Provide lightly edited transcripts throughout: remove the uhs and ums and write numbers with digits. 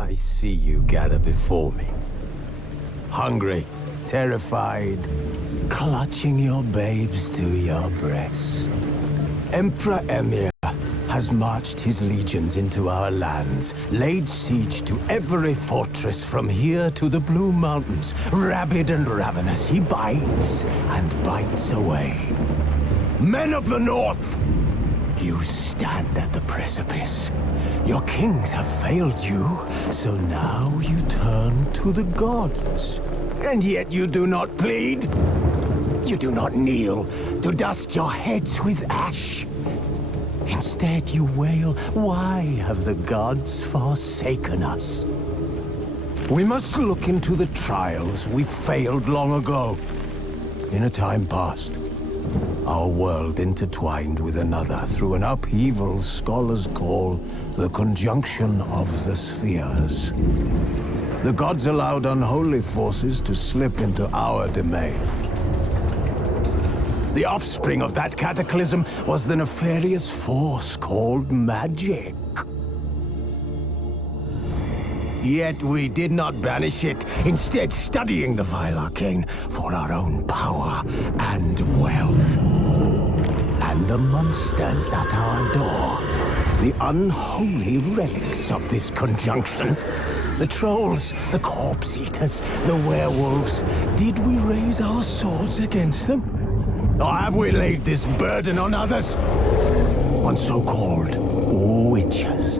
I see you gather before me. Hungry, terrified, clutching your babes to your breast. Emperor Emhyr has marched his legions into our lands, laid siege to every fortress from here to the Blue Mountains. Rabid and ravenous, he bites and bites away. Men of the North, you stand at the precipice. Your kings have failed you, so now you turn to the gods. And yet you do not plead. You do not kneel to dust your heads with ash. Instead you wail, why have the gods forsaken us? We must look into the trials we failed long ago. In a time past, our world intertwined with another through an upheaval scholars call the conjunction of the spheres. The gods allowed unholy forces to slip into our domain. The offspring of that cataclysm was the nefarious force called magic. Yet we did not banish it, instead studying the vile arcane for our own power and wealth. And the monsters at our door, the unholy relics of this conjunction. The trolls, the corpse eaters, the werewolves. Did we raise our swords against them? Or have we laid this burden on others? On so-called witches.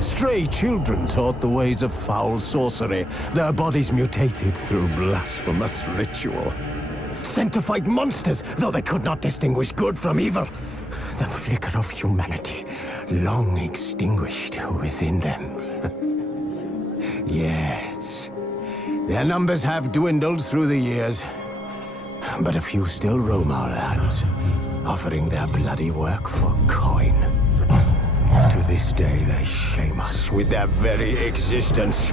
Stray children taught the ways of foul sorcery, their bodies mutated through blasphemous ritual. Sent to fight monsters, though they could not distinguish good from evil. The flicker of humanity, long extinguished within them. Yes, their numbers have dwindled through the years. But a few still roam our lands, offering their bloody work for coin. To this day, they shame us with their very existence.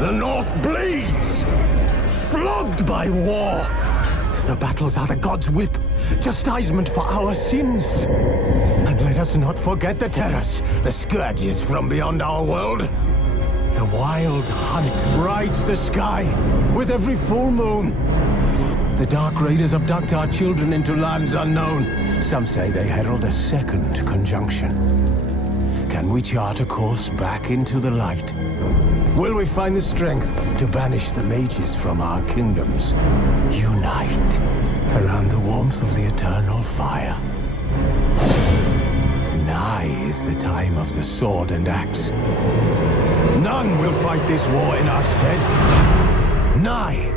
The North bleeds, flogged by war. The battles are the gods' whip, chastisement for our sins. And let us not forget the terrors, the scourges from beyond our world. The wild hunt rides the sky with every full moon. The Dark Raiders abduct our children into lands unknown. Some say they herald a second conjunction. Can we chart a course back into the light? Will we find the strength to banish the mages from our kingdoms? Unite around the warmth of the eternal fire. Nigh is the time of the sword and axe. None will fight this war in our stead. Nigh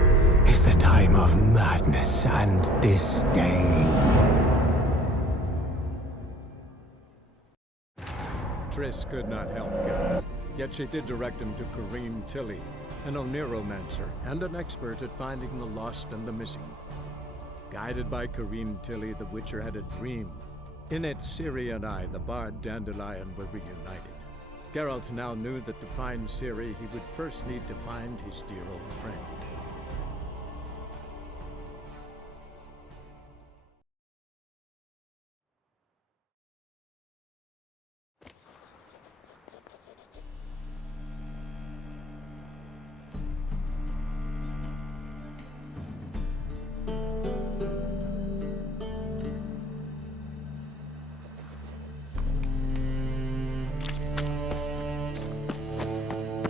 is the time of madness and disdain. Triss could not help Geralt, yet she did direct him to Kareem Tilly, an Oniromancer and an expert at finding the lost and the missing. Guided by Kareem Tilly, the Witcher had a dream. In it, Ciri and I, the bard Dandelion, were reunited. Geralt now knew that to find Ciri, he would first need to find his dear old friend.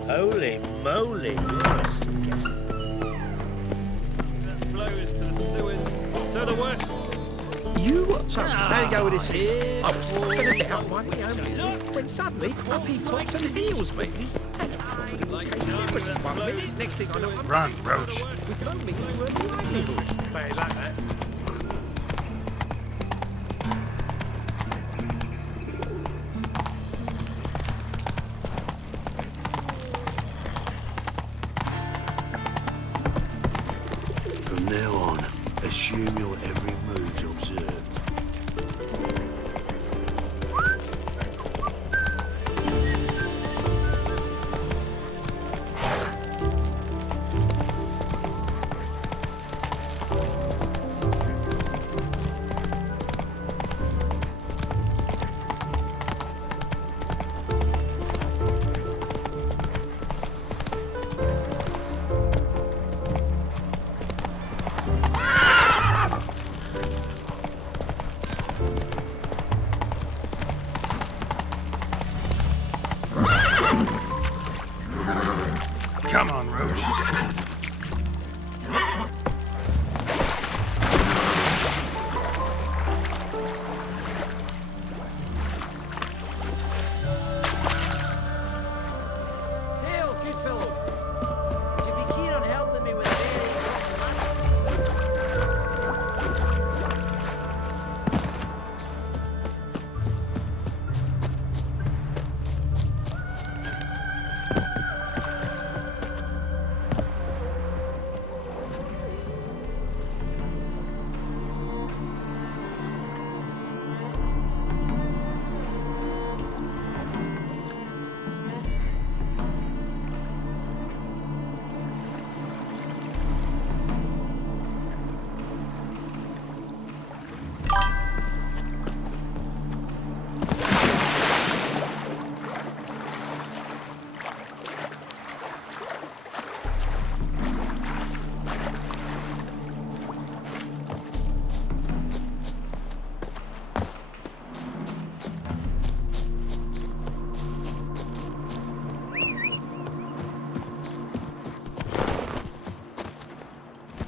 Holy moly, yes. That flows to the sewers, so the worse. So, there you go with this. I was going to down my own business when suddenly up he pops and heals me. And a profitable case of illness in 1 minute. Next thing I know, I'm Run, Roach. with no means to earn a livelihood. Play like that. From now on, assume your every move's observed.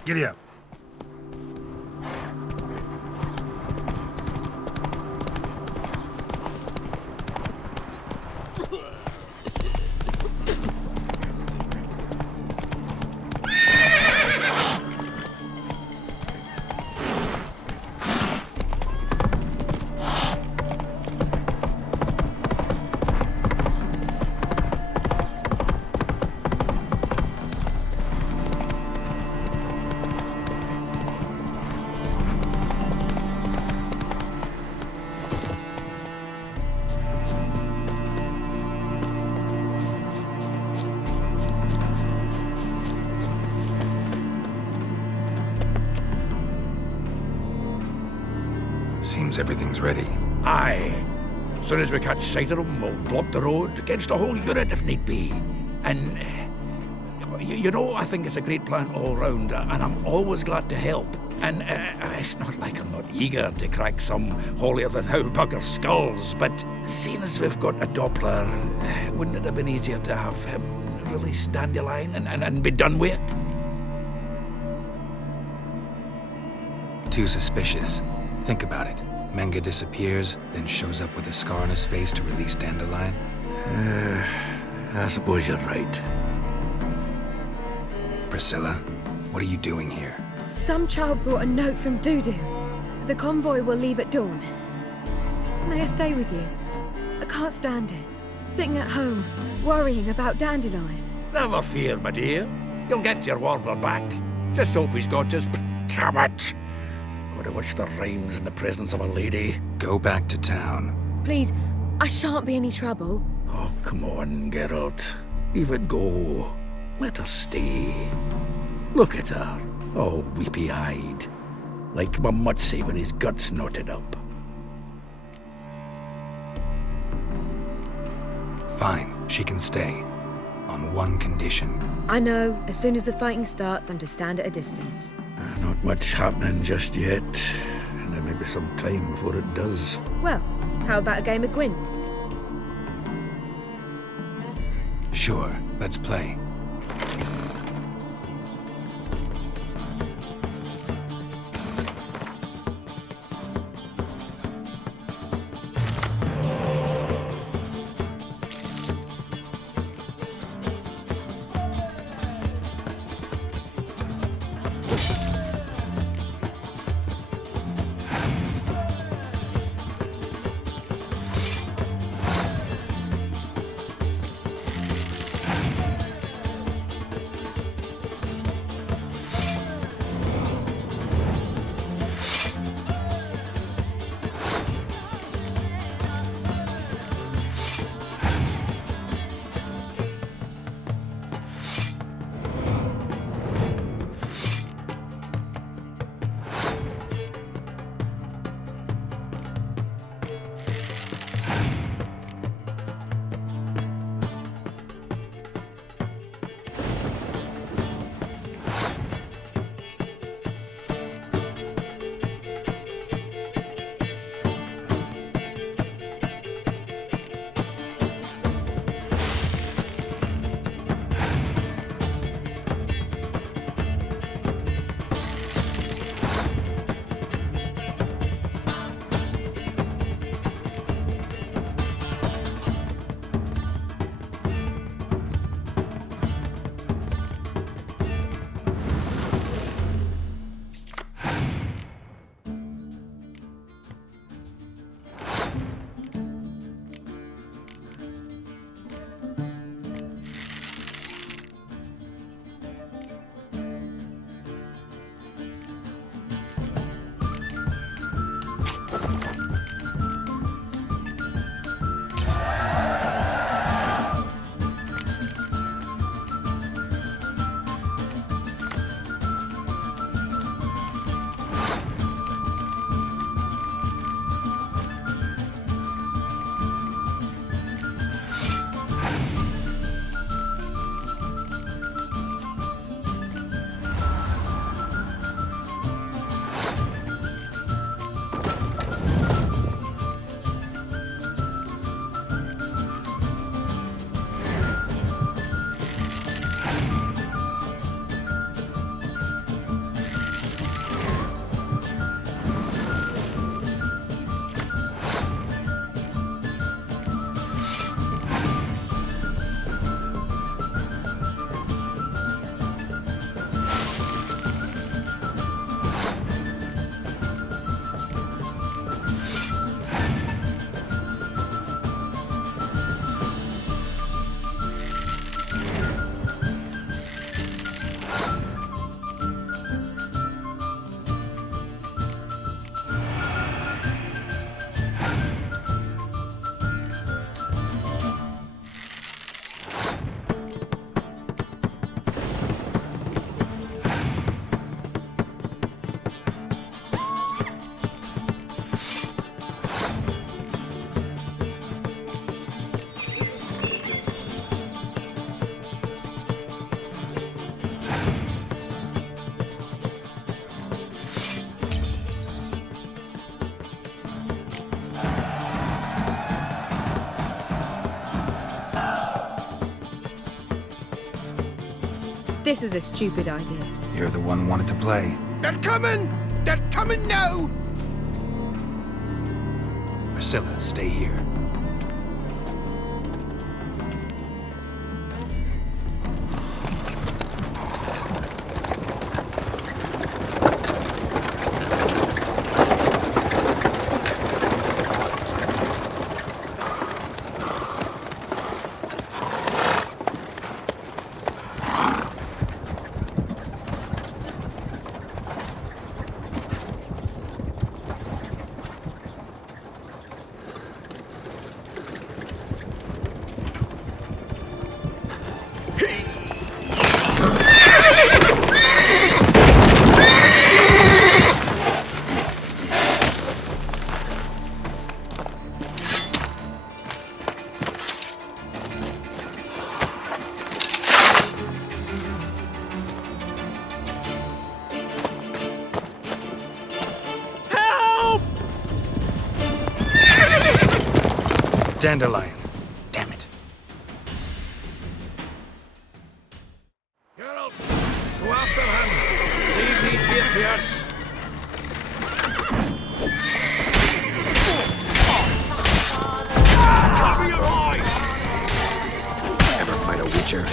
Giddy up. Seems everything's ready. Aye. Soon as we catch sight of them, we'll block the road against a whole unit if need be. And, you know, I think it's a great plan all round, and I'm always glad to help. And it's not like I'm not eager to crack some holier-than-thou bugger skulls, but seeing as we've got a Doppler, wouldn't it have been easier to have him release Dandelion and be done with it? Too suspicious. Think about it. Menga disappears, then shows up with a scar on his face to release Dandelion. I suppose you're right. Priscilla, what are you doing here? Some child brought a note from Dudu. The convoy will leave at dawn. May I stay with you? I can't stand it. Sitting at home, worrying about Dandelion. Never fear, my dear. You'll get your warbler back. Just hope he's got his... Damn it! Gotta watch the rhymes in the presence of a lady. Go back to town. Please, I shan't be any trouble. Oh, come on, Geralt. Leave it go. Let her stay. Look at her, all weepy-eyed. Like my Mutsy with his guts knotted up. Fine, she can stay. On one condition. I know, as soon as the fighting starts, I'm to stand at a distance. Not much happening just yet. And there may be some time before it does. Well, how about a game of Gwent? Sure, let's play. This was a stupid idea. You're the one who wanted to play. They're coming! They're coming now! Priscilla, stay here. Dandelion. Damn it. Geralt, go after him. Leave these here to us. Cover your eyes! Ever fight a witcher?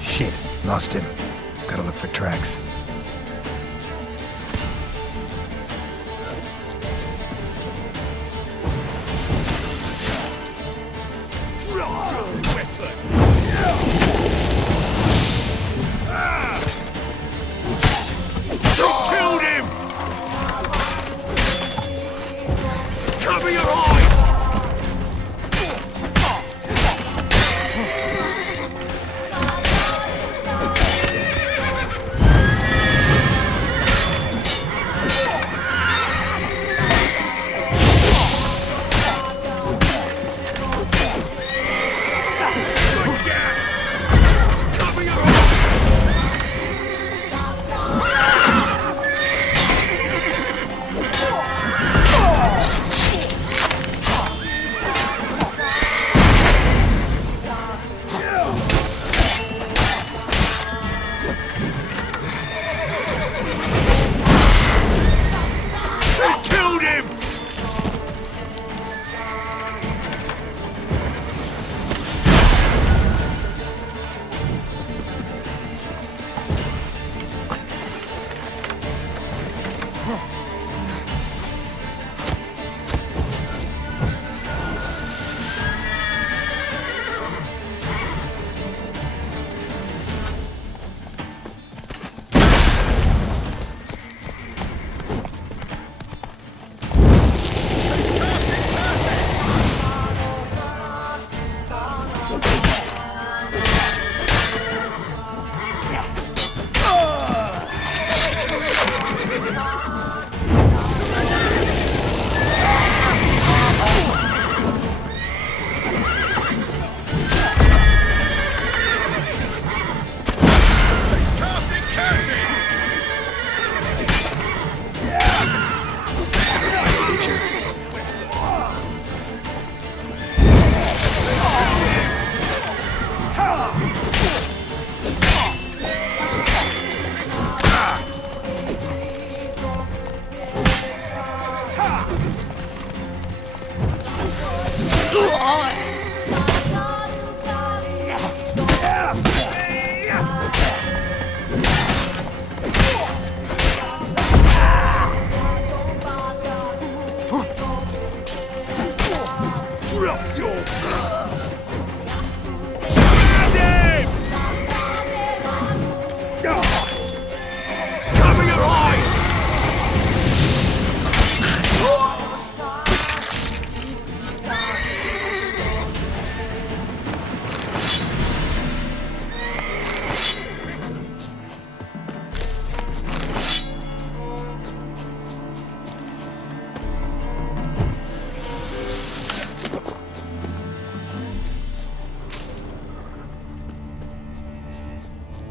Shit, lost him. Gotta look for tracks. Killed him! Cover your eyes!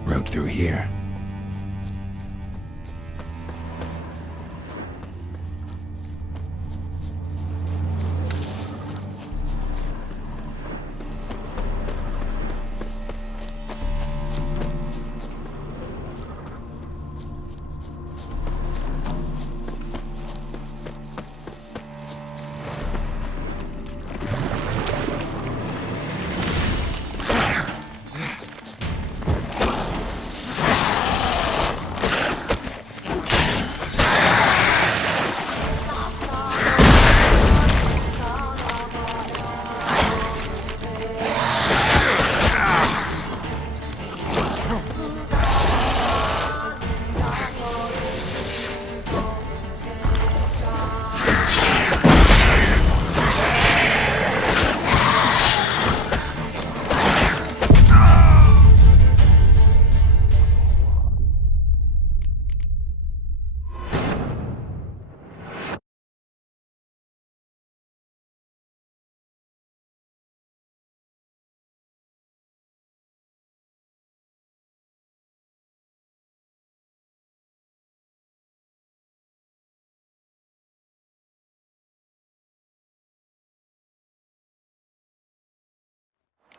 Road through here.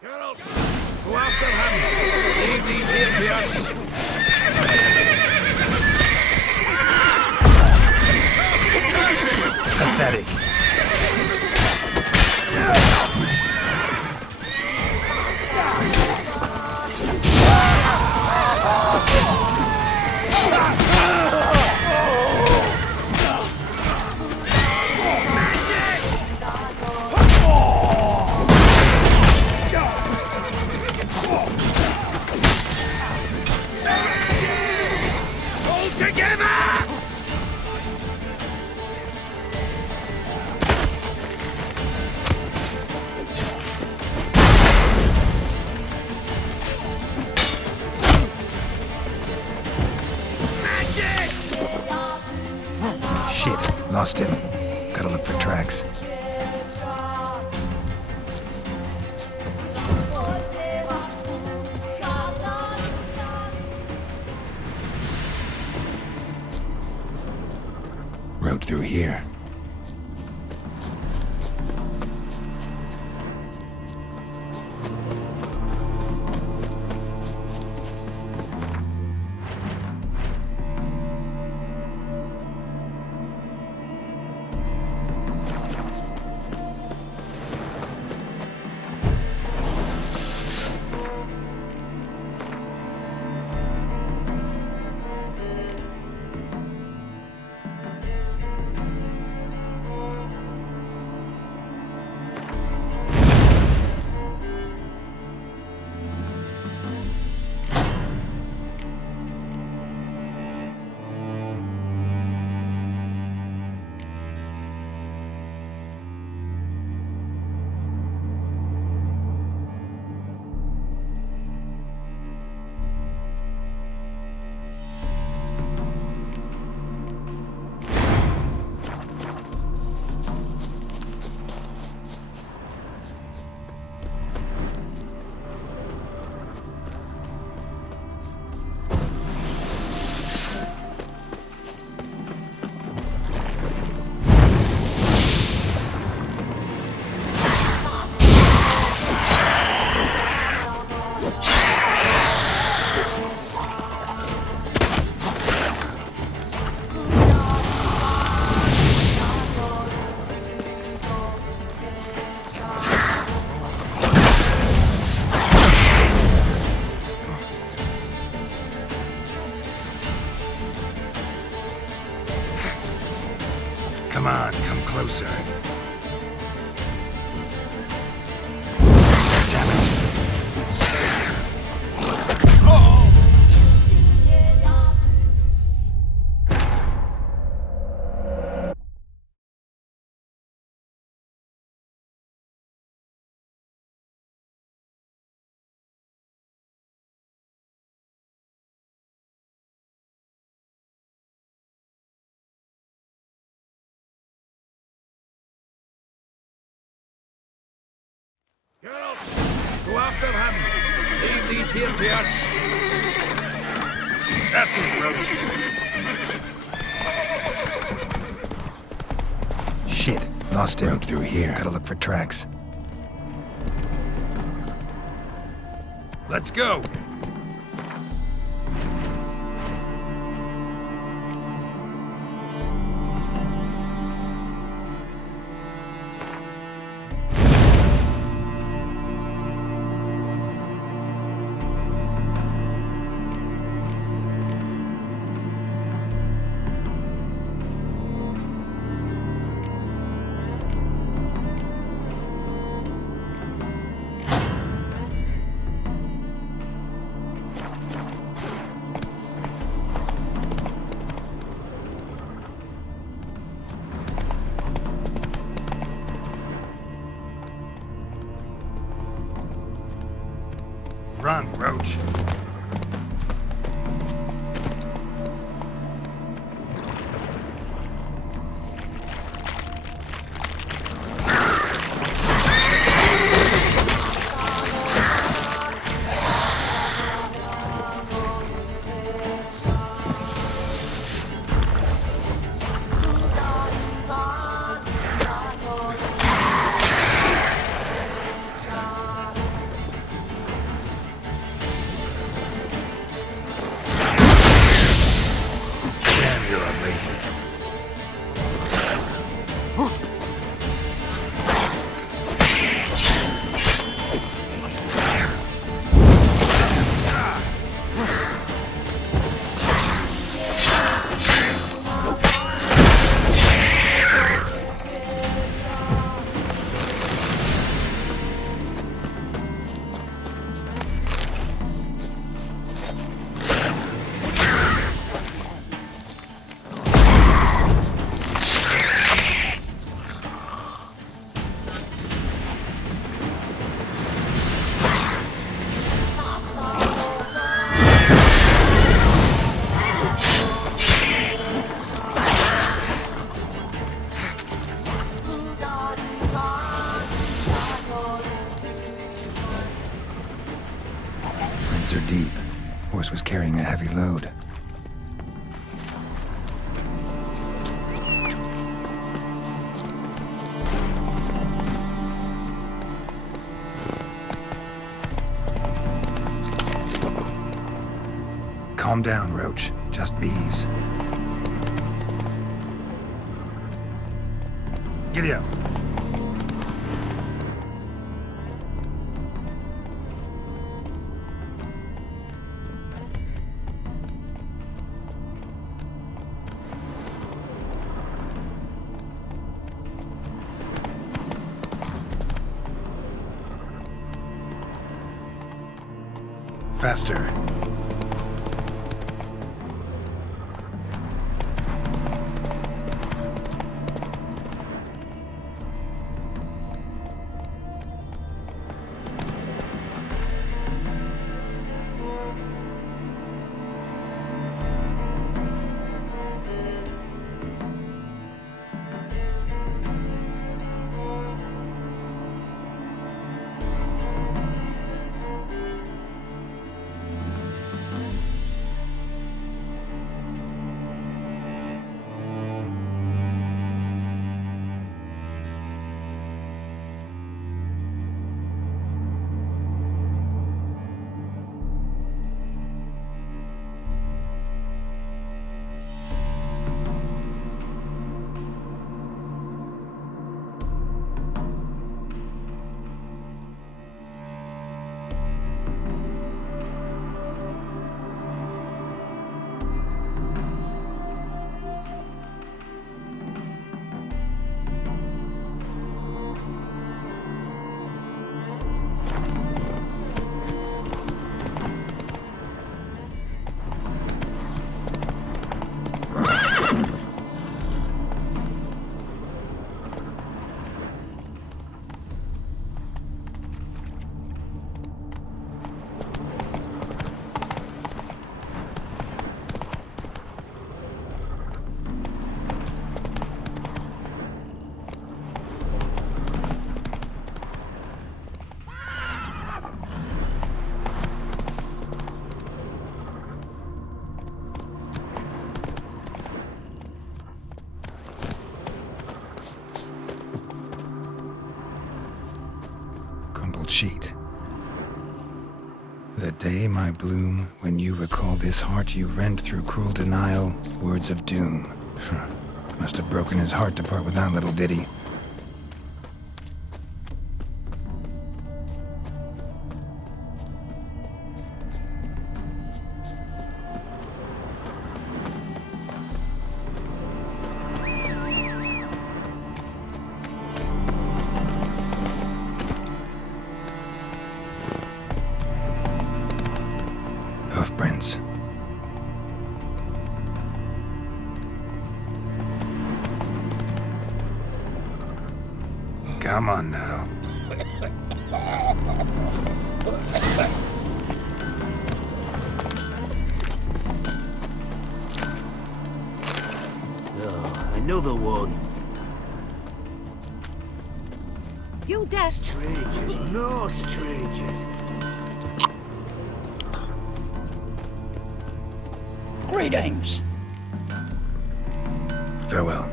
Girls, go after him. Leave these here to us. Pathetic. Shit, lost him. Gotta look for tracks. Road through here. Come on, come closer. Damn it. Girls, go after him. Leave these here to us. That's it, Roach. Shit, lost him. Road through here. Gotta look for tracks. Let's go. Run, Roach. woods are deep. Horse was carrying a heavy load. Calm down, Roach. Just bees. Giddy up. Faster. Sheet. The day, my bloom, when you recall this heart you rent through cruel denial, words of doom. Must have broken his heart to part with that little ditty. Hoofprints. Come on now. Oh, another one. You deaf? Strangers, more strangers. Greetings. Farewell.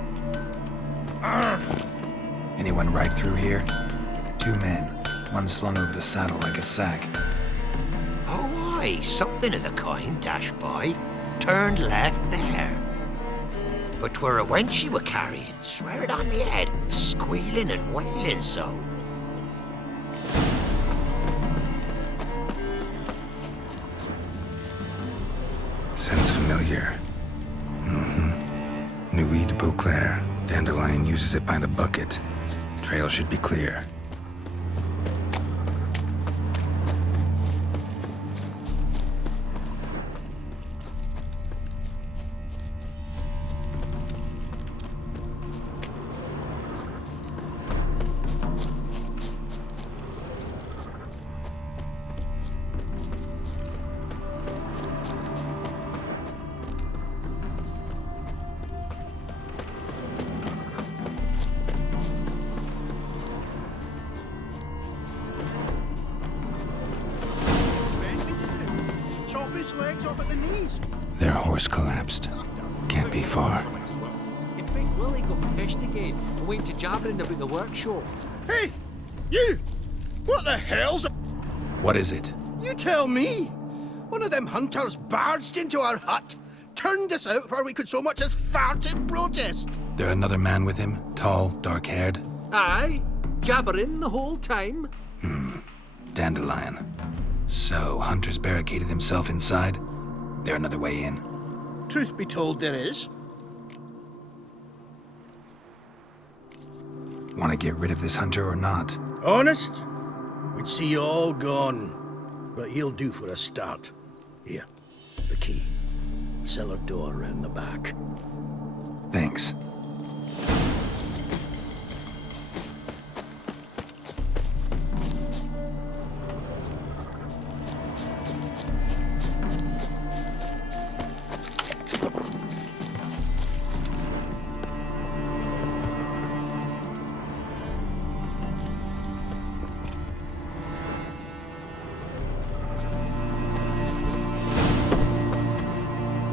Anyone ride through here? 2 men, one slung over the saddle like a sack. Oh, aye, something of the kind dashed by. Turned left there. But 'twere a wench she were carrying, swear it on me head, squealing and wailing so. Sounds familiar. Nuit Beauclair. Dandelion uses it by the bucket. Trail should be clear. his legs off at the knees. Their horse collapsed. Can't be far. If Big Willie got pissed again and went to jabbering about the workshop. Hey, you! What the hell's... What is it? You tell me! One of them hunters barged into our hut, turned us out before we could so much as fart in protest. There another man with him? Tall, dark-haired? Aye, jabbering the whole time. Dandelion. So, Hunter's barricaded himself inside? There another way in? Truth be told, there is. Want to get rid of this Hunter or not? Honest? We'd see you all gone. But he'll do for a start. Here, the key. The cellar door round the back. Thanks.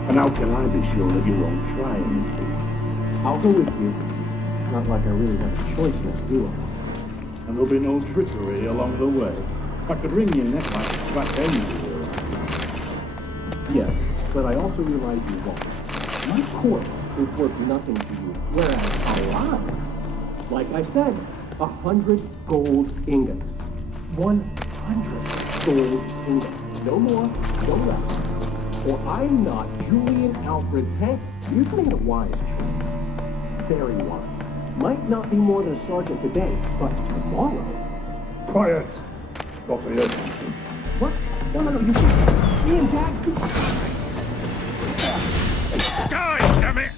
And how can I be sure that you won't try anything? I'll go with you. Not like I really have a choice now, do I? And there'll be no trickery along the way. I could wring your neck like a fat baby. Yes, but I also realize you won't. My corpse is worth nothing to you, whereas alive, like I said, 100 gold ingots. 100 gold ingots. No more, no less. Or I'm not Julian Alfred Hank. You've made a wise choice. Very wise. Might not be more than a sergeant today, but tomorrow... Quiet! Thought we heard. What? No, you see, me and Dad... Die, damn it!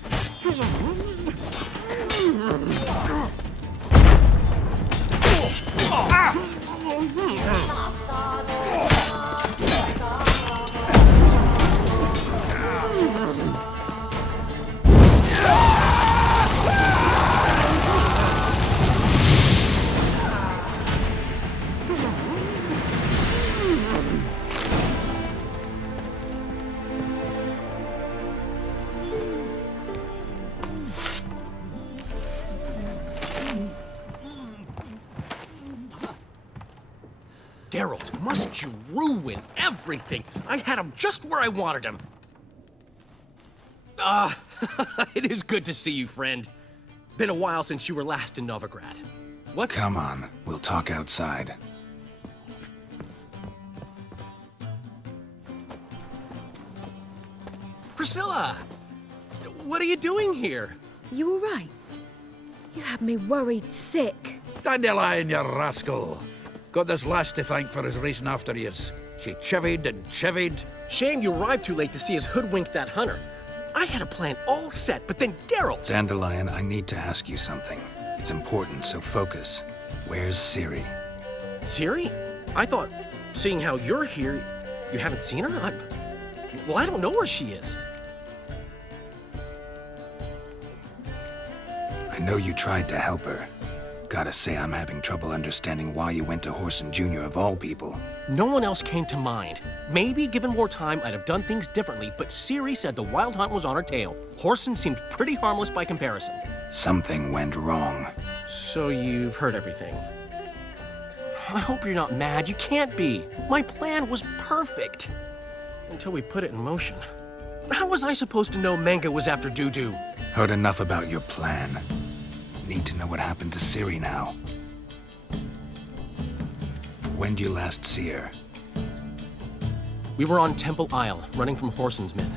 Geralt, must you ruin everything? I had him just where I wanted him. It is good to see you, friend. Been a while since you were last in Novigrad. What? Come on, we'll talk outside. Priscilla! What are you doing here? You all right? You had me worried sick. Dandelion, you rascal. Got this lass to thank for his racing after yous. She chivied and chivied. Shame you arrived too late to see us hoodwink that hunter. I had a plan all set, but then Geralt... Dandelion, I need to ask you something. It's important, so focus. Where's Ciri? Ciri? I thought, seeing how you're here, you haven't seen her? Well, I don't know where she is. I know you tried to help her. Gotta say, I'm having trouble understanding why you went to Whoreson Jr. of all people. No one else came to mind. Maybe given more time, I'd have done things differently, but Ciri said the Wild Hunt was on her tail. Whoreson seemed pretty harmless by comparison. Something went wrong. So you've heard everything. I hope you're not mad. You can't be. My plan was perfect. Until we put it in motion. How was I supposed to know Menga was after Dudu? Heard enough about your plan. Need to know what happened to Ciri now. When did you last see her? We were on Temple Isle, running from Whoreson's men.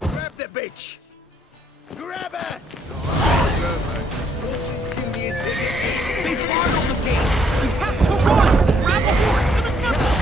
Grab the bitch! Grab her! They barred all the gates! You have to run! Grab a horn to the temple!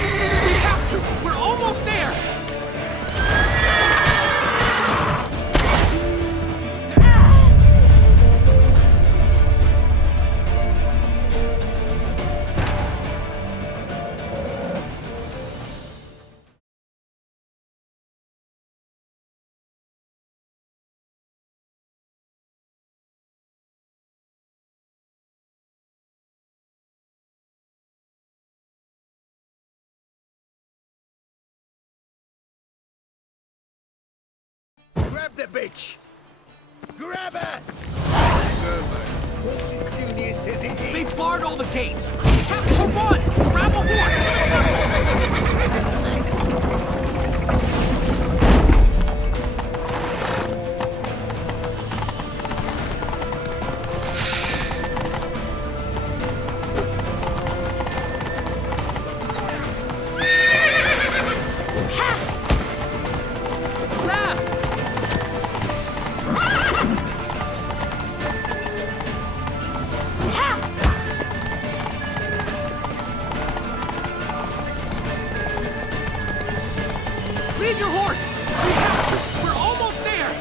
horse! We have to! We're almost there! Grab the bitch! Grab her! They barred all the gates! We have to run! Grab a horse to the Leave your horse! We have to! We're almost there!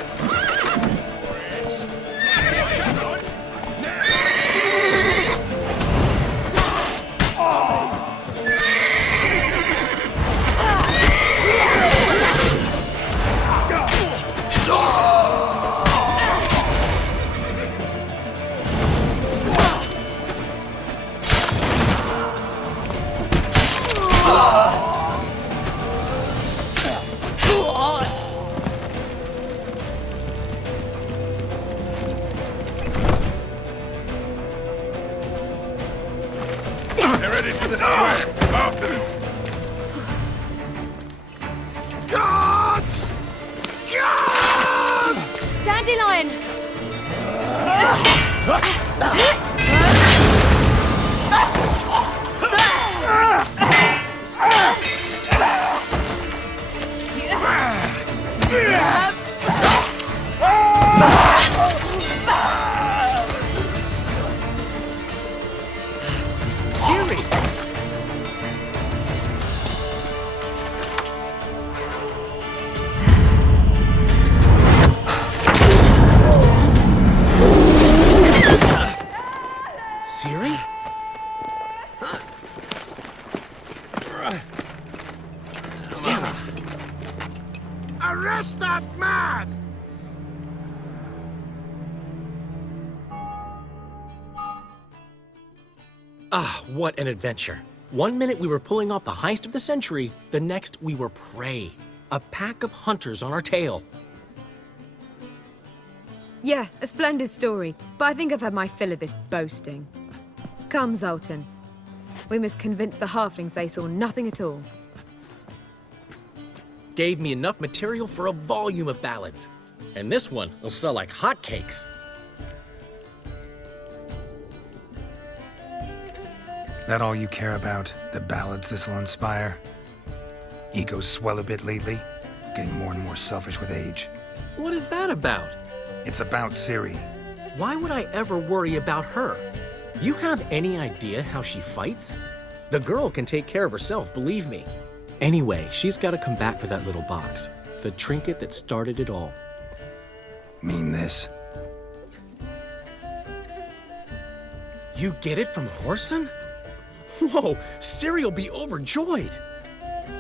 They're ready for the square. After them. Guards! Guards! Dandelion! Siri! Siri? Damn it! Arrest that man! Ah, what an adventure. 1 minute we were pulling off the heist of the century, the next we were prey. A pack of hunters on our tail. Yeah, a splendid story, but I think I've had my fill of this boasting. Come, Zoltan. We must convince the halflings they saw nothing at all. Gave me enough material for a volume of ballads. And this one will sell like hotcakes. That all you care about? The ballads this'll inspire? Egos swell a bit lately? Getting more and more selfish with age. What is that about? It's about Ciri. Why would I ever worry about her? You have any idea how she fights? The girl can take care of herself, believe me. Anyway, she's got to come back for that little box. The trinket that started it all. Mean this? You get it from Whoreson? Whoa, Ciri'll be overjoyed.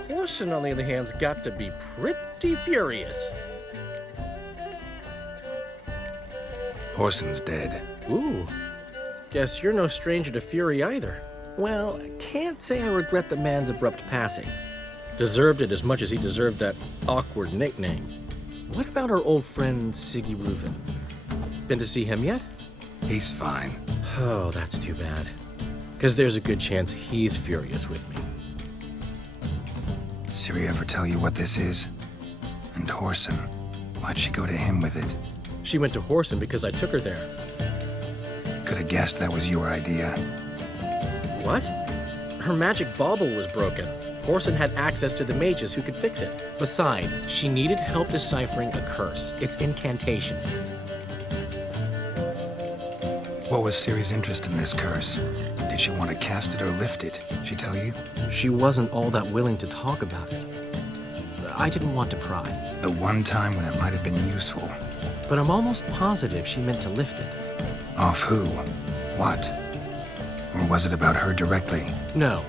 Whoreson, on the other hand's got to be pretty furious. Whoreson's dead. Ooh, guess you're no stranger to fury either. Well, I can't say I regret the man's abrupt passing. Deserved it as much as he deserved that awkward nickname. What about our old friend Siggy Reuven? Been to see him yet? He's fine. Oh, that's too bad. Because there's a good chance he's furious with me. Ciri ever tell you what this is? And Whoreson, why'd she go to him with it? She went to Whoreson because I took her there. Could have guessed that was your idea. What? Her magic bauble was broken. Whoreson had access to the mages who could fix it. Besides, she needed help deciphering a curse. It's incantation. What was Ciri's interest in this curse? Did she want to cast it or lift it? She tell you? She wasn't all that willing to talk about it. I didn't want to pry. The one time when it might have been useful. But I'm almost positive she meant to lift it. Off who? What? Or was it about her directly? No.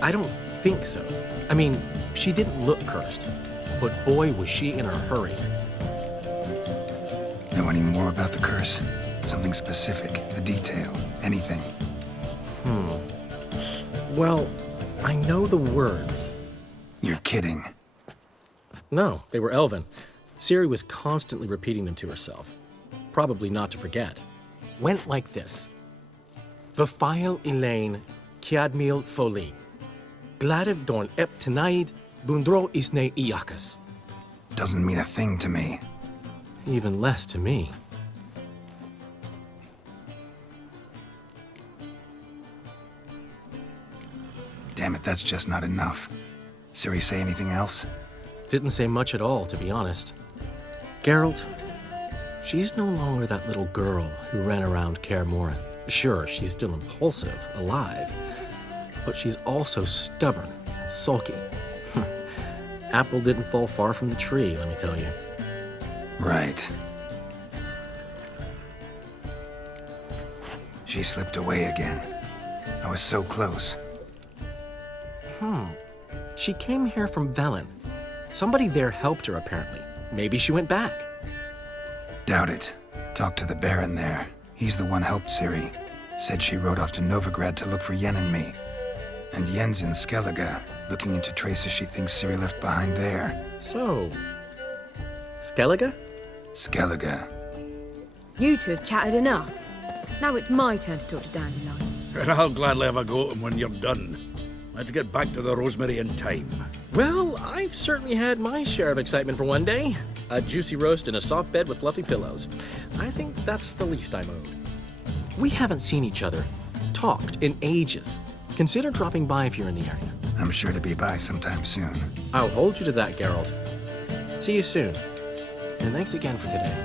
I don't think so. I mean, she didn't look cursed. But boy, was she in a hurry. Know any more about the curse? Something specific, a detail, anything? Well, I know the words. You're kidding. No, they were Elven. Ciri was constantly repeating them to herself. Probably not to forget. Went like this. Vafile Elaine, Kiadmil Foli. Gladiv Dorn Ep Tenaid, Bundro Isne Iakas. Doesn't mean a thing to me. Even less to me. Damn it, that's just not enough. Ciri say anything else? Didn't say much at all, to be honest. Geralt, she's no longer that little girl who ran around Kaer Morhen. Sure, she's still impulsive, alive, but she's also stubborn and sulky. Apple didn't fall far from the tree, let me tell you. Right. She slipped away again. I was so close. She came here from Velen. Somebody there helped her, apparently. Maybe she went back. Doubt it. Talked to the Baron there. He's the one helped Ciri. Said she rode off to Novigrad to look for Yen and me. And Yen's in Skellige, looking into traces she thinks Ciri left behind there. So, Skellige? Skellige. You two have chatted enough. Now it's my turn to talk to Dandelion. And I'll gladly have a go at him when you're done. Let's get back to the Rosemary in time. Well, I've certainly had my share of excitement for one day. A juicy roast in a soft bed with fluffy pillows. I think that's the least I'm owed. We haven't seen each other, talked in ages. Consider dropping by if you're in the area. I'm sure to be by sometime soon. I'll hold you to that, Geralt. See you soon. And thanks again for today.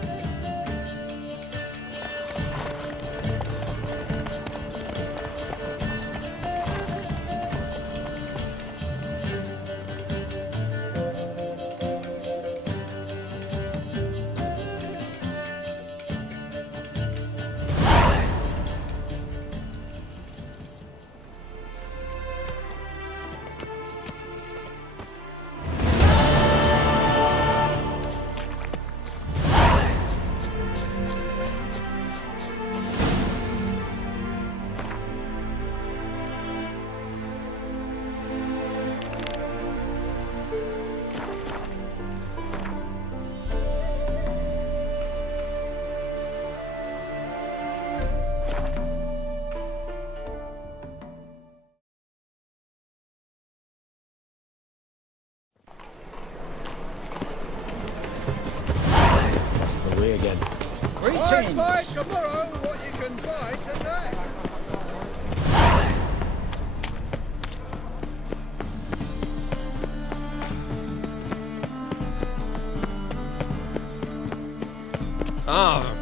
Away again. Greetings! Buy tomorrow what you can buy today. Ah.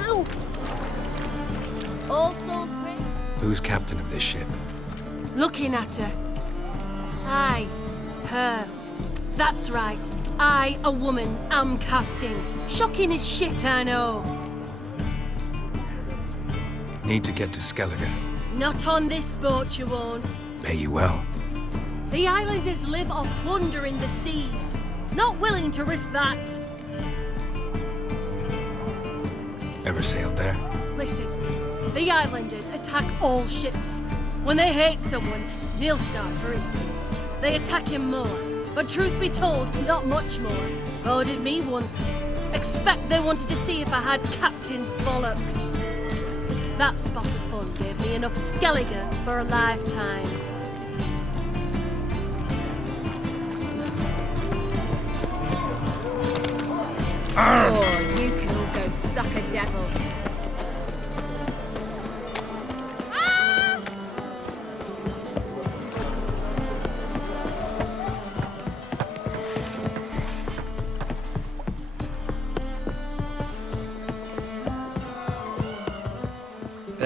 Ow! All souls pray. Who's captain of this ship? Looking at her. Aye, her. That's right. I, a woman, am captain. Shocking as shit, I know. Need to get to Skellige. Not on this boat, you won't. Pay you well. The islanders live off plunder in the seas. Not willing to risk that. Ever sailed there? Listen, the islanders attack all ships. When they hate someone, Nilfgaard, for instance, they attack him more. But truth be told, not much more. Boarded me once. Expect they wanted to see if I had captain's bollocks. That spot of fun gave me enough Skellige for a lifetime. Oh, you can all go suck a devil.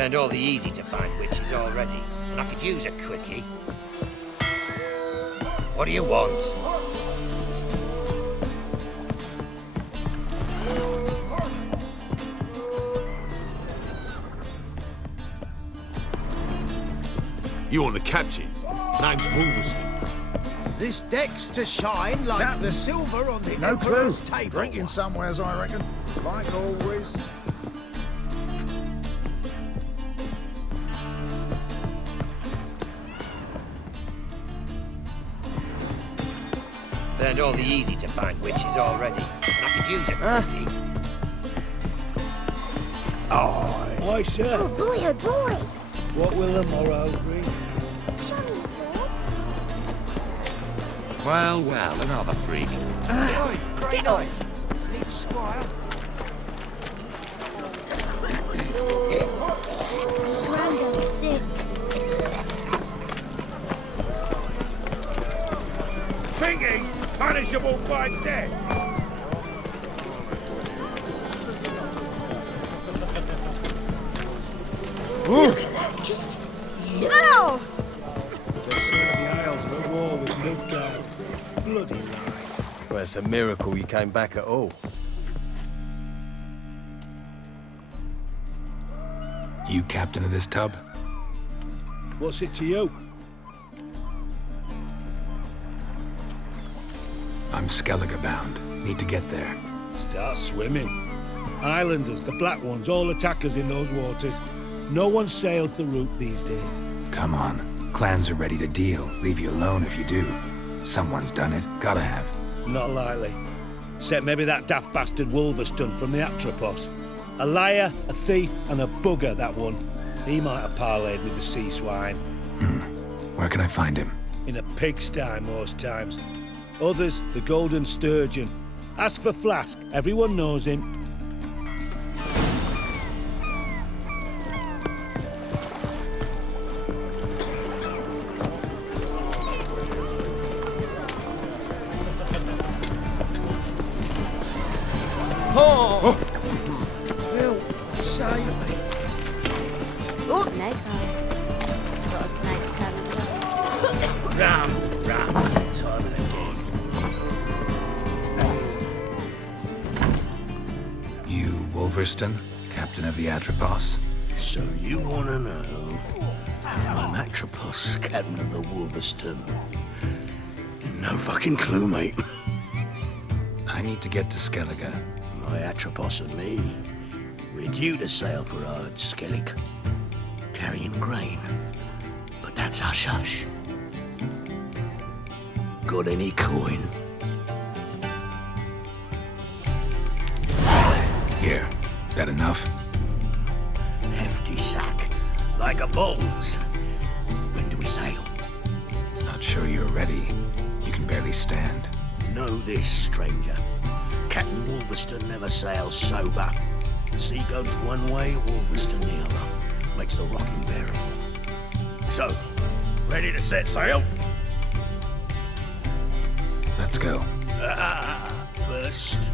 Burned all the easy-to-find witches already, and I could use a quickie. What do you want? You want to capture? Name's Wolverstone. This deck's to shine like the silver on the No clue. Emperor's table. Drinking somewheres, I reckon. Like always. Burned all the easy-to-find witches already, and I could use a quickie. Aye, sir. Oh boy, oh boy. What will the morrow bring? Show me your sword. Well, well, another freak. Great knife. Need a squire. Granddad's sick. Thinking punishable by death. Look at that. Just look. Ow! They're some of the Isles are at war with Nilfgaard. Bloody lies. Well, it's a miracle you came back at all. You captain of this tub? What's it to you? I'm Skellige bound. Need to get there. Start swimming. Islanders, the black ones, all attackers in those waters. No one sails the route these days. Come on. Clans are ready to deal. Leave you alone if you do. Someone's done it. Gotta have. Not likely. Except maybe that daft bastard Wolverstone from the Atropos. A liar, a thief, and a bugger, that one. He might have parlayed with the sea swine. Where can I find him? In a pigsty most times. Others, the Golden Sturgeon. Ask for Flask. Everyone knows him. Oh! Will, save me. Oh, snake eye. Got a snake's cut as well. Ram. Time and again. You, Wolverstone, captain of the Atropos? So you want to know if I'm Atropos, captain of the Wolverstone? No fucking clue, mate. I need to get to Skellige. My Atropos and me, we're due to sail for our Skellig, carrying grain. But that's hush-hush. Got any coin? Here. That enough? Hefty sack, like a bull's. When do we sail? Not sure you're ready. You can barely stand. Know this, stranger. Captain Wolverstone never sails sober. The sea goes one way, Wolverstone the other. Makes the rock unbearable. So, ready to set sail? Let's go. First,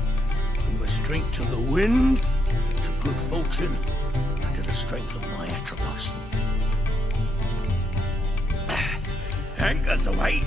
we must drink to the wind, to good fortune, and to the strength of my Atropos. Anchors away.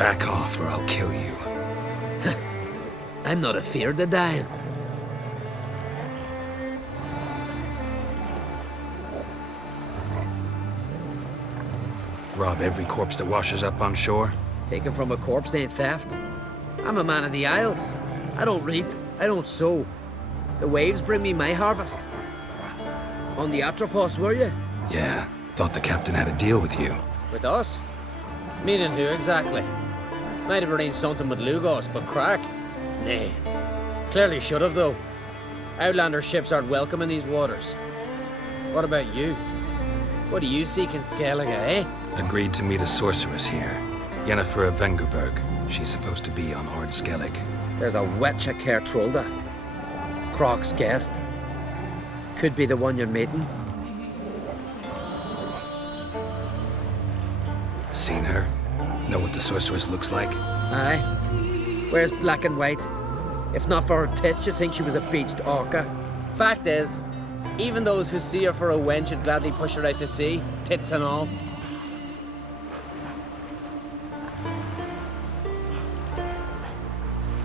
Back off or I'll kill you. I'm not afeard of dying. Rob every corpse that washes up on shore? Taken from a corpse ain't theft. I'm a man of the Isles. I don't reap, I don't sow. The waves bring me my harvest. On the Atropos, were you? Yeah, thought the captain had a deal with you. With us? Meaning who exactly? Might have arranged something with Lugos, but crack? Nay. Clearly should have, though. Outlander ships aren't welcome in these waters. What about you? What do you seek in Skellige, eh? Agreed to meet a sorceress here. Yennefer of Vengerberg. She's supposed to be on Ord Skellig. There's a witch at Kertrolda. Croc's guest. Could be the one you're meeting. Seen her? Know what the sorceress looks like? Aye. Wears black and white. If not for her tits, you'd think she was a beached orca. Fact is, even those who see her for a wench would gladly push her out to sea, tits and all.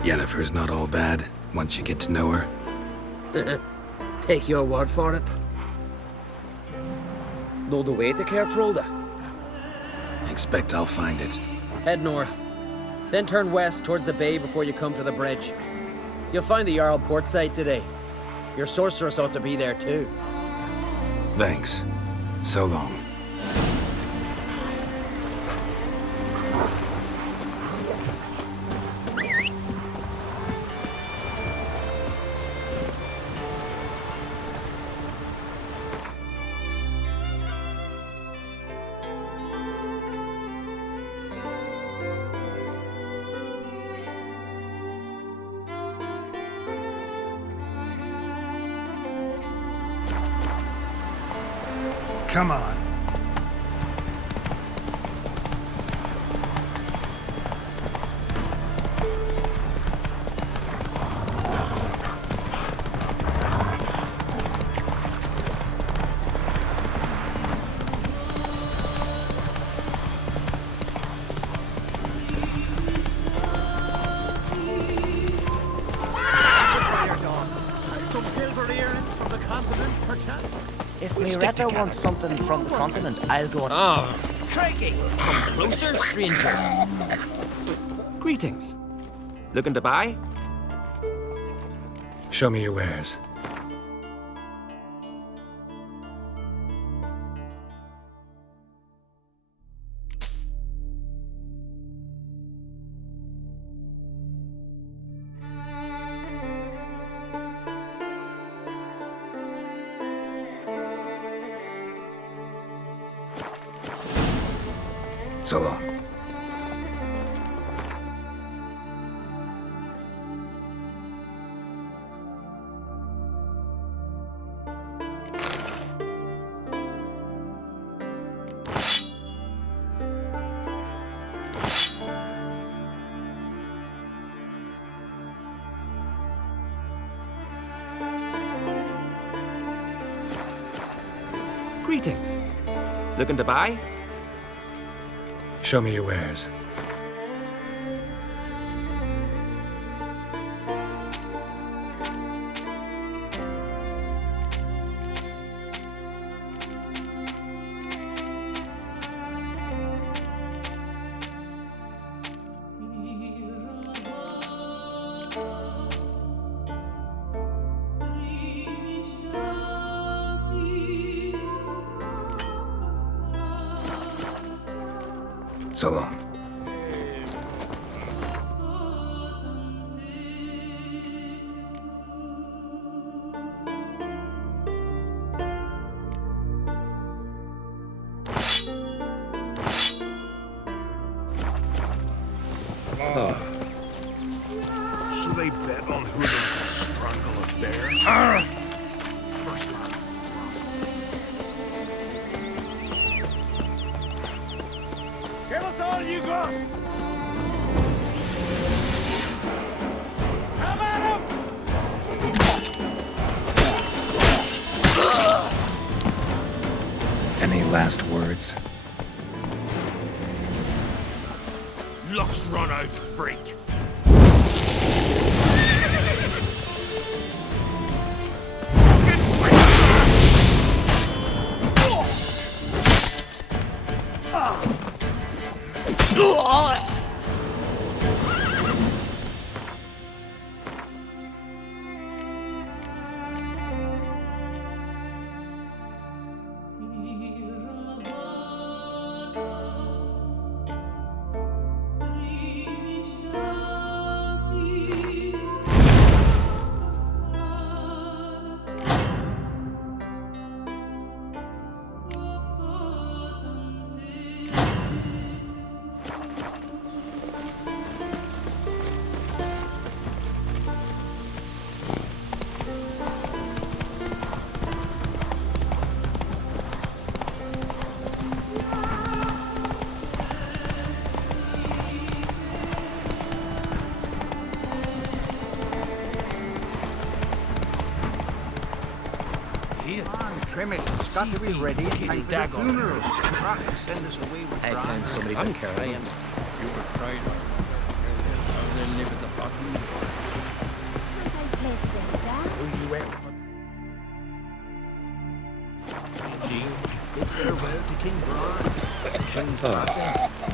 Yennefer's not all bad, once you get to know her. Take your word for it. Know the way to Kertrolda? Expect I'll find it. Head north. Then turn west towards the bay before you come to the bridge. You'll find the Jarl port site today. Your sorceress ought to be there too. Thanks. So long. Come on. Some silver earrings from the continent, perchance? If Miretta wants something from the continent, I'll go on. Ah, crikey! Come closer, stranger. Greetings. Looking to buy? Show me your wares. So long. Greetings. Looking to buy? Show me your wares. So long. So they bet on who can strangle a bear? First time. Give us all you got! Come at him! Any last words? Luck's run out, freak. Trim it. It's got to be ready in time for the funeral. Send us away with time somebody I'm got carried. trying. You were trying. How they live at the bottom. What I play today, Dad? Who you were? Bid farewell to King Brian. King's passing.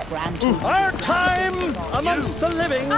Grand Our time amongst the living.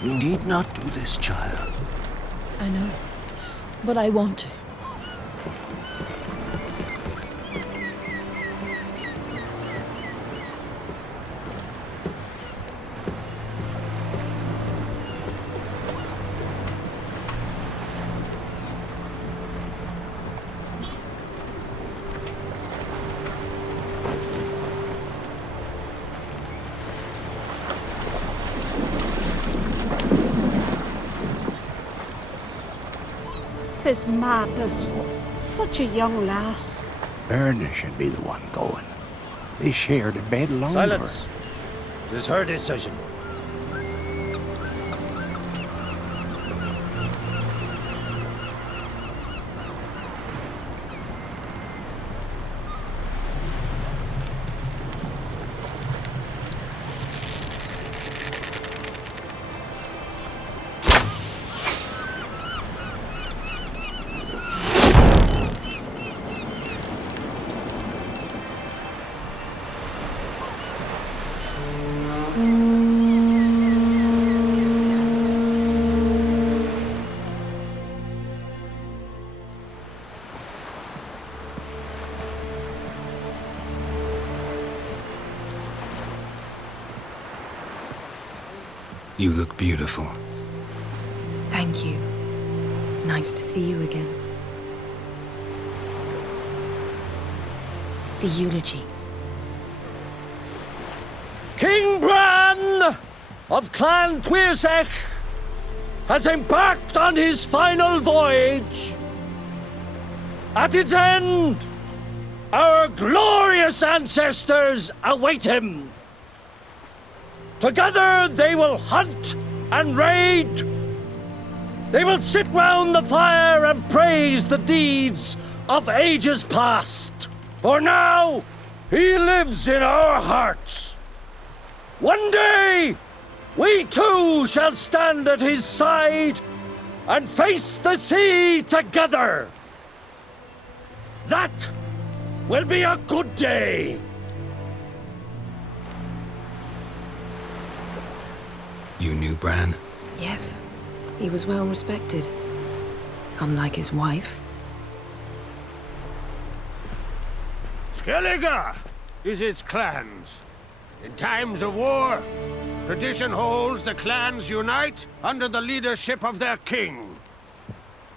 You need not do this, child. I know, but I want to. Tis madness. Such a young lass. Erna should be the one going. They shared a bed longer. Silence. It is her decision. You look beautiful. Thank you. Nice to see you again. The eulogy. King Bran of Clan Tuirsech has embarked on his final voyage. At its end, our glorious ancestors await him. Together they will hunt and raid. They will sit round the fire and praise the deeds of ages past. For now, he lives in our hearts. One day, we too shall stand at his side and face the sea together. That will be a good day. You knew Bran? Yes, he was well respected. Unlike his wife. Skellige is its clans. In times of war, tradition holds the clans unite under the leadership of their king.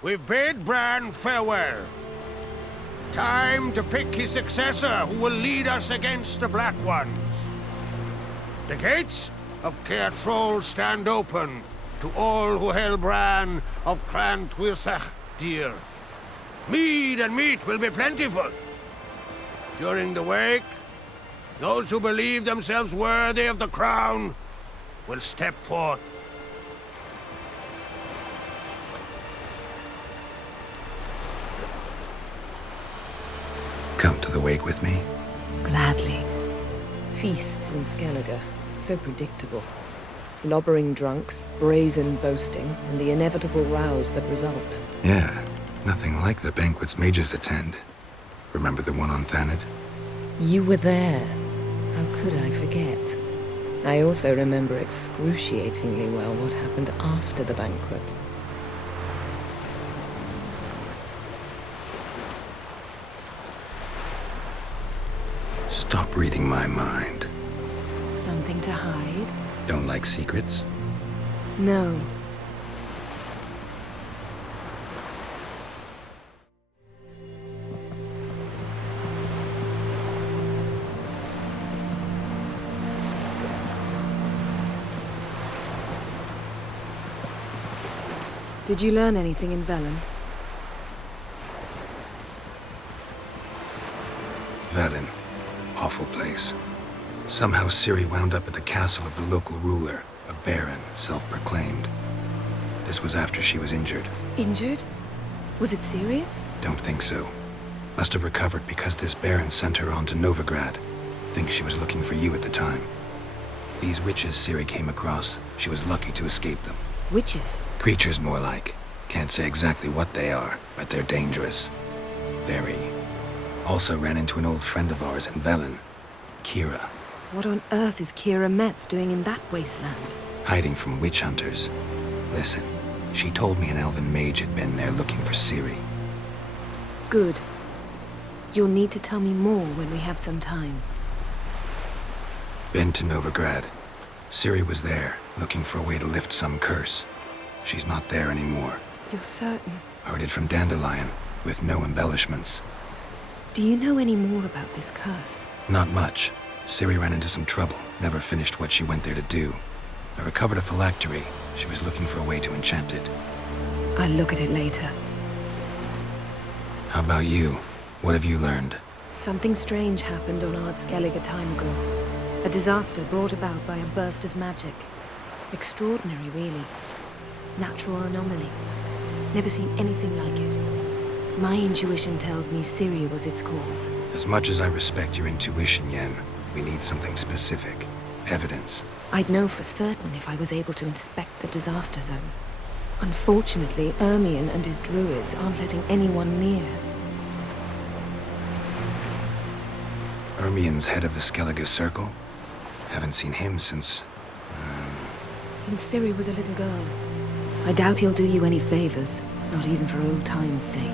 We've bade Bran farewell. Time to pick his successor who will lead us against the Black Ones. The gates of Caer Troll stand open to all who hail Bran of Clan Tuirsach dear. Mead and meat will be plentiful. During the wake, those who believe themselves worthy of the crown will step forth. Come to the wake with me? Gladly. Feasts in Skellige, so predictable. Slobbering drunks, brazen boasting, and the inevitable rows that result. Yeah, nothing like the banquets mages attend. Remember the one on Thanedd? You were there. How could I forget? I also remember excruciatingly well what happened after the banquet. Stop reading my mind. Something to hide? Don't like secrets? No. Did you learn anything in Velen? Velen. Awful place. Somehow Ciri wound up at the castle of the local ruler, a baron, self-proclaimed. This was after she was injured. Injured? Was it serious? Don't think so. Must have recovered because this baron sent her on to Novigrad. Think she was looking for you at the time. These witches Ciri came across, she was lucky to escape them. Witches? Creatures, more like. Can't say exactly what they are, but they're dangerous. Very. Also ran into an old friend of ours in Velen, Kira. What on earth is Kira Metz doing in that wasteland? Hiding from witch hunters. Listen, she told me an elven mage had been there looking for Ciri. Good. You'll need to tell me more when we have some time. Been to Novigrad. Ciri was there, looking for a way to lift some curse. She's not there anymore. You're certain? Heard it from Dandelion, with no embellishments. Do you know any more about this curse? Not much. Ciri ran into some trouble, never finished what she went there to do. I recovered a phylactery. She was looking for a way to enchant it. I'll look at it later. How about you? What have you learned? Something strange happened on Ard Skellige a time ago. A disaster brought about by a burst of magic. Extraordinary, really. Natural anomaly. Never seen anything like it. My intuition tells me Ciri was its cause. As much as I respect your intuition, Yen, we need something specific. Evidence. I'd know for certain if I was able to inspect the disaster zone. Unfortunately, Ermion and his druids aren't letting anyone near. Ermion's head of the Skellige Circle? Haven't seen him since... Since Ciri was a little girl. I doubt he'll do you any favors, not even for old time's sake.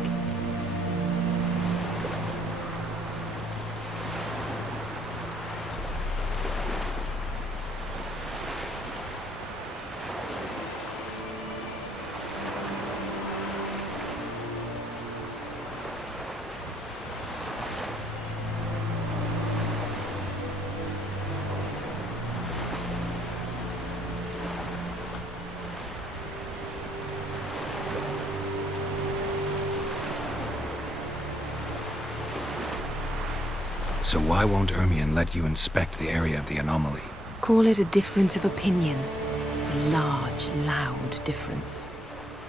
So why won't Ermion let you inspect the area of the anomaly? Call it a difference of opinion. A large, loud difference.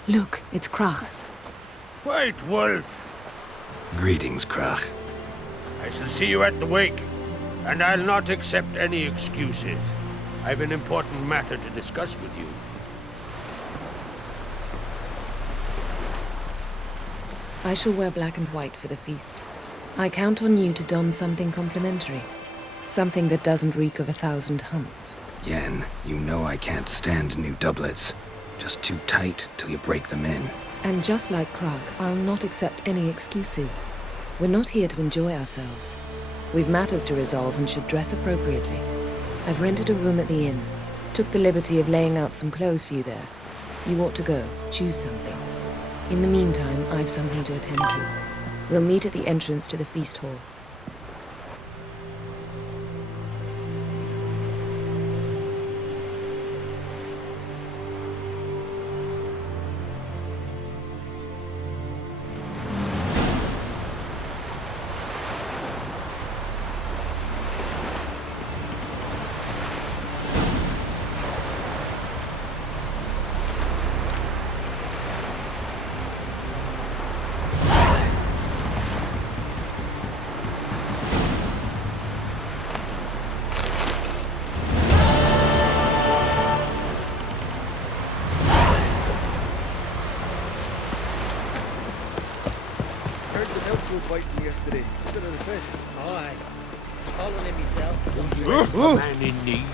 Look, it's Krach. White Wolf! Greetings, Krach. I shall see you at the wake, and I'll not accept any excuses. I've an important matter to discuss with you. I shall wear black and white for the feast. I count on you to don something complimentary. Something that doesn't reek of 1,000 hunts. Yen, you know I can't stand new doublets. Just too tight till you break them in. And just like Krach, I'll not accept any excuses. We're not here to enjoy ourselves. We've matters to resolve and should dress appropriately. I've rented a room at the inn. Took the liberty of laying out some clothes for you there. You ought to go. Choose something. In the meantime, I've something to attend to. We'll meet at the entrance to the feast hall. Biting yesterday instead of the fish. Oh, aye. Following him myself. A man in need.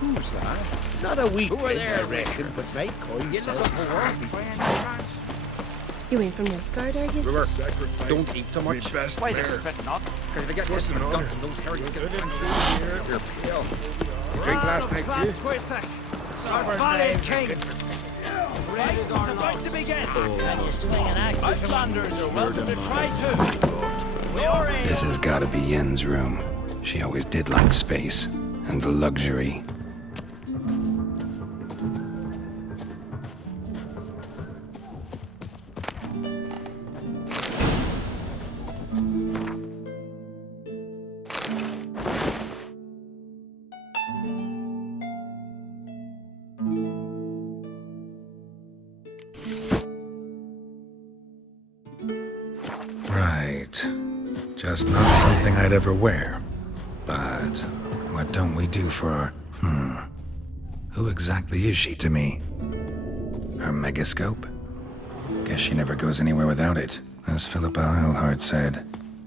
Who's that? Not a weak Who were thing, there, I reckon, but my coin You says looking for work? You ain't from Nilfgaard, are you? River, don't eat so much. Why the spit not? Because if you get What's this the gun matter? from those herrings, get it. You're pale. You drink last night too? Wait a sec. Valley King. Raid is about to begin. Can you swing an axe? Outlanders are welcome to try too. This has gotta be Yen's room. She always did like space and luxury. Right. Just not something I'd ever wear. But what don't we do for... Who exactly is she to me? Her megascope? Guess she never goes anywhere without it. As Philippa Eilhart said,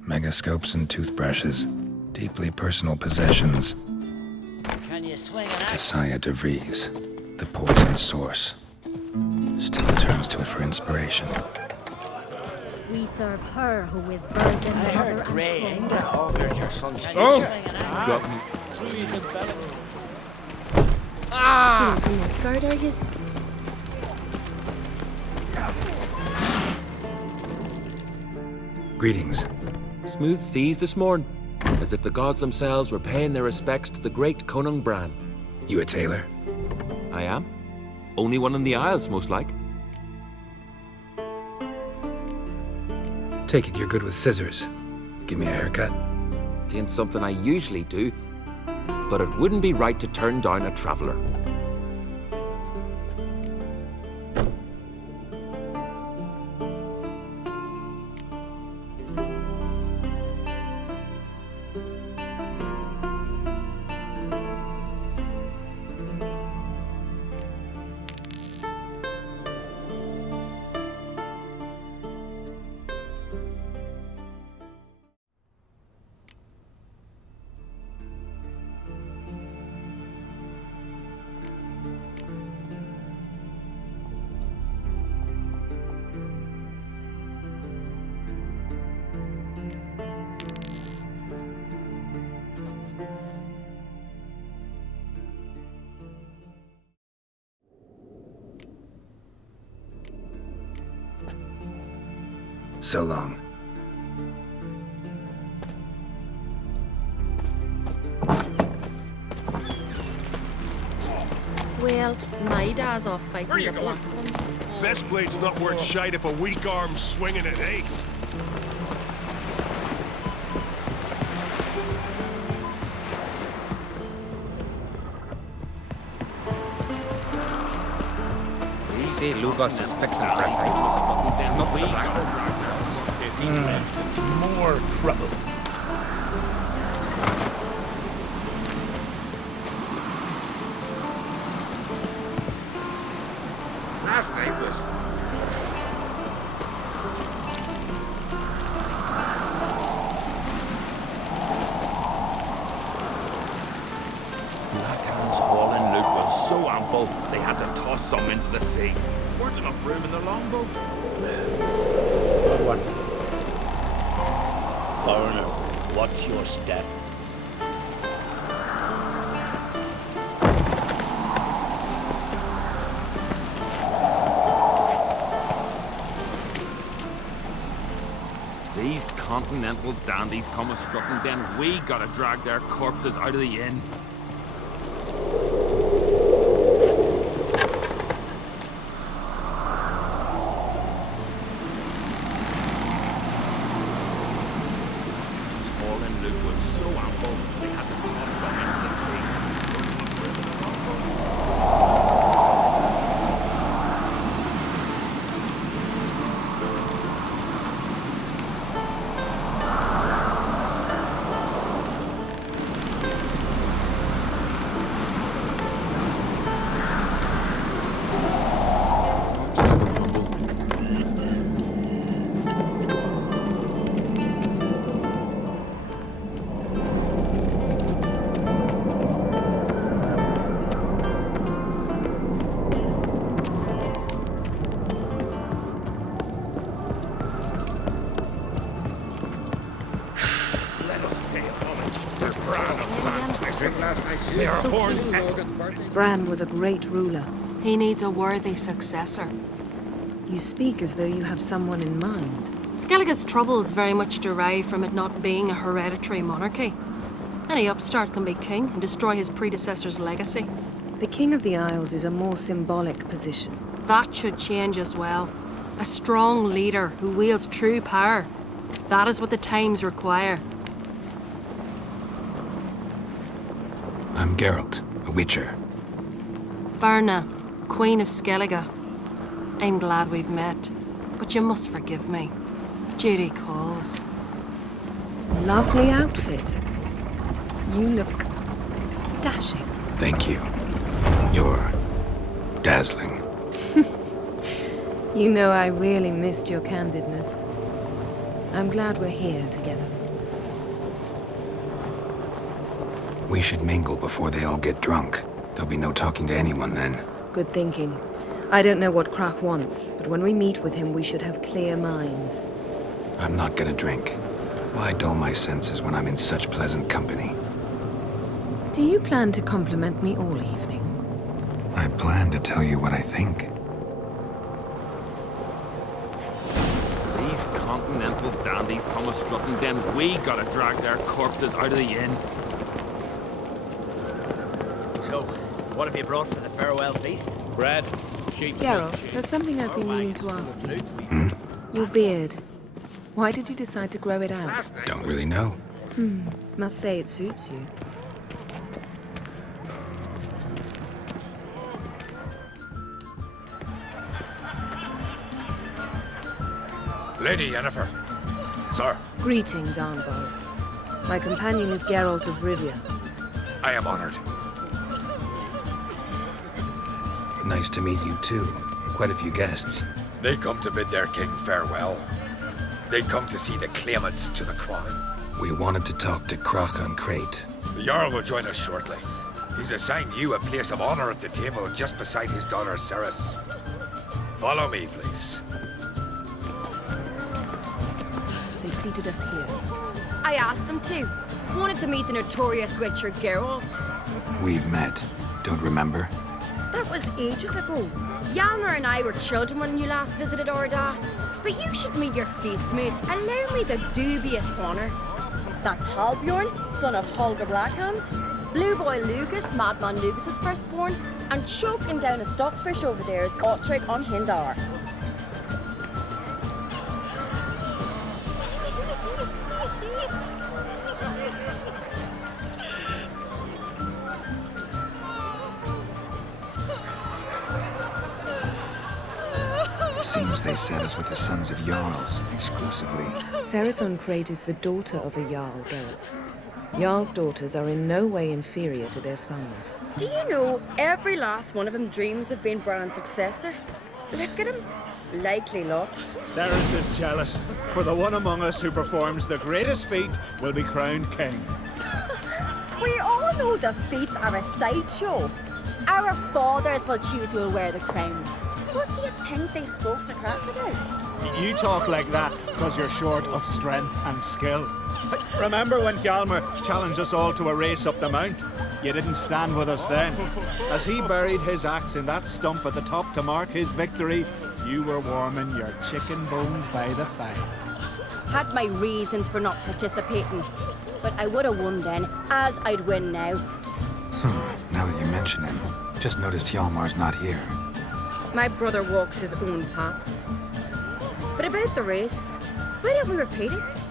megascopes and toothbrushes, deeply personal possessions. Can you swing an To axe? Saya de Vries, the poison source. Still turns to it for inspiration. We serve her who is virgin, I mother, heard and Grey king. Ender. Oh, there's your son's Can face. you swing an axe? Got me. Trees and bellows. You ain't from Nilfgaard, are you? Greetings. Smooth seas this morn, as if the gods themselves were paying their respects to the great Conung Bran. You a tailor? I am. Only one in the Isles, most like. Take it you're good with scissors. Give me a haircut. It ain't something I usually do, but it wouldn't be right to turn down a traveller. So long. Well, my dad's off fighting Where you the going? black ones. Best blade's not worth shite if a weak arm's swinging it, eh? We say Lugos is fixing for a fight. Not the black ones. More trouble. Last night was... Blackhand's haul in loot was so ample, they had to toss some into the sea. Weren't enough room in the longboat. Go on. Foreigner, what's your step? These continental dandies come a strutting, then we gotta drag their corpses out of the inn. Small and loot was so ample, they had to toss some into the sea. Bran was a great ruler. He needs a worthy successor. You speak as though you have someone in mind. Skellige's troubles very much derive from it not being a hereditary monarchy. Any upstart can be king and destroy his predecessor's legacy. The King of the Isles is a more symbolic position. That should change as well. A strong leader who wields true power. That is what the times require. I'm Geralt, a witcher. Berna, Queen of Skellige. I'm glad we've met, but you must forgive me. Duty calls. Lovely outfit. You look dashing. Thank you. You're dazzling. You know I really missed your candidness. I'm glad we're here together. We should mingle before they all get drunk. There'll be no talking to anyone then. Good thinking. I don't know what Krach wants, but when we meet with him, we should have clear minds. I'm not gonna drink. Why dull my senses when I'm in such pleasant company? Do you plan to compliment me all evening? I plan to tell you what I think. These continental dandies come a strutting, then we gotta drag their corpses out of the inn. So, what have you brought for the farewell feast? Bread, sheep. Geralt, there's something I've been meaning to ask you. Your beard. Why did you decide to grow it out? Don't really know. Must say it suits you. Lady Yennefer. Sir. Greetings, Arnvald. My companion is Geralt of Rivia. I am honored. Nice to meet you too. Quite a few guests. They come to bid their king farewell. They come to see the claimants to the crown. We wanted to talk to Krach on Crate. The Jarl will join us shortly. He's assigned you a place of honor at the table just beside his daughter Ceres. Follow me, please. They've seated us here. I asked them to. Wanted to meet the notorious witcher Geralt. We've met. Don't remember? That was ages ago. Hjalmar and I were children when you last visited Orda. But you should meet your feast mates. Allow me the dubious honor. That's Halbjorn, son of Holger Blackhand, Blue Boy Lucas, Madman Lucas's firstborn, and choking down a stockfish over there is Otrek on Hindar. Seems they set us with the sons of Jarls, exclusively. Ceres on Crate is the daughter of a Jarl, Geralt. Jarl's daughters are in no way inferior to their sons. Do you know every last one of them dreams of being Bran's successor? Look at him. Likely lot. Ceres is jealous, for the one among us who performs the greatest feat will be crowned king. We all know the feats are a sideshow. Our fathers will choose who will wear the crown. What do you think they spoke to Crack about? You talk like that because you're short of strength and skill. Remember when Hjalmar challenged us all to a race up the mount? You didn't stand with us then. As he buried his axe in that stump at the top to mark his victory, you were warming your chicken bones by the fire. Had my reasons for not participating, but I would have won then, as I'd win now. Now that you mention him, just noticed Hjalmar's not here. My brother walks his own paths. But about the race, why don't we repeat it?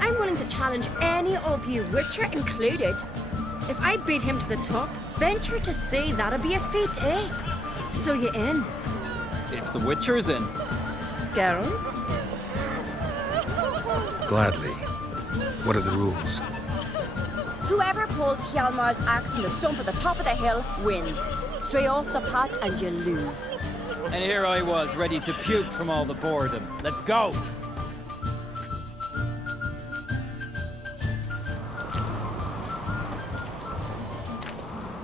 I'm willing to challenge any of you, Witcher included. If I beat him to the top, venture to say that'd be a feat, eh? So you in? If the Witcher's in. Geralt? Gladly. What are the rules? Whoever pulls Hjalmar's axe from the stump at the top of the hill wins. Stray off the path and you lose. And here I was, ready to puke from all the boredom. Let's go!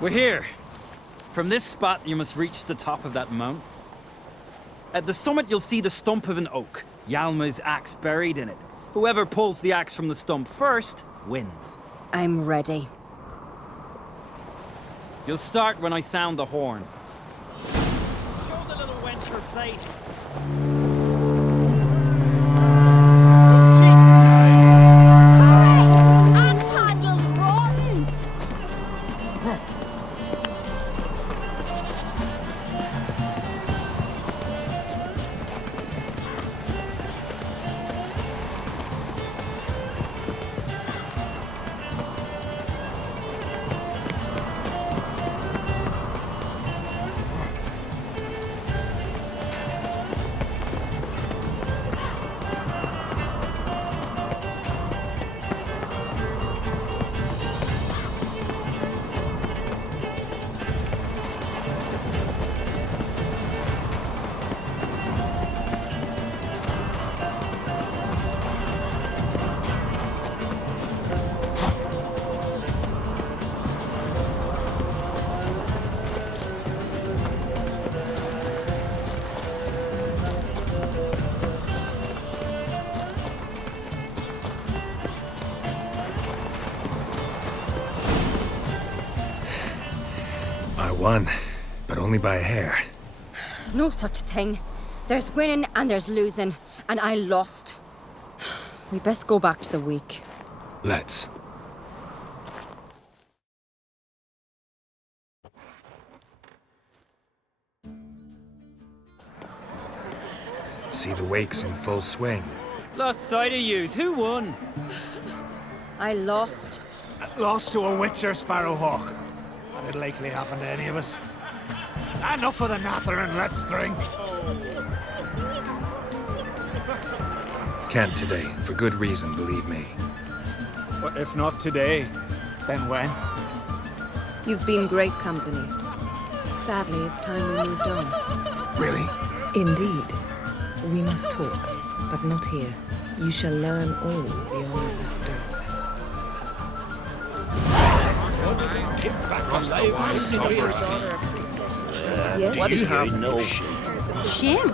We're here. From this spot, you must reach the top of that mount. At the summit, you'll see the stump of an oak, Hjalmar's axe buried in it. Whoever pulls the axe from the stump first, wins. I'm ready. You'll start when I sound the horn. Show the little wench her place. Won, but only by a hair. No such thing. There's winning and there's losing, and I lost. We best go back to the week. Let's. See the wakes in full swing. Lost sight of yous. Who won? I lost. Lost to a Witcher Sparrowhawk. That'd likely happen to any of us. Enough of the nattering, let's drink. Can't today, for good reason, believe me. Well, if not today, then when? You've been great company. Sadly, it's time we moved on. Really? Indeed. We must talk, but not here. You shall learn all beyond that door. Yes? What do you know? Shame.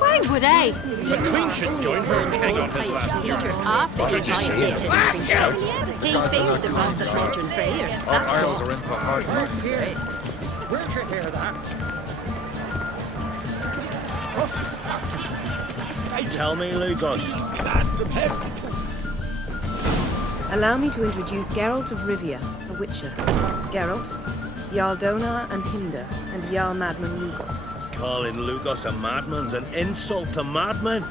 Why would I? The Queen should join her king on his last Peter after Did you see it? He feared the wrath of Matron Freyr. That's Isles what. are in for hard times. Where'd you hear that? Hey, tell me, Lugos. Allow me to introduce Geralt of Rivia, a Witcher. Geralt, Jarl Donar and Hinder, and Jarl Madman Lugos. Calling Lugos a madman's an insult to madman.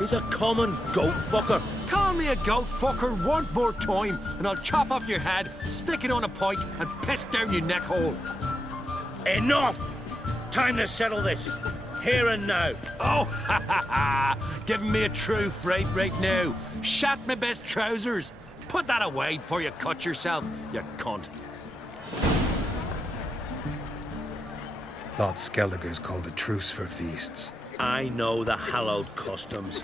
He's a common goat fucker. Call me a goat fucker one more time, and I'll chop off your head, stick it on a pike, and piss down your neck hole. Enough! Time to settle this. Here and now. Oh, ha ha ha! Giving me a true fright right now. Shat my best trousers. Put that away before you cut yourself, you cunt. Thought Skellige's called a truce for feasts. I know the hallowed customs,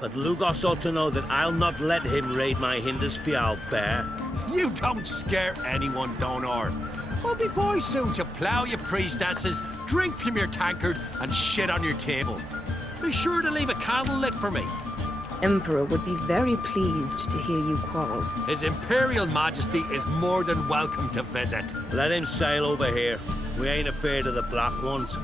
but Lugos ought to know that I'll not let him raid my Hindisfial bear. You don't scare anyone, Donar. I'll be boys soon to plough your priestesses drink from your tankard, and shit on your table. Be sure to leave a candle lit for me. Emperor would be very pleased to hear you quarrel. His Imperial Majesty is more than welcome to visit. Let him sail over here. We ain't afraid of the Black Ones.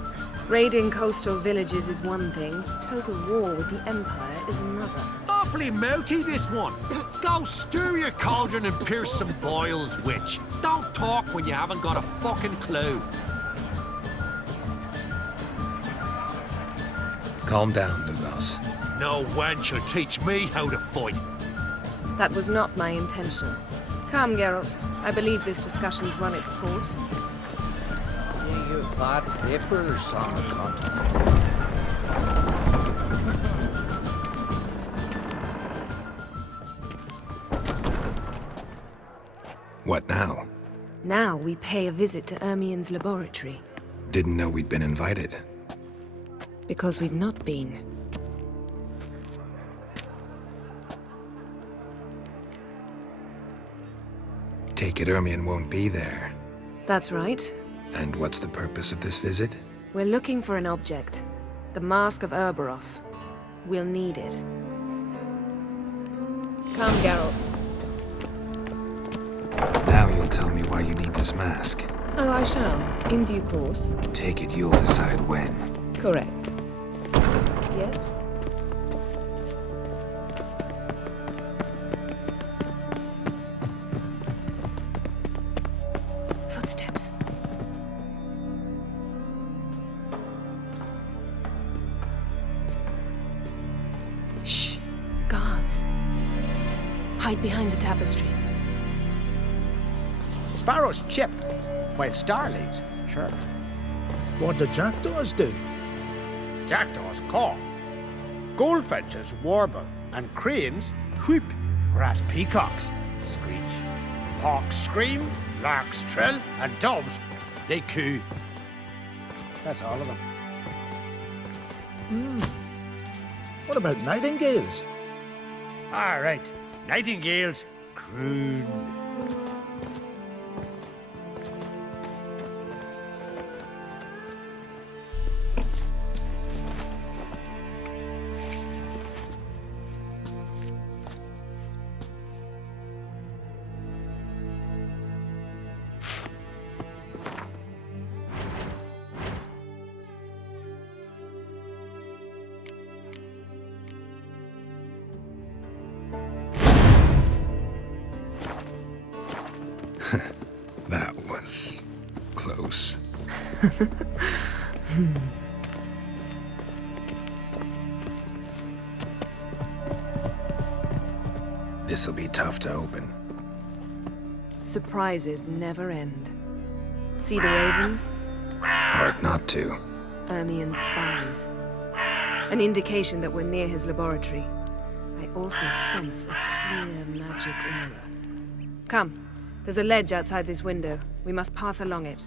Raiding coastal villages is one thing. Total war with the Empire is another. Awfully mouty, this one. Go stir your cauldron and pierce some boils, witch. Don't talk when you haven't got a fucking clue. Calm down, Lugos. No wench will teach me how to fight. That was not my intention. Come, Geralt. I believe this discussion's run its course. See you bad papers on the continent. What now? Now we pay a visit to Ermien's laboratory. Didn't know we'd been invited. Because we've not been. Take it Ermien won't be there. That's right. And what's the purpose of this visit? We're looking for an object. The Mask of Ouroboros. We'll need it. Come, Geralt. Now you'll tell me why you need this mask. Oh, I shall. In due course. Take it you'll decide when. Correct. Yes? Footsteps. Shh. Guards. Hide behind the tapestry. Sparrows chip, while starlings chirp. What do jackdaws do? Jackdaws caw. Goldfinches warble, and cranes whoop, whereas peacocks screech. Hawks scream, larks trill, and doves, they coo. That's all of them. What about nightingales? All right, nightingales croon. That was close. This'll be tough to open. Surprises never end. See the ravens? Hard not to. Ermien's spies. An indication that we're near his laboratory. I also sense a clear magic aura. Come. There's a ledge outside this window. We must pass along it.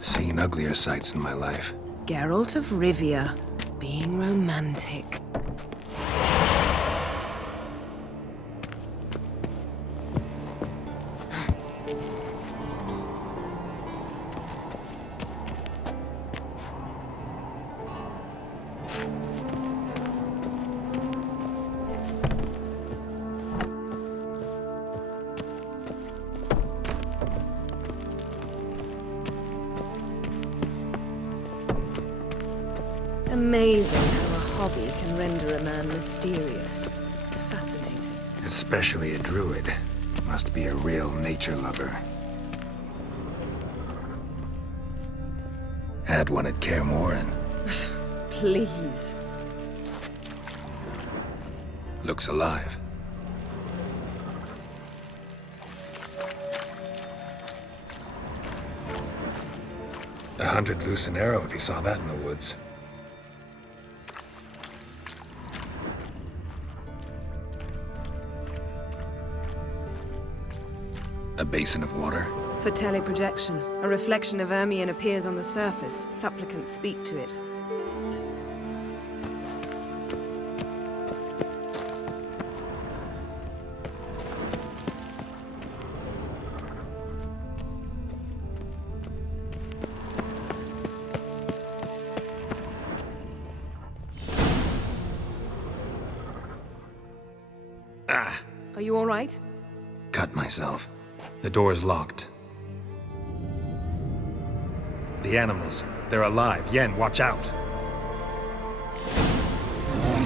Seen uglier sights in my life. Geralt of Rivia, being romantic. Amazing how a hobby can render a man mysterious. Fascinating. Especially a druid. Must be a real nature lover. Had one at Kaer Morhen. Please. Looks alive. $100 loose an arrow if you saw that in the woods. A basin of water. For teleprojection, a reflection of Ermien appears on the surface. Supplicants speak to it. Ah! Are you all right? Cut myself. The door's locked. The animals. They're alive. Yen, watch out.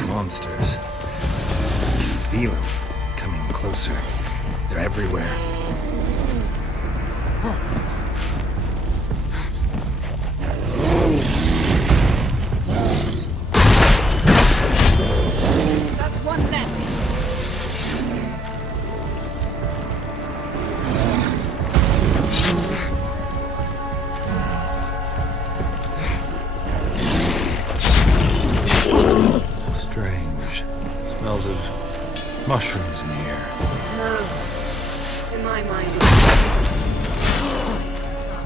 Monsters. I can feel them coming closer. They're everywhere. That's one less. Strange. Smells of mushrooms in here. No. To my mind, it's a scent of sun.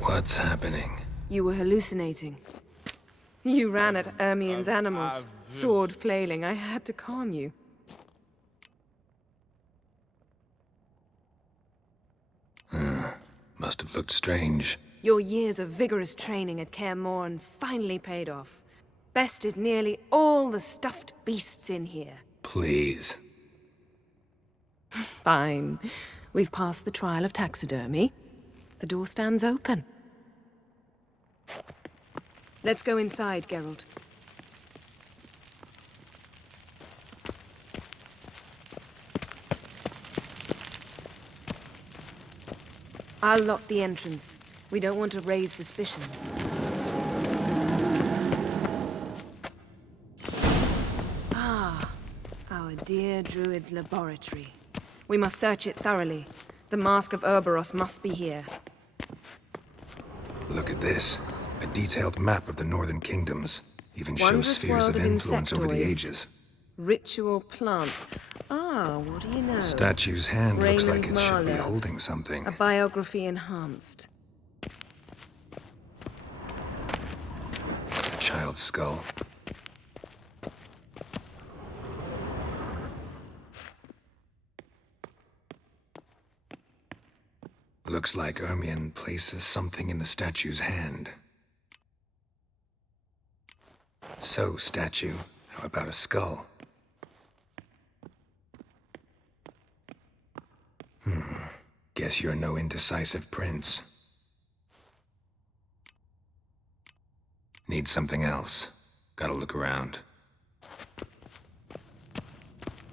What's happening? You were hallucinating. You ran at Ermien's animals, sword flailing. I had to calm you. Must have looked strange. Your years of vigorous training at Kaer Morhen finally paid off. Bested nearly all the stuffed beasts in here. Please. Fine. We've passed the trial of taxidermy. The door stands open. Let's go inside, Geralt. I'll lock the entrance. We don't want to raise suspicions. Ah, our dear Druid's laboratory. We must search it thoroughly. The Mask of Ouroboros must be here. Look at this. A detailed map of the Northern Kingdoms. Even shows Wondrous spheres world of influence over the insectoids. ages. Ritual plants. Ah, what do you know? Statue's hand looks like it Raymond should be Marlowe. holding something. A biography enhanced. A child's skull. Looks like Ermien places something in the statue's hand. So, statue, how about a skull? Guess you're no indecisive prince. Need something else. Gotta look around.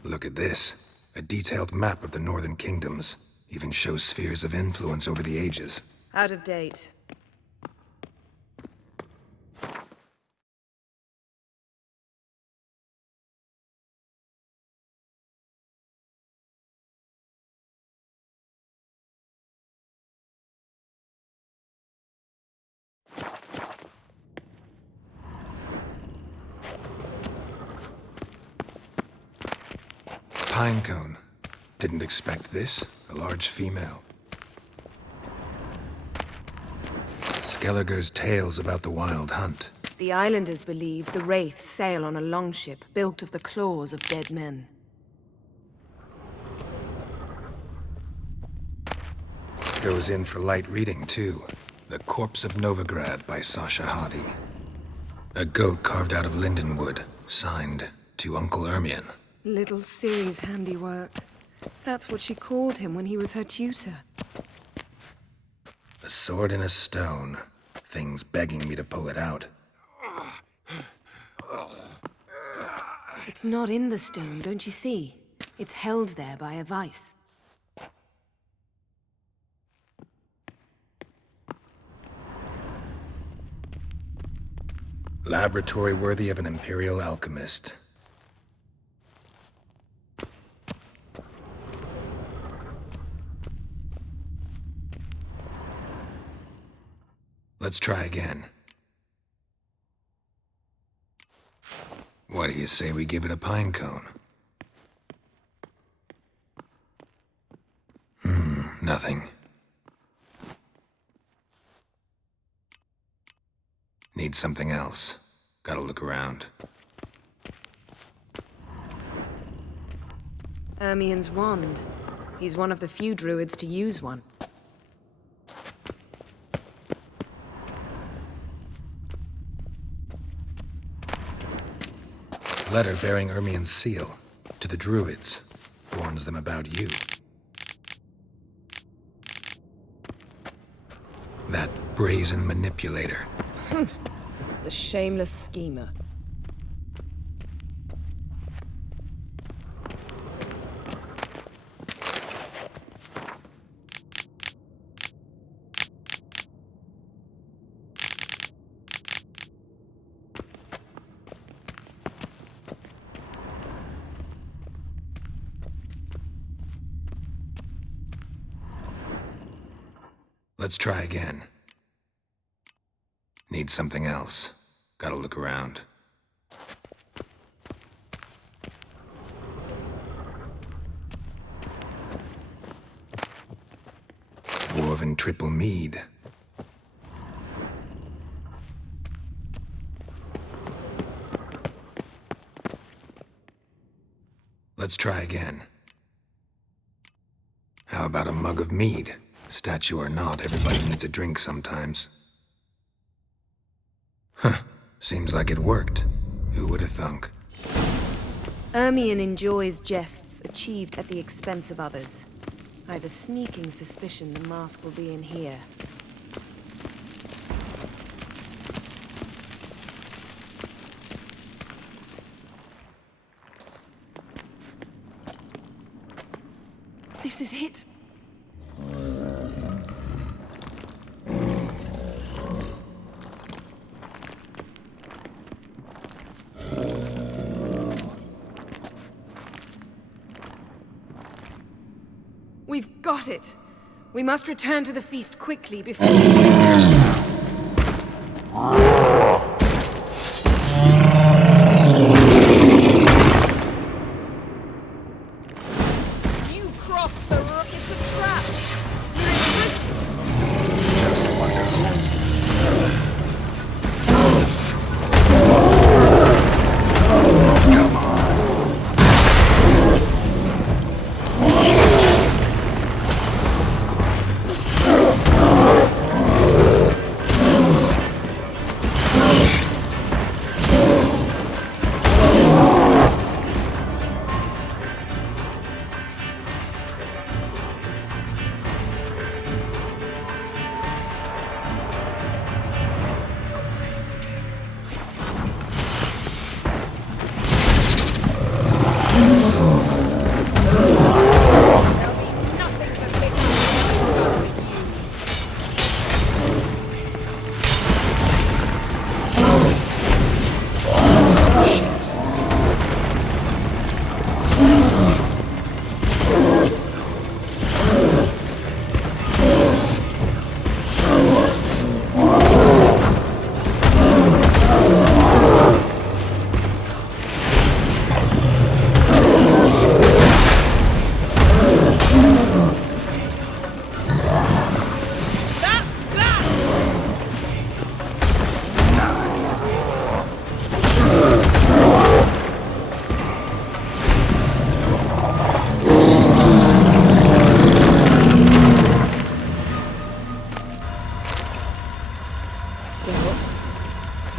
Look at this. A detailed map of the Northern Kingdoms. Even shows spheres of influence over the ages. Out of date. Pinecone. Didn't expect this. A large female. Skelliger's tales about the Wild Hunt. The islanders believe the wraiths sail on a longship built of the claws of dead men. Goes in for light reading, too. The Corpse of Novigrad by Sasha Hadi. A goat carved out of lindenwood, signed to Uncle Ermion. Little Ciri's handiwork. That's what she called him when he was her tutor. A sword in a stone. Things begging me to pull it out. It's not in the stone, don't you see? It's held there by a vice. Laboratory worthy of an imperial alchemist. Let's try again. What do you say we give it a pine cone? Nothing. Need something else. Gotta look around. Ermion's wand. He's one of the few druids to use one. Letter bearing Ermion's seal to the druids. Warns them about you. That brazen manipulator. The shameless schemer. Let's try again. Need something else. Gotta look around. Dwarven triple mead. Let's try again. How about a mug of mead? Statue or not, everybody needs a drink sometimes. Huh. Seems like it worked. Who would have thunk? Ermion enjoys jests achieved at the expense of others. I have a sneaking suspicion the mask will be in here. This is it. We've got it! We must return to the feast quickly before... You crossed the rook, it's a trap! Just wonderful. Come on.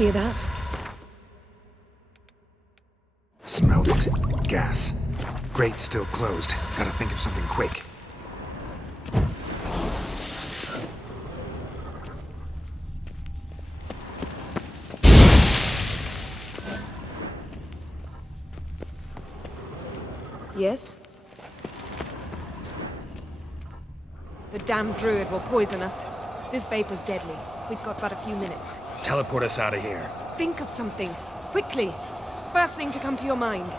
hear that? Smelled it. Gas. Grate's still closed. Gotta think of something quick. Yes? The damned druid will poison us. This vapor's deadly. We've got but a few minutes. Teleport us out of here. Think of something. Quickly. First thing to come to your mind.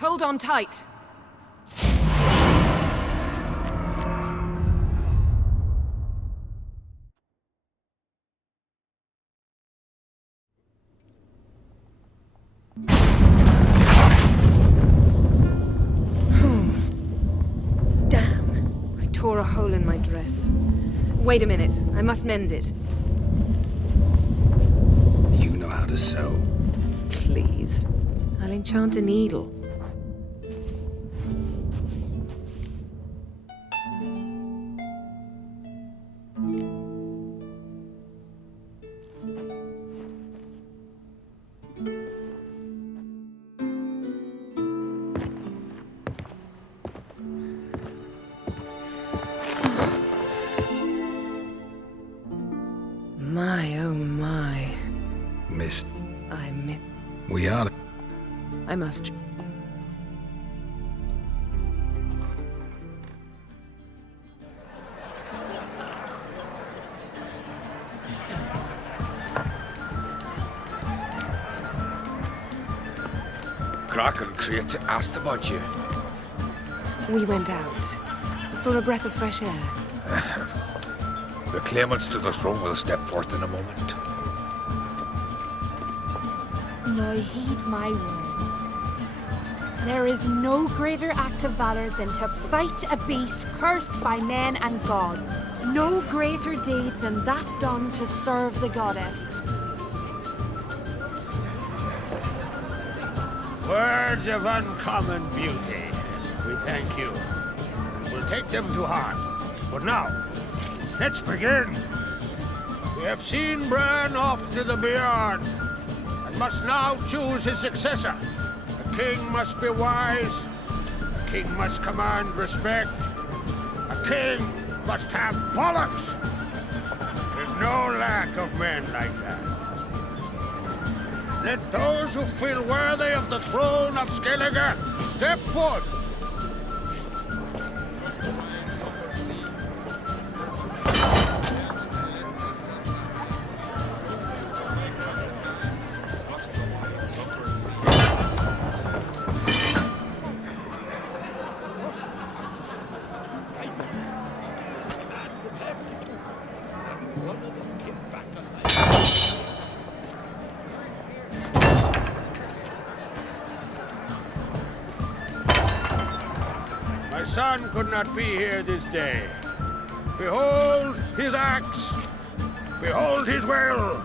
Hold on tight. Damn. I tore a hole in my dress. Wait a minute. I must mend it. You know how to sew. Please. I'll enchant a needle. My, oh my. Missed. I missed. We oughta. I must. Kraken Crate asked about you. We went out. For a breath of fresh air. The claimants to the throne will step forth in a moment. Now heed my words. There is no greater act of valor than to fight a beast cursed by men and gods. No greater deed than that done to serve the goddess. Words of uncommon beauty. We thank you. We'll take them to heart. But now, let's begin. We have seen Bran off to the beyond, and must now choose his successor. A king must be wise. A king must command respect. A king must have bollocks. There's no lack of men like that. Let those who feel worthy of the throne of Skellige step forth. My son could not be here this day. Behold his axe. Behold his wail.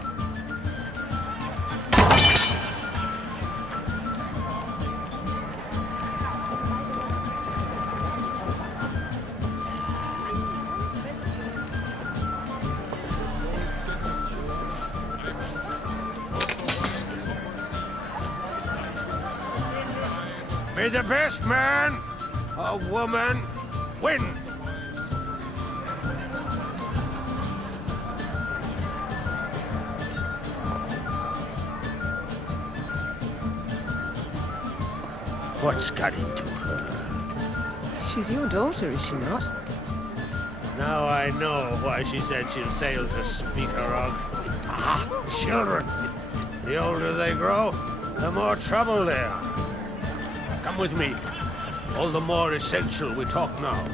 May the best man or woman win. What's got into her? She's your daughter, is she not? Now I know why she said she'll sail to Speakerog. Ah, children. The older they grow, the more trouble they are. Come with me. All the more essential we talk now.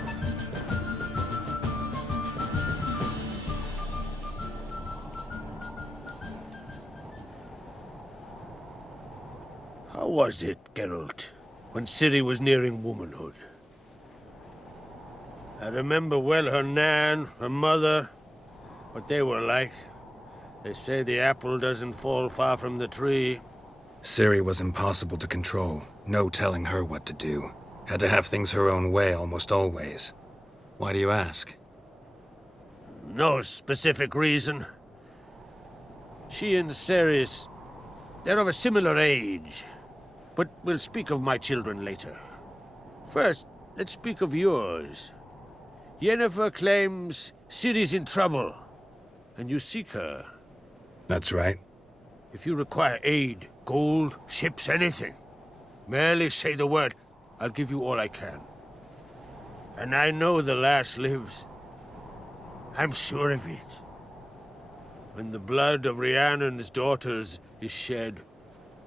How was it, Geralt, when Ciri was nearing womanhood? I remember well her nan, her mother, what they were like. They say the apple doesn't fall far from the tree. Ciri was impossible to control. No telling her what to do. Had to have things her own way almost always. Why do you ask? No specific reason. She and Ceres, they're of a similar age. But we'll speak of my children later. First, let's speak of yours. Yennefer claims Ciri's in trouble, and you seek her. That's right. If you require aid, gold, ships, anything, merely say the word. I'll give you all I can. And I know the lass lives. I'm sure of it. When the blood of Rhiannon's daughters is shed,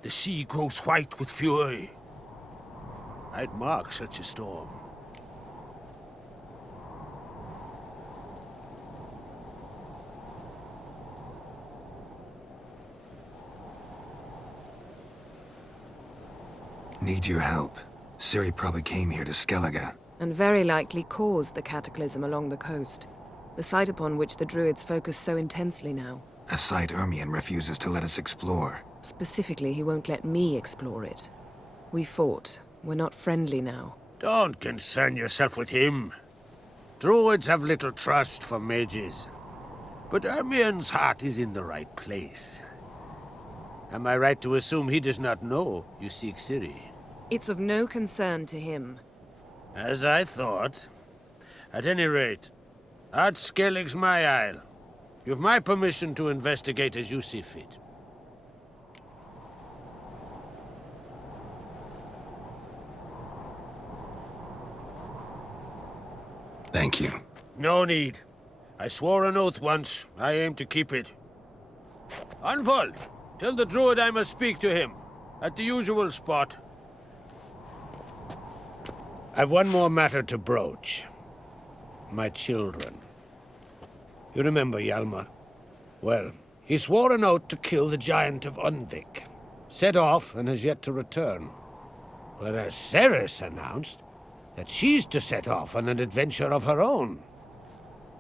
the sea grows white with fury. I'd mark such a storm. Need your help. Ciri probably came here to Skellige. And very likely caused the cataclysm along the coast. The site upon which the Druids focus so intensely now. A site Ermion refuses to let us explore. Specifically, he won't let me explore it. We fought. We're not friendly now. Don't concern yourself with him. Druids have little trust for mages. But Ermion's heart is in the right place. Am I right to assume he does not know you seek Ciri? It's of no concern to him. As I thought. At any rate, Ard Skellig's my isle. You've my permission to investigate as you see fit. Thank you. No need. I swore an oath once. I aim to keep it. Unfold! Tell the druid I must speak to him. At the usual spot. I've one more matter to broach. My children. You remember Hjalmar? Well, he swore an oath to kill the giant of Undvik. Set off and has yet to return. Whereas Ceres announced that she's to set off on an adventure of her own.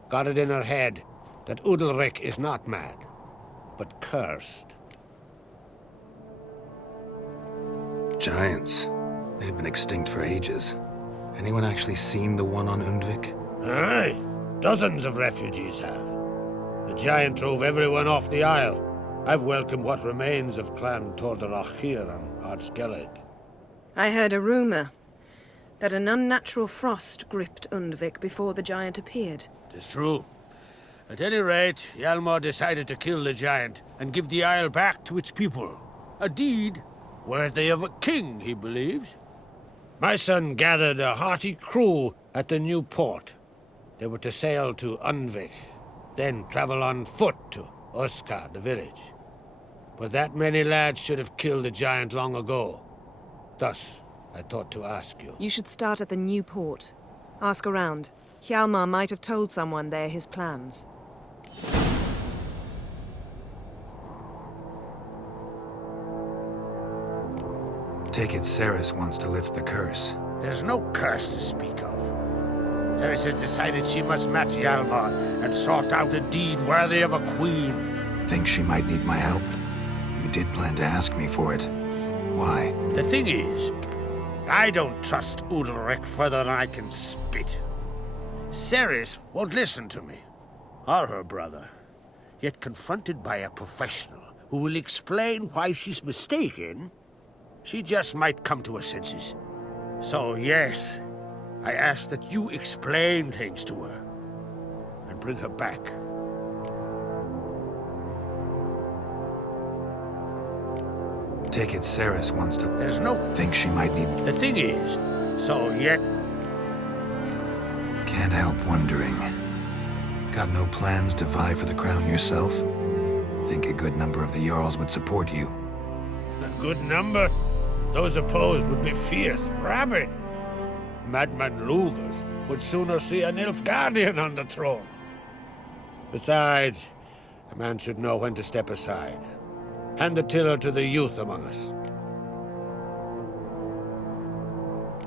Got it in her head that Udalric is not mad, but cursed. Giants. They've been extinct for ages. Anyone actually seen the one on Undvik? Aye. Dozens of refugees have. The giant drove everyone off the isle. I've welcomed what remains of Clan Tordarach here on Ard Skellig. I heard a rumor that an unnatural frost gripped Undvik before the giant appeared. It's true. At any rate, Hjalmar decided to kill the giant and give the isle back to its people. A deed worthy of a king, he believes. My son gathered a hearty crew at the new port. They were to sail to Undvik, then travel on foot to Oskar, the village. But that many lads should have killed the giant long ago. Thus, I thought to ask you. You should start at the new port. Ask around. Hjalmar might have told someone there his plans. Take it Ceres wants to lift the curse. There's no curse to speak of. Ceres has decided she must match Hjalmar and sought out a deed worthy of a queen. Think she might need my help? You did plan to ask me for it. Why? The thing is, I don't trust Udalric further than I can spit. Ceres won't listen to me, or her brother. Yet confronted by a professional who will explain why she's mistaken, she just might come to her senses. So yes, I ask that you explain things to her and bring her back. Take it Ceres wants to... There's no... Think she might need... The thing is, so yet... Can't help wondering. Got no plans to vie for the crown yourself? Think a good number of the Jarls would support you. A good number? Those opposed would be fierce, rabid. Madman Lugas would sooner see an Nilfgaardian on the throne. Besides, a man should know when to step aside. Hand the tiller to the youth among us.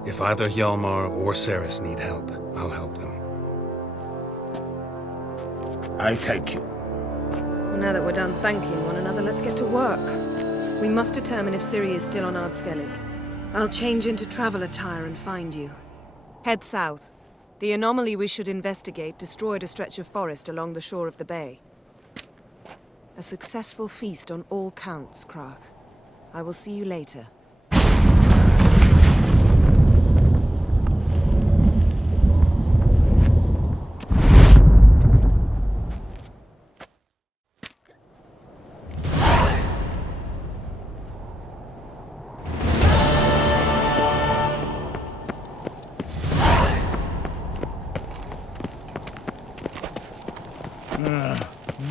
If either Hjalmar or Ceres need help, I'll help them. I thank you. Well, now that we're done thanking one another, let's get to work. We must determine if Ciri is still on Ard Skellig. I'll change into travel attire and find you. Head south. The anomaly we should investigate destroyed a stretch of forest along the shore of the bay. A successful feast on all counts, Krach. I will see you later.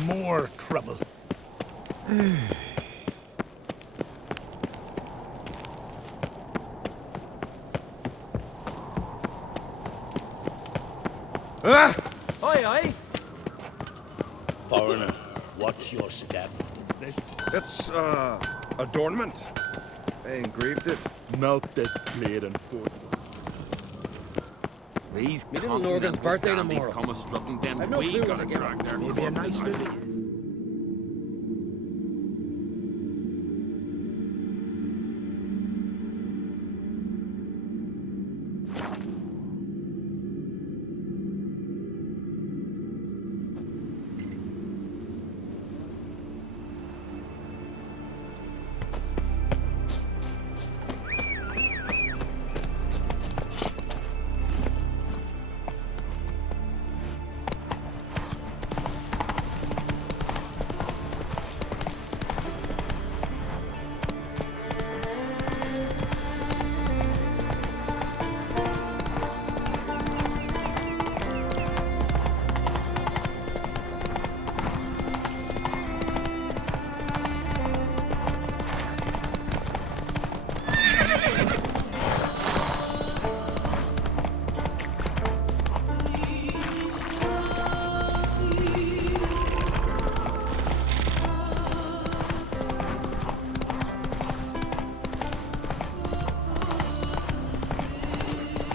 More trouble. Oi, oi! Foreigner, what's your step? It's, adornment. They engraved it. Melt this blade and put. These little Norgan's birthday dandies tomorrow. come a strutting them. I've no We clue gotta when to get drag their Maybe a nice corpses little... out.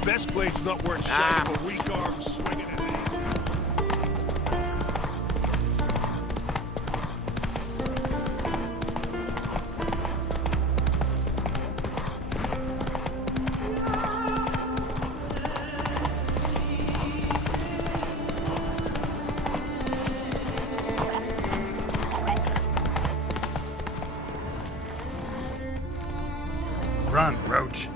Best blade's not worth shedding for weak arms swinging at me. Run, Roach.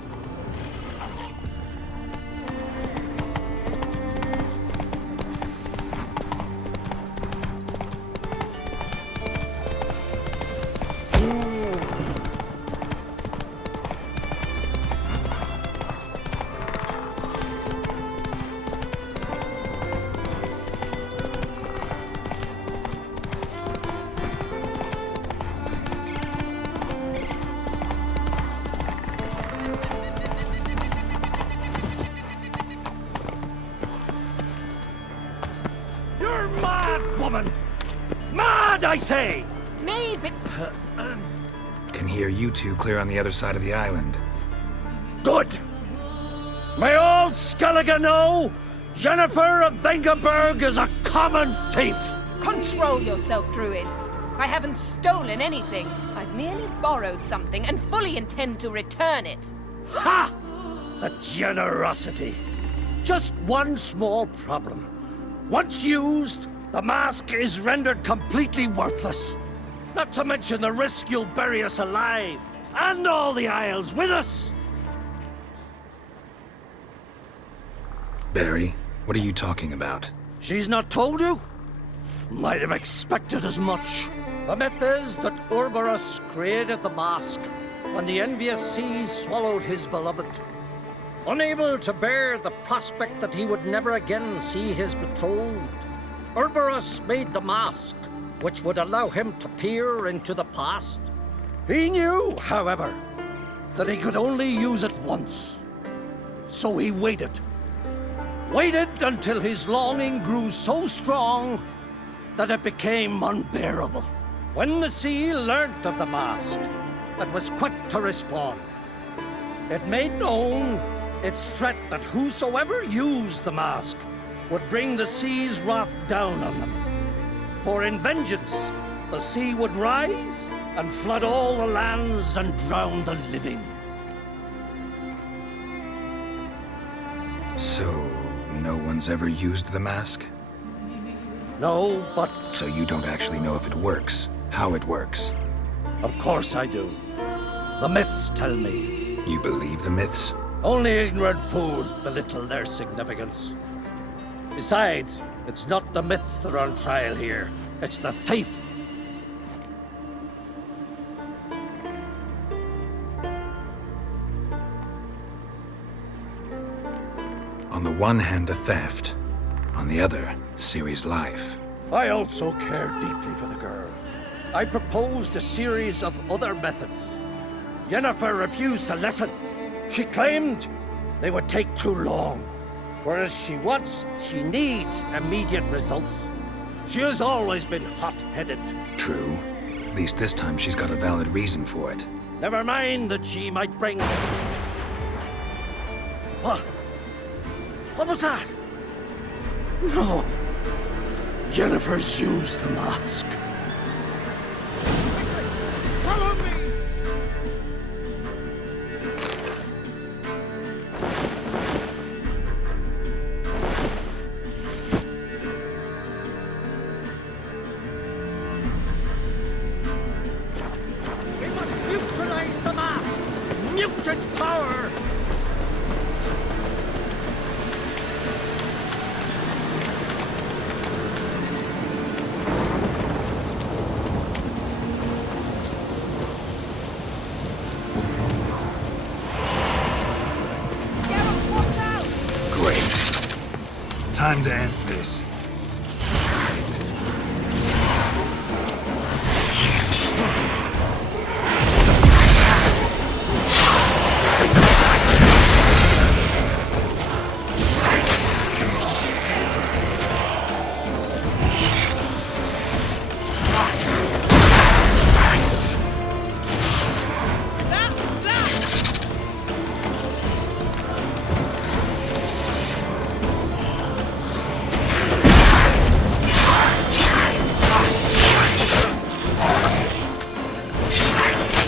You're mad, woman! Mad, I say! Maybe. Can hear you two clear on the other side of the island. Good! May all Skellige know Yennefer of Vengerberg is a common thief! Control yourself, Druid. I haven't stolen anything. I've merely borrowed something and fully intend to return it. Ha! The generosity. Just one small problem. Once used, the mask is rendered completely worthless. Not to mention the risk you'll bury us alive, and all the Isles with us. Barry, what are you talking about? She's not told you? Might have expected as much. The myth is that Urberus created the mask when the envious seas swallowed his beloved. Unable to bear the prospect that he would never again see his betrothed, Urberus made the mask, which would allow him to peer into the past. He knew, however, that he could only use it once. So he waited. Waited until his longing grew so strong that it became unbearable. When the sea learnt of the mask, it was quick to respond. It made known its threat that whosoever used the mask would bring the sea's wrath down on them. For in vengeance, the sea would rise and flood all the lands and drown the living. So, no one's ever used the mask? No, but... So you don't actually know if it works, how it works? Of course I do. The myths tell me. You believe the myths? Only ignorant fools belittle their significance. Besides, it's not the myths that are on trial here. It's the thief. On the one hand, a theft. On the other, Ciri's life. I also care deeply for the girl. I proposed a series of other methods. Yennefer refused to listen. She claimed they would take too long. Whereas she needs immediate results. She has always been hot-headed. True. At least this time she's got a valid reason for it. Never mind that she might bring... What? What was that? No. Yennefer's used the mask. Follow me! We must neutralize the mask! Mute its power! Time to end this.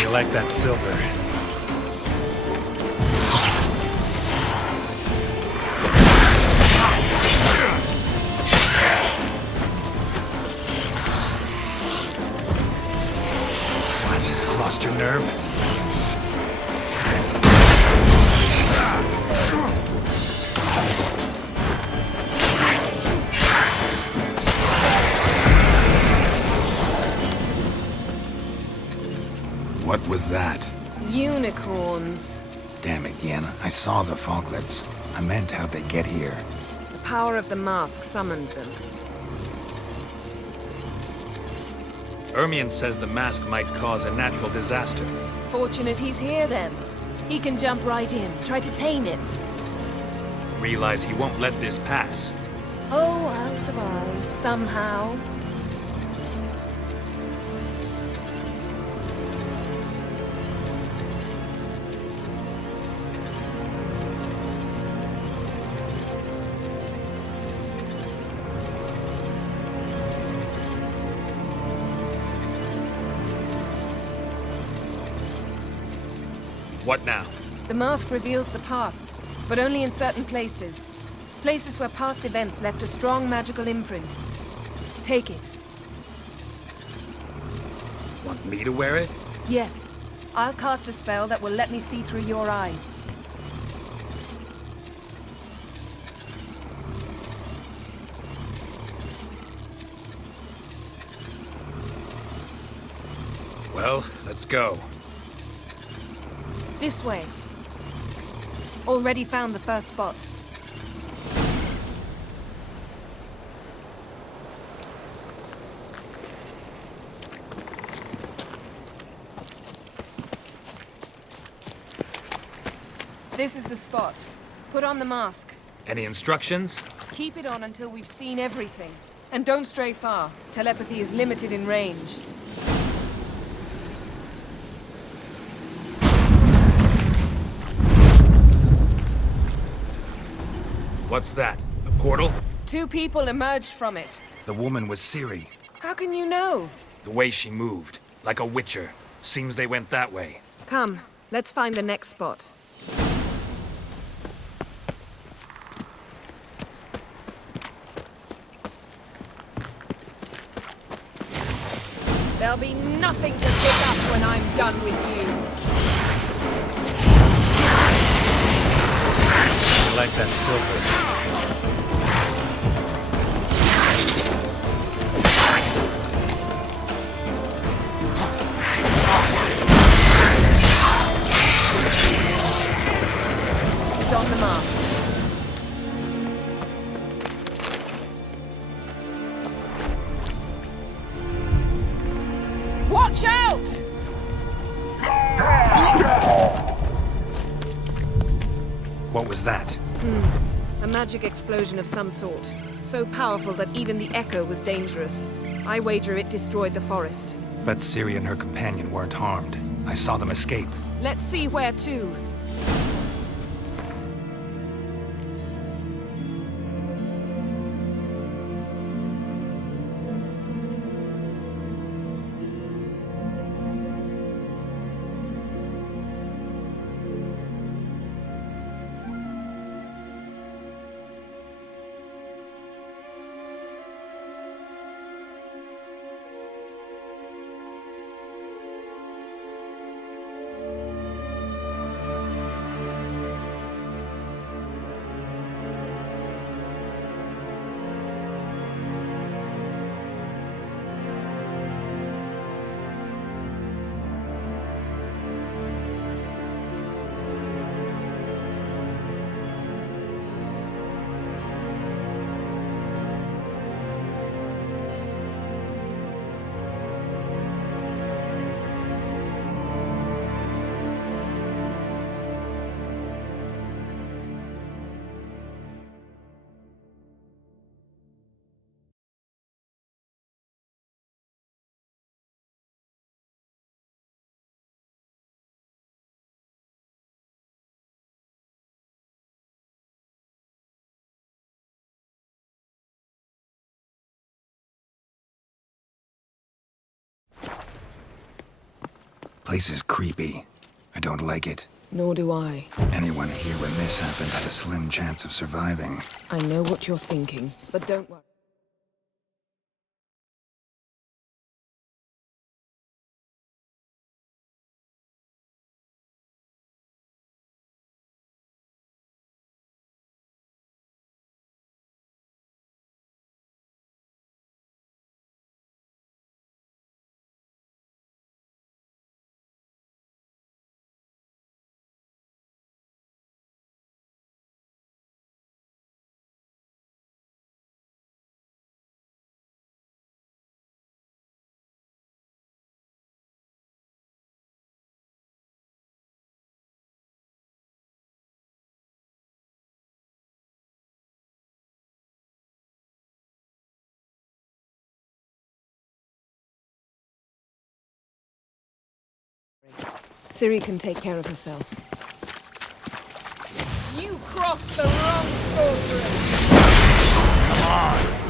Like that silver. What? Lost your nerve? What was that? Unicorns. Damn it, Yen. I saw the foglets. I meant how'd they get here. The power of the mask summoned them. Ermion says the mask might cause a natural disaster. Fortunate he's here then. He can jump right in, try to tame it. Realize he won't let this pass. Oh, I'll survive, somehow. What now? The mask reveals the past, but only in certain places. Places where past events left a strong magical imprint. Take it. Want me to wear it? Yes. I'll cast a spell that will let me see through your eyes. Well, let's go. This way. Already found the first spot. This is the spot. Put on the mask. Any instructions? Keep it on until we've seen everything. And don't stray far. Telepathy is limited in range. What's that? A portal? 2 people emerged from it. The woman was Ciri. How can you know? The way she moved. Like a witcher. Seems they went that way. Come, let's find the next spot. There'll be nothing to pick up when I'm done with you. I like that silver. Don the mask. Watch out! What was that? A magic explosion of some sort. So powerful that even the echo was dangerous. I wager it destroyed the forest. But Ciri and her companion weren't harmed. I saw them escape. Let's see where to. Place is creepy. I don't like it. Nor do I. Anyone here when this happened had a slim chance of surviving. I know what you're thinking, but don't worry. Ciri can take care of herself. You crossed the wrong sorceress! Come on!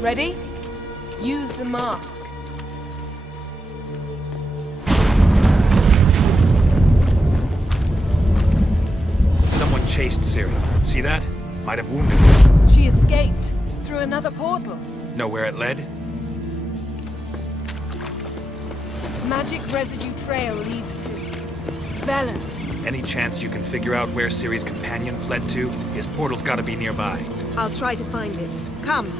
Ready? Use the mask. Someone chased Ciri. See that? Might have wounded her. She escaped through another portal. Know where it led? Magic residue trail leads to Velen. Any chance you can figure out where Ciri's companion fled to? His portal's gotta be nearby. I'll try to find it. Come.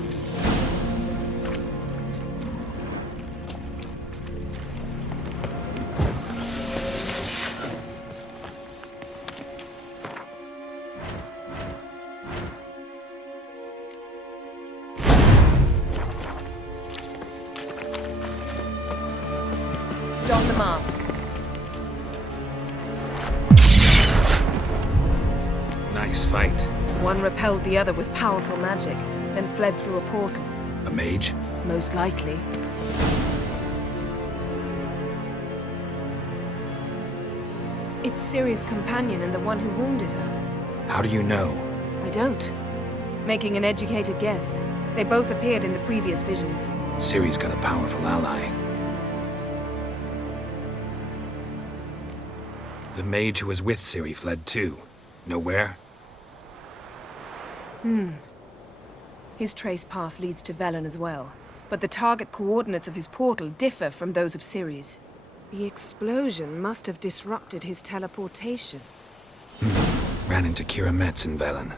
Don the mask. Nice fight. One repelled the other with powerful magic, then fled through a portal. A mage? Most likely. It's Ciri's companion and the one who wounded her. How do you know? I don't. Making an educated guess. They both appeared in the previous visions. Ciri's got a powerful ally. The mage who was with Ciri fled too. Know where? His trace path leads to Velen as well. But the target coordinates of his portal differ from those of Ciri's. The explosion must have disrupted his teleportation. Ran into Kira Metz in Velen.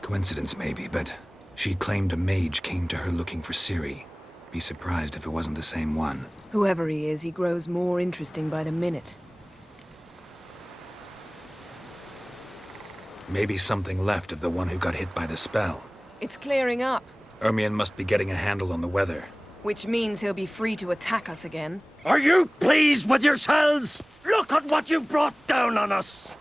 Coincidence maybe, but she claimed a mage came to her looking for Ciri. Be surprised if it wasn't the same one. Whoever he is, he grows more interesting by the minute. Maybe something left of the one who got hit by the spell. It's clearing up, Ermion must be getting a handle on the weather. which means he'll be free to attack us again. Are you pleased with yourselves? Look at what you've brought down on us!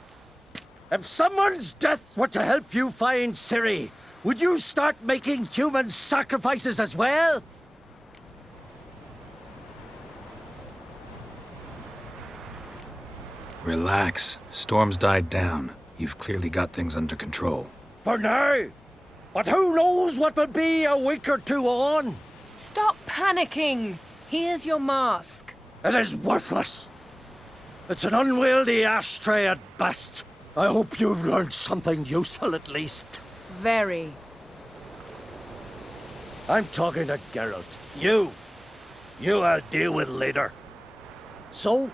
If someone's death were to help you find Ciri, would you start making human sacrifices as well? Relax. Storm's died down. You've clearly got things under control. For now. But who knows what will be a week or two on? Stop panicking! Here's your mask. It is worthless. It's an unwieldy ashtray at best. I hope you've learned something useful at least. Very. I'm talking to Geralt. You I'll deal with later. So?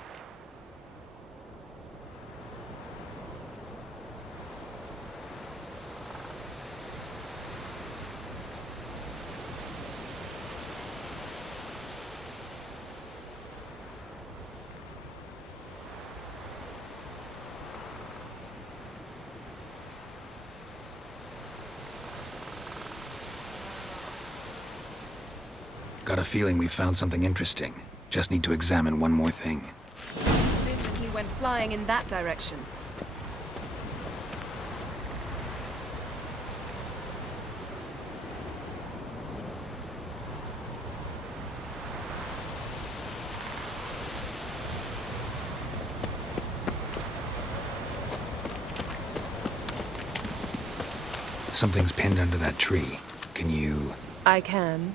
Got a feeling we found something interesting. Just need to examine one more thing. He went flying in that direction. Something's pinned under that tree. Can you... I can.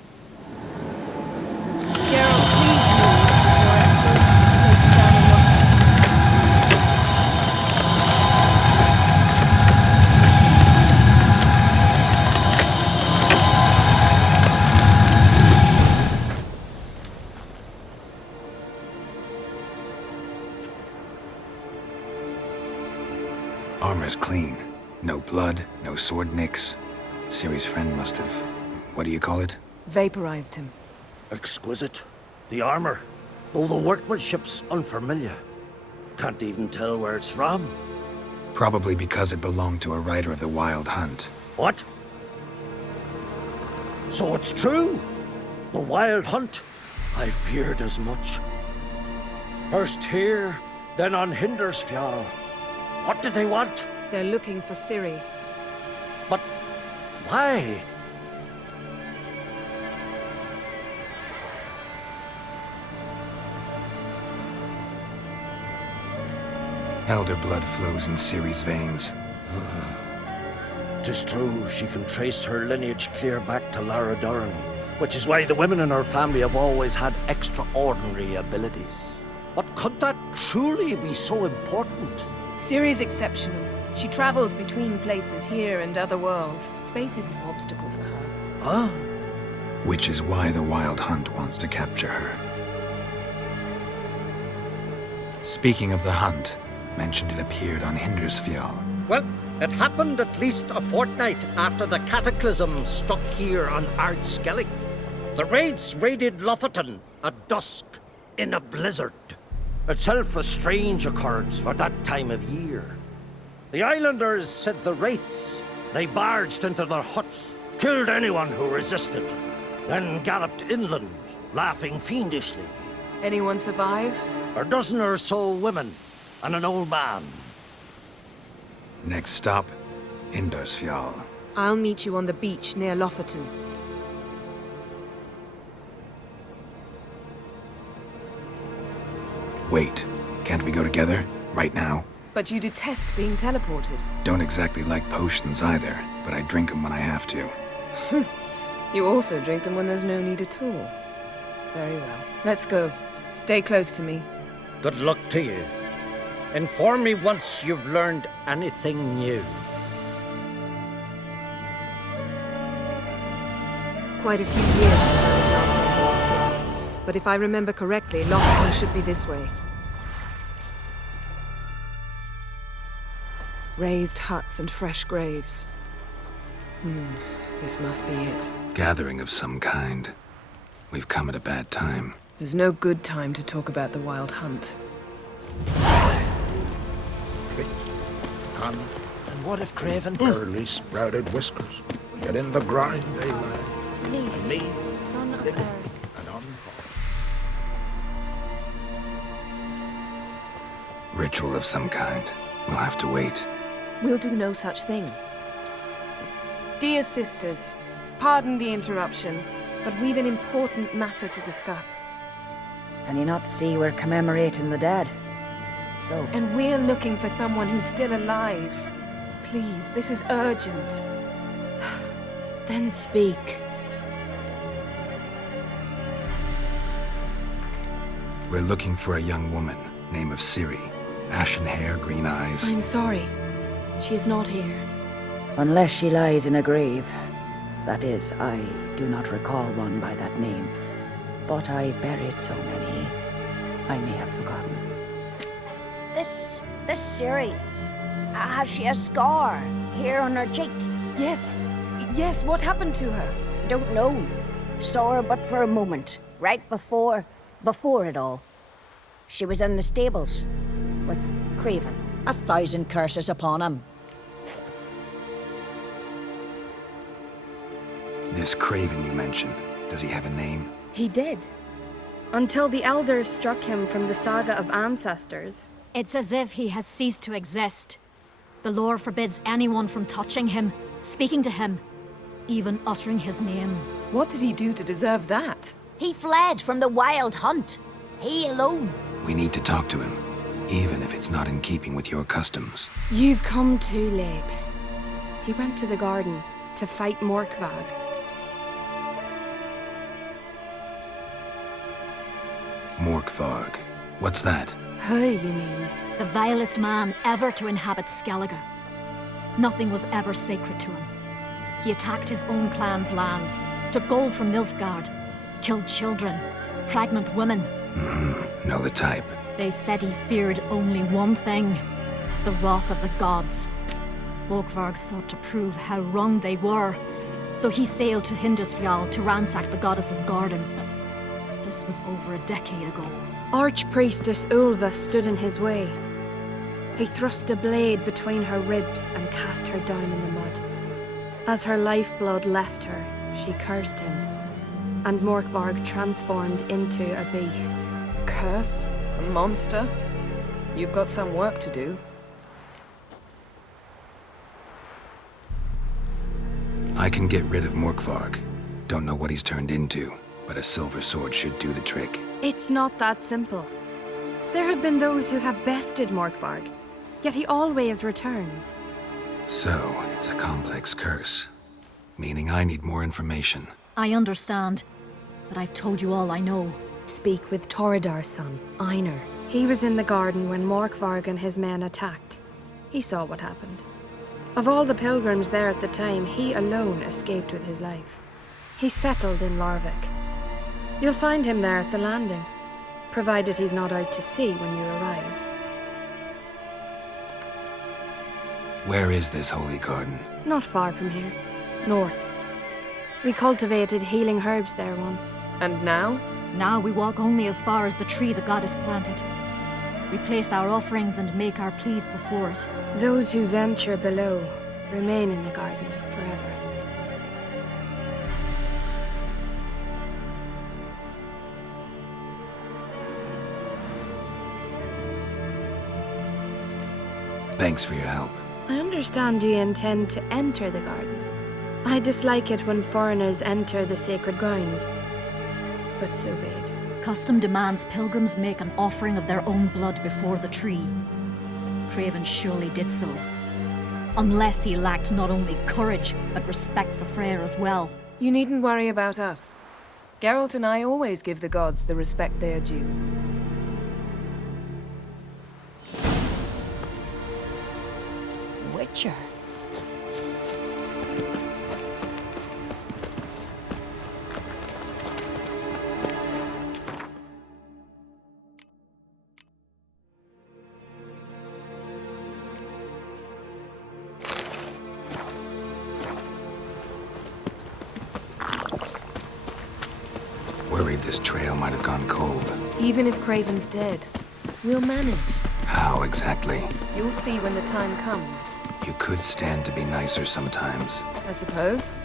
Geralt, please move before I first place down a lock. Armor's clean. No blood, no sword nicks. Ciri's friend must have... what do you call it? Vaporized him. Exquisite. The armor, though the workmanship's unfamiliar. Can't even tell where it's from. Probably because it belonged to a rider of the Wild Hunt. What? So it's true? The Wild Hunt? I feared as much. First here, then on Hindersfjall. What did they want? They're looking for Ciri. But why? Elder blood flows in Ciri's veins. 'Tis true, she can trace her lineage clear back to Lara Duran, which is why the women in her family have always had extraordinary abilities. But could that truly be so important? Ciri's exceptional. She travels between places here and other worlds. Space is no obstacle for her. Huh? Which is why the Wild Hunt wants to capture her. Speaking of the hunt, mentioned it appeared on Hindersfjall. Well, it happened at least a fortnight after the cataclysm struck here on Ardskellig. The raids raided Lofoten at dusk in a blizzard. Itself a strange occurrence for that time of year. The islanders said the wraiths. They barged into their huts, killed anyone who resisted, then galloped inland, laughing fiendishly. Anyone survive? A dozen or so women and an old man. Next stop, Hindersfjall. I'll meet you on the beach near Lofoten. Wait, can't we go together? Right now? But you detest being teleported. Don't exactly like potions either, but I drink them when I have to. You also drink them when there's no need at all. Very well. Let's go. Stay close to me. Good luck to you. Inform me once you've learned anything new. Quite a few years since I was last on Hemisphere. But if I remember correctly, Lockton should be this way. Raised huts and fresh graves. This must be it. Gathering of some kind. We've come at a bad time. There's no good time to talk about the Wild Hunt. And what if Craven? Early sprouted whiskers. Get in the grind, they lie. Me, son of Eric. Ritual of some kind. We'll have to wait. We'll do no such thing. Dear sisters, pardon the interruption, but we've an important matter to discuss. Can you not see we're commemorating the dead? So... And we're looking for someone who's still alive. Please, this is urgent. Then speak. We're looking for a young woman, name of Ciri. Ashen hair, green eyes. I'm sorry. She is not here. Unless she lies in a grave. That is, I do not recall one by that name. But I've buried so many, I may have forgotten. This Ciri, has she a scar here on her cheek? Yes, what happened to her? Don't know. Saw her but for a moment, right before it all. She was in the stables with Craven. 1,000 curses upon him. This Craven you mentioned, does he have a name? He did. Until the elders struck him from the saga of ancestors. It's as if he has ceased to exist. The lore forbids anyone from touching him, speaking to him, even uttering his name. What did he do to deserve that? He fled from the Wild Hunt. He alone. We need to talk to him, even if it's not in keeping with your customs. You've come too late. He went to the garden to fight Morkvag. Morkvag. What's that? Who, you mean? The vilest man ever to inhabit Skellige. Nothing was ever sacred to him. He attacked his own clan's lands, took gold from Nilfgaard, killed children, pregnant women. Know the type. They said he feared only one thing, the wrath of the gods. Morkvarg sought to prove how wrong they were, so he sailed to Hindisfjall to ransack the goddess's garden. This was over a decade ago. Archpriestess Ulva stood in his way. He thrust a blade between her ribs and cast her down in the mud. As her lifeblood left her, she cursed him, and Morkvarg transformed into a beast. A curse? A monster? You've got some work to do. I can get rid of Morkvarg. Don't know what he's turned into, but a silver sword should do the trick. It's not that simple. There have been those who have bested Morkvarg, yet he always returns. So, it's a complex curse. Meaning I need more information. I understand, but I've told you all I know. Speak with Torridar's son, Einhyr. He was in the garden when Morkvarg and his men attacked. He saw what happened. Of all the pilgrims there at the time, he alone escaped with his life. He settled in Larvik. You'll find him there at the landing, provided he's not out to sea when you arrive. Where is this holy garden? Not far from here. North. We cultivated healing herbs there once. And now? Now we walk only as far as the tree the goddess planted. We place our offerings and make our pleas before it. Those who venture below remain in the garden forever. Thanks for your help. I understand you intend to enter the garden. I dislike it when foreigners enter the sacred grounds, but so be it. Custom demands pilgrims make an offering of their own blood before the tree. Craven surely did so. Unless he lacked not only courage, but respect for Freyr as well. You needn't worry about us. Geralt and I always give the gods the respect they are due. Witcher. Worried this trail might have gone cold. Even if Craven's dead, we'll manage. How exactly? You'll see when the time comes. You could stand to be nicer sometimes. I suppose.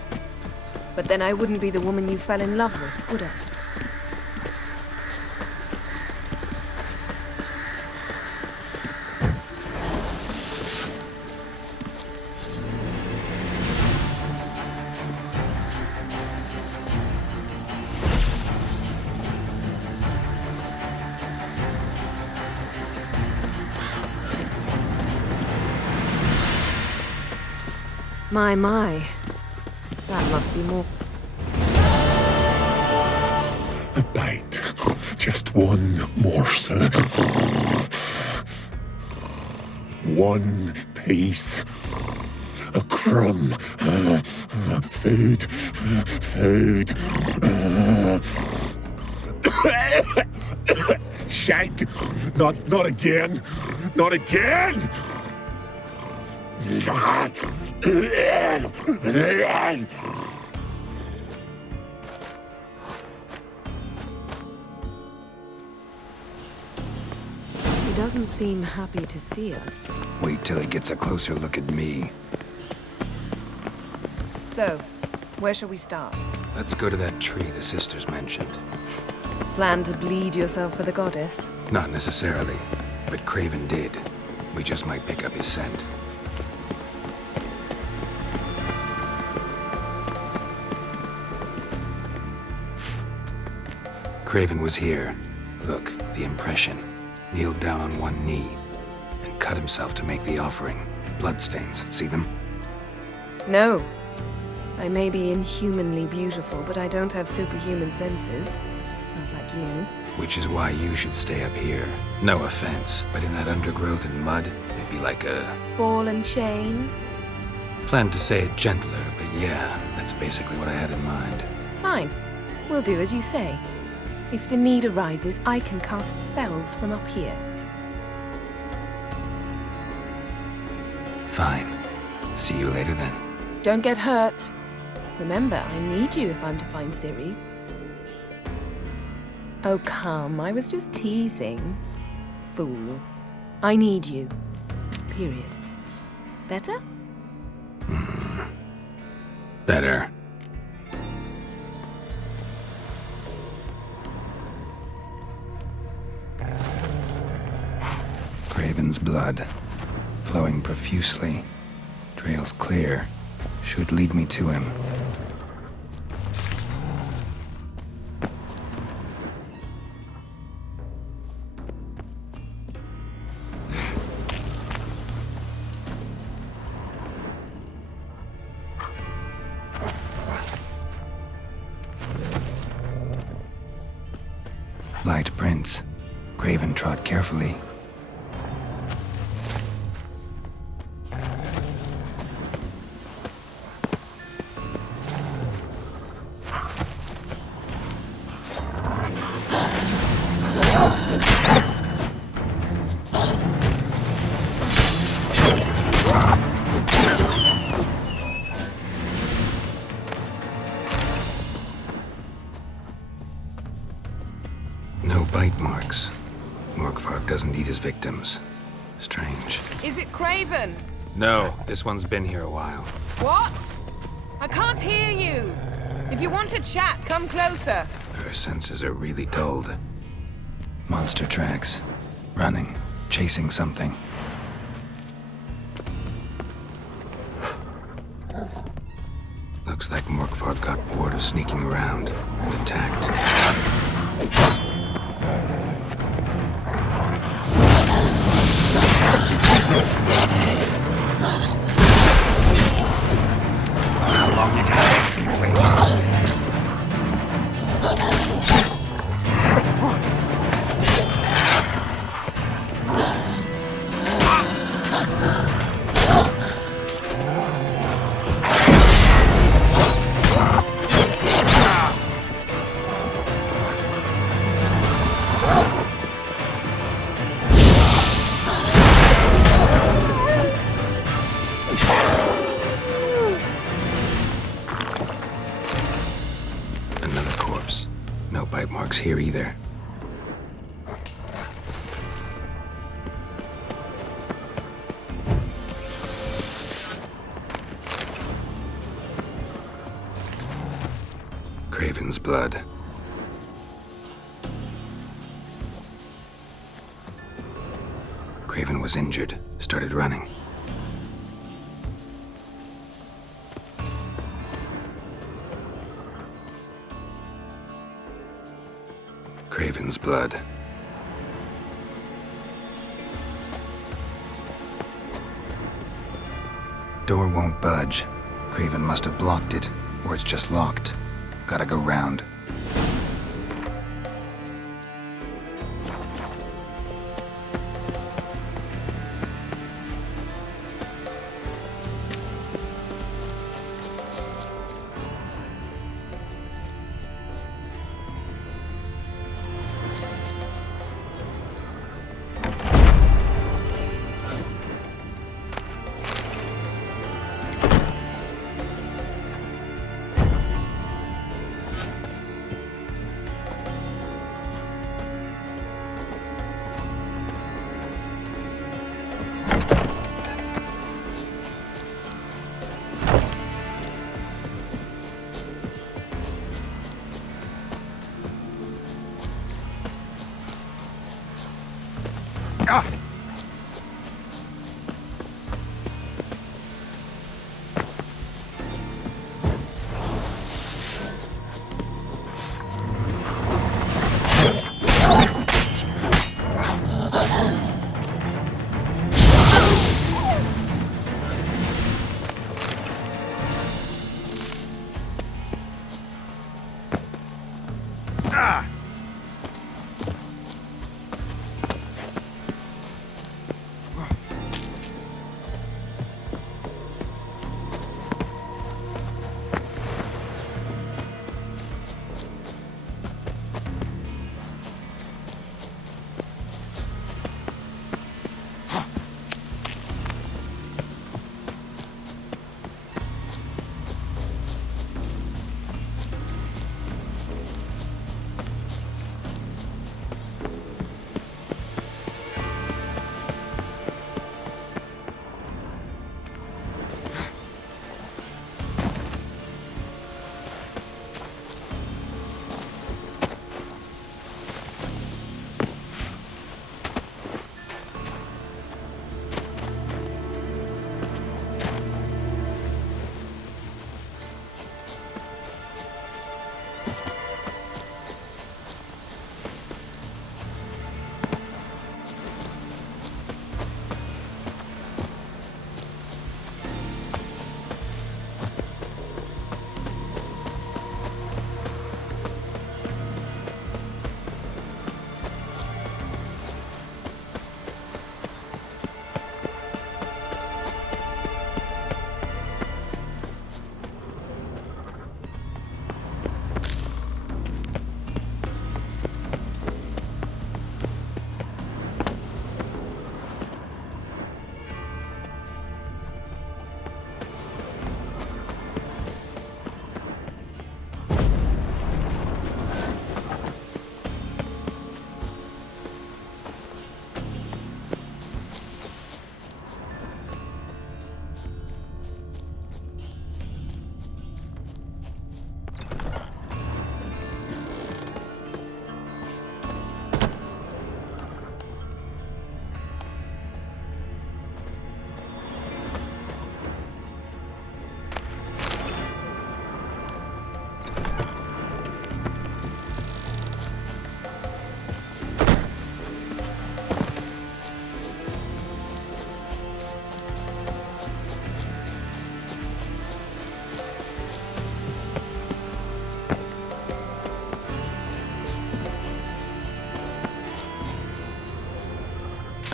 But then I wouldn't be the woman you fell in love with, would I? My. That must be more. A bite. Just one morsel. One piece. A crumb. Food. Shite. Not again. Not again! He doesn't seem happy to see us. Wait till he gets a closer look at me. So, where shall we start? Let's go to that tree the sisters mentioned. Plan to bleed yourself for the goddess? Not necessarily, but Craven did. We just might pick up his scent. Craven was here. Look, the impression. Kneeled down on one knee and cut himself to make the offering. Bloodstains, see them? No. I may be inhumanly beautiful, but I don't have superhuman senses. Not like you. Which is why you should stay up here. No offense, but in that undergrowth and mud, it'd be like a... Ball and chain? Planned to say it gentler, but yeah, that's basically what I had in mind. Fine. We'll do as you say. If the need arises, I can cast spells from up here. Fine. See you later then. Don't get hurt. Remember, I need you if I'm to find Ciri. Oh, come. I was just teasing. Fool. I need you. Period. Better? Better. Craven's blood, flowing profusely. Trail's clear. Should lead me to him. Light prints. Craven trod carefully. No bite marks. Morkvarg doesn't eat his victims. Strange. Is it Craven? No, this one's been here a while. What? I can't hear you. If you want to chat, come closer. Her senses are really dulled. Monster tracks. Running. Chasing something. Looks like Morkvarg got bored of sneaking around and attacked. marks here either. Craven's blood. Craven was injured, started running. Craven's blood. Door won't budge. Craven must have blocked it, or it's just locked. Gotta go round.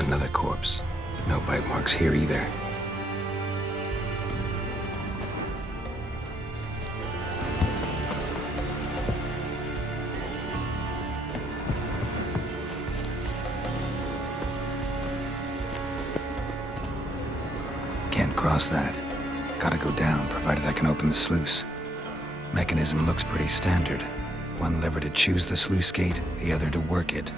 Another corpse. No bite marks here either. Can't cross that. Gotta go down, provided I can open the sluice. Mechanism looks pretty standard. One lever to choose the sluice gate, the other to work it.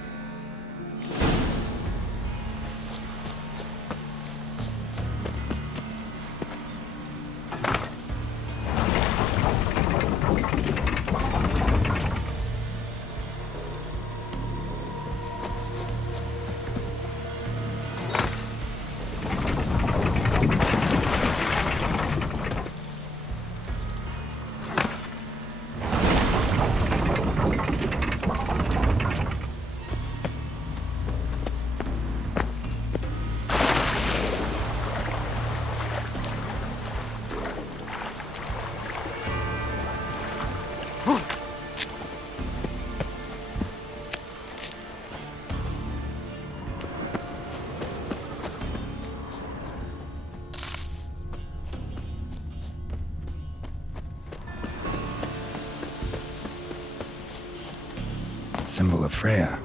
Symbol of Freya.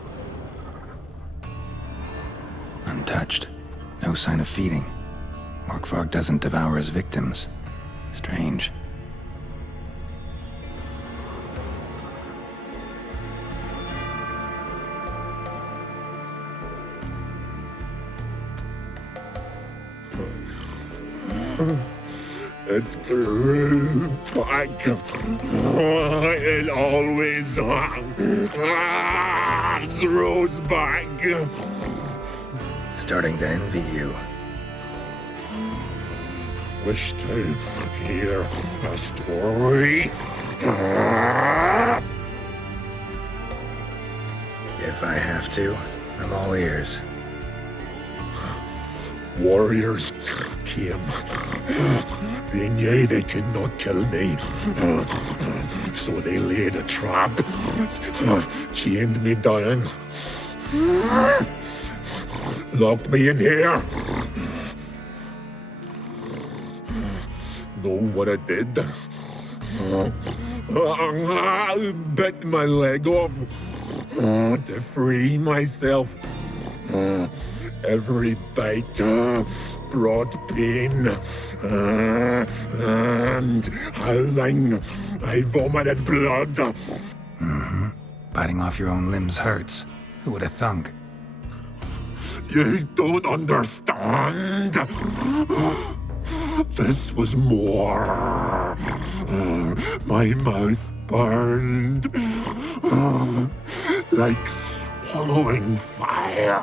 Untouched. No sign of feeding. Morkvarg doesn't devour his victims. Strange. It grew back. It always grows back. Starting to envy you. Wish to hear a story? If I have to, I'm all ears. Warriors came. They knew they could not kill me. So they laid a trap. Chained me down. Locked me in here. Know what I did? Bit my leg off to free myself. Every bite brought pain and howling. I vomited blood. Mm-hmm. Biting off your own limbs hurts. Who would have thunk? You don't understand. This was more. My mouth burned like swallowing fire.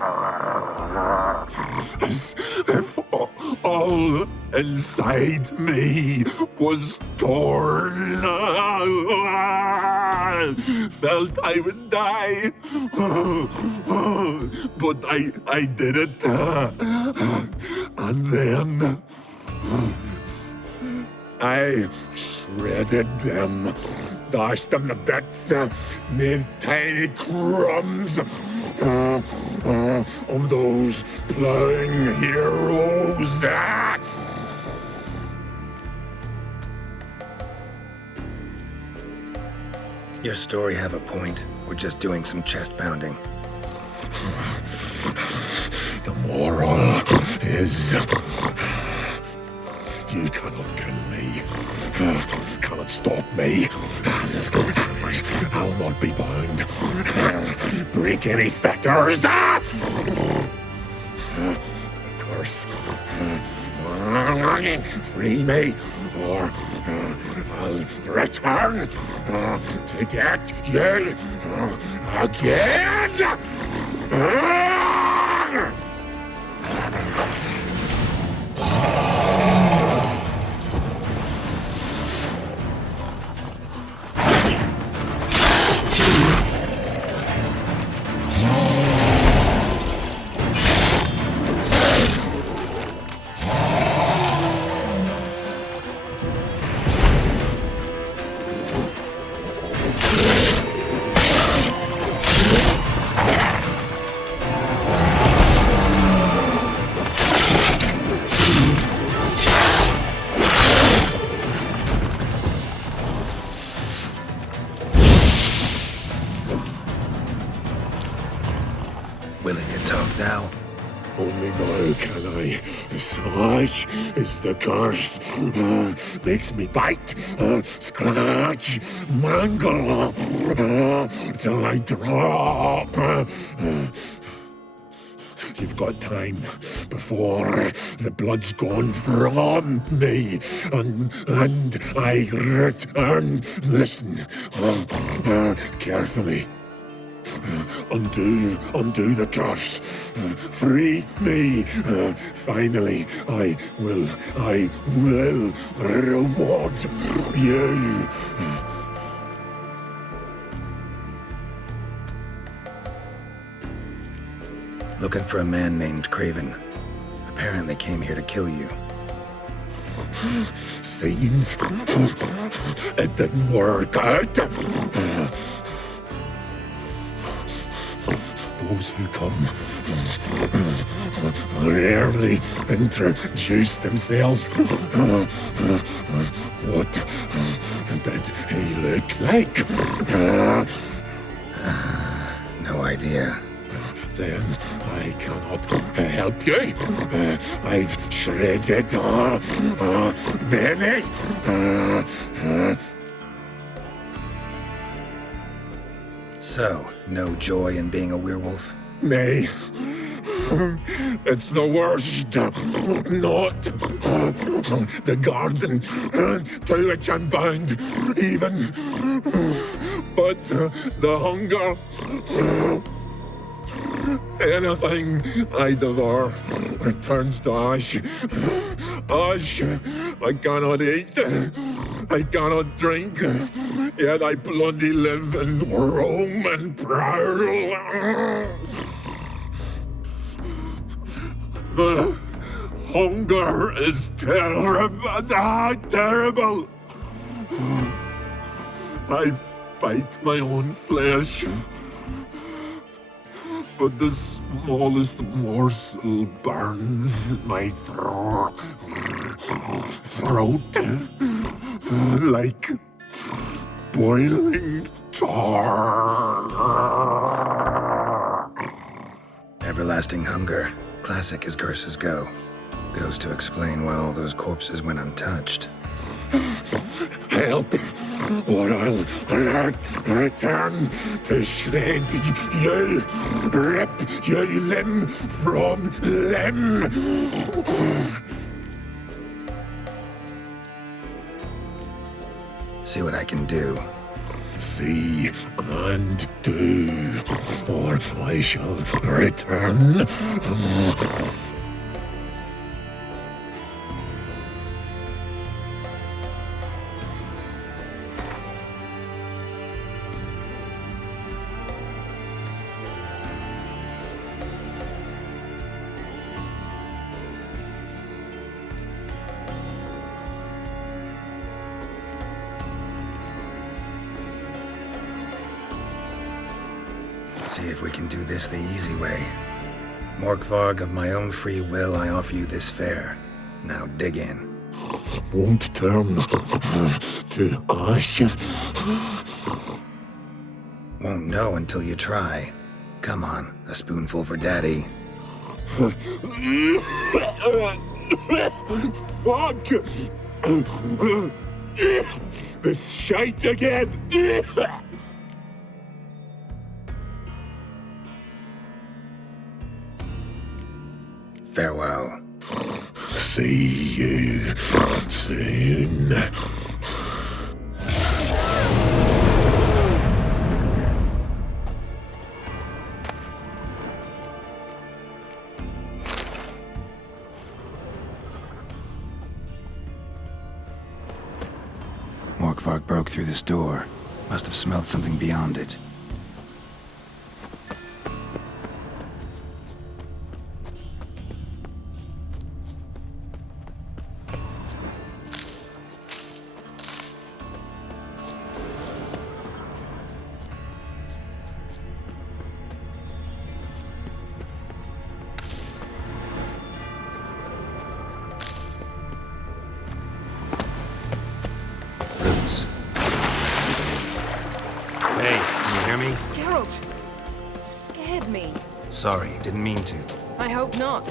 As if all inside me was torn. Felt I would die. But I did it. And then I shredded them. Dashed them to bits, made tiny crumbs of those plowing heroes. Your story have a point. We're just doing some chest pounding. The moral is you cannot kill me. Cannot stop me. I'll not be bound. Break any fetters. Curse. Free me, or I'll return to get you again. Such is the curse. Makes me bite, scratch, mangle, till I drop. You've got time before the blood's gone from me, and I return. Listen, carefully. Undo the curse. Free me. Finally, I will reward you. Looking for a man named Craven. Apparently came here to kill you. Seems it didn't work out. Those who come rarely introduce themselves. What did he look like? No idea. Then I cannot help you. I've shredded many. So, no joy in being a werewolf? Nay. It's the worst. Not the garden to which I'm bound, even. But the hunger. Anything I devour returns to ash. Ash I cannot eat. I cannot drink. Yet I bloody live and roam and prowl. The hunger is terrible. I bite my own flesh. But the smallest morsel burns my throat like boiling tar. Everlasting hunger. Classic as curses go. Goes to explain why all those corpses went untouched. Help, or I'll return to shred you, rip you limb from limb. See what I can do. See and do, or I shall return. See if we can do this the easy way. Morkvarg, of my own free will, I offer you this fare. Now dig in. Won't turn to ash. Won't know until you try. Come on, a spoonful for Daddy. Fuck! This shite again! Farewell. See you soon. Morkvarg broke through this door. Must have smelled something beyond it. Geralt, you scared me. Sorry, didn't mean to. I hope not.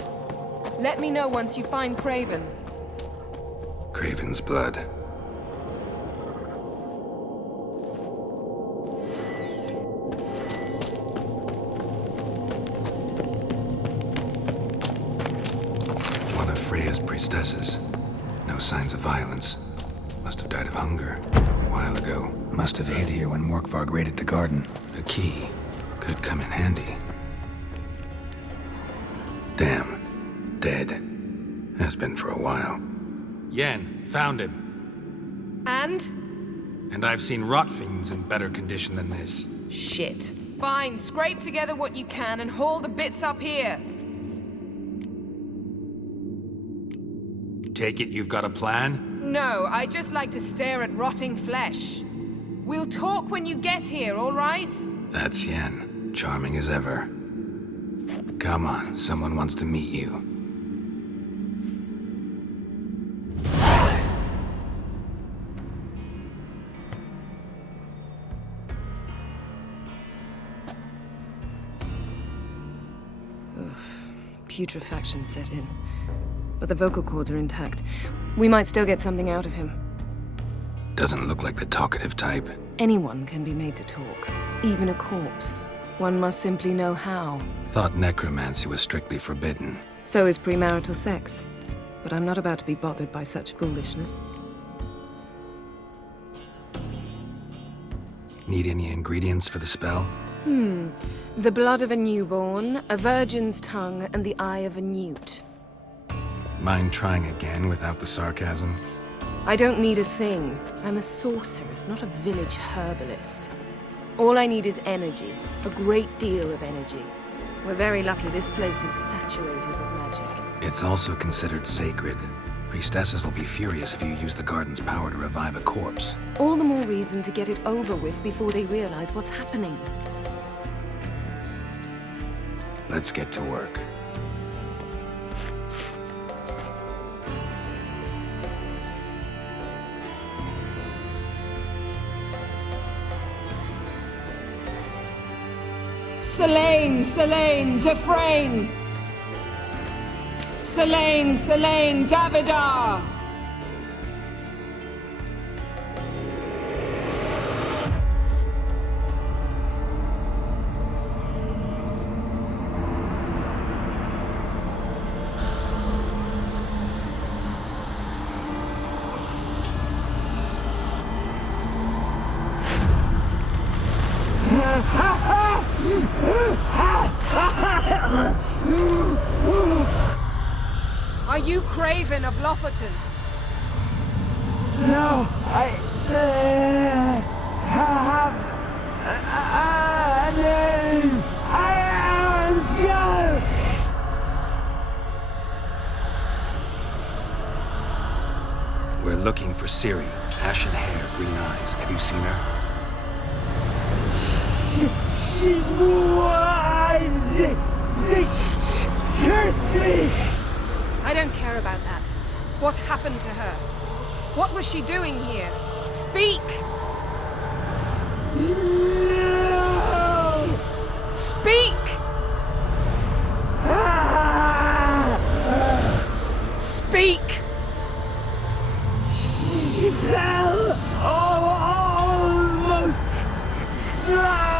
Let me know once you find Craven. Craven's blood. One of Freya's priestesses. No signs of violence. Must have died of hunger a while ago. Must have hid here when Morkvarg raided the garden. A key. Could come in handy. Damn. Dead. Has been for a while. Yen, found him. And? I've seen rot fiends in better condition than this. Shit. Fine, scrape together what you can and haul the bits up here. Take it you've got a plan? No, I just like to stare at rotting flesh. We'll talk when you get here, all right? That's Yen. Charming as ever. Come on, someone wants to meet you. Putrefaction set in. But the vocal cords are intact. We might still get something out of him. Doesn't look like the talkative type. Anyone can be made to talk. Even a corpse. One must simply know how. Thought necromancy was strictly forbidden. So is premarital sex. But I'm not about to be bothered by such foolishness. Need any ingredients for the spell? The blood of a newborn, a virgin's tongue, and the eye of a newt. Mind trying again without the sarcasm? I don't need a thing. I'm a sorceress, not a village herbalist. All I need is energy. A great deal of energy. We're very lucky this place is saturated with magic. It's also considered sacred. Priestesses will be furious if you use the garden's power to revive a corpse. All the more reason to get it over with before they realize what's happening. Let's get to work. Selene, Defrain! Selene, Davidar! Are you Craven of Lofoten? No, I have a name. I am Skull. We're looking for Ciri. Ashen hair, green eyes. Have you seen her? She's wise. They cursed me. I don't care about that. What happened to her? What was she doing here? Speak! No! Speak! Speak! She fell almost drowned.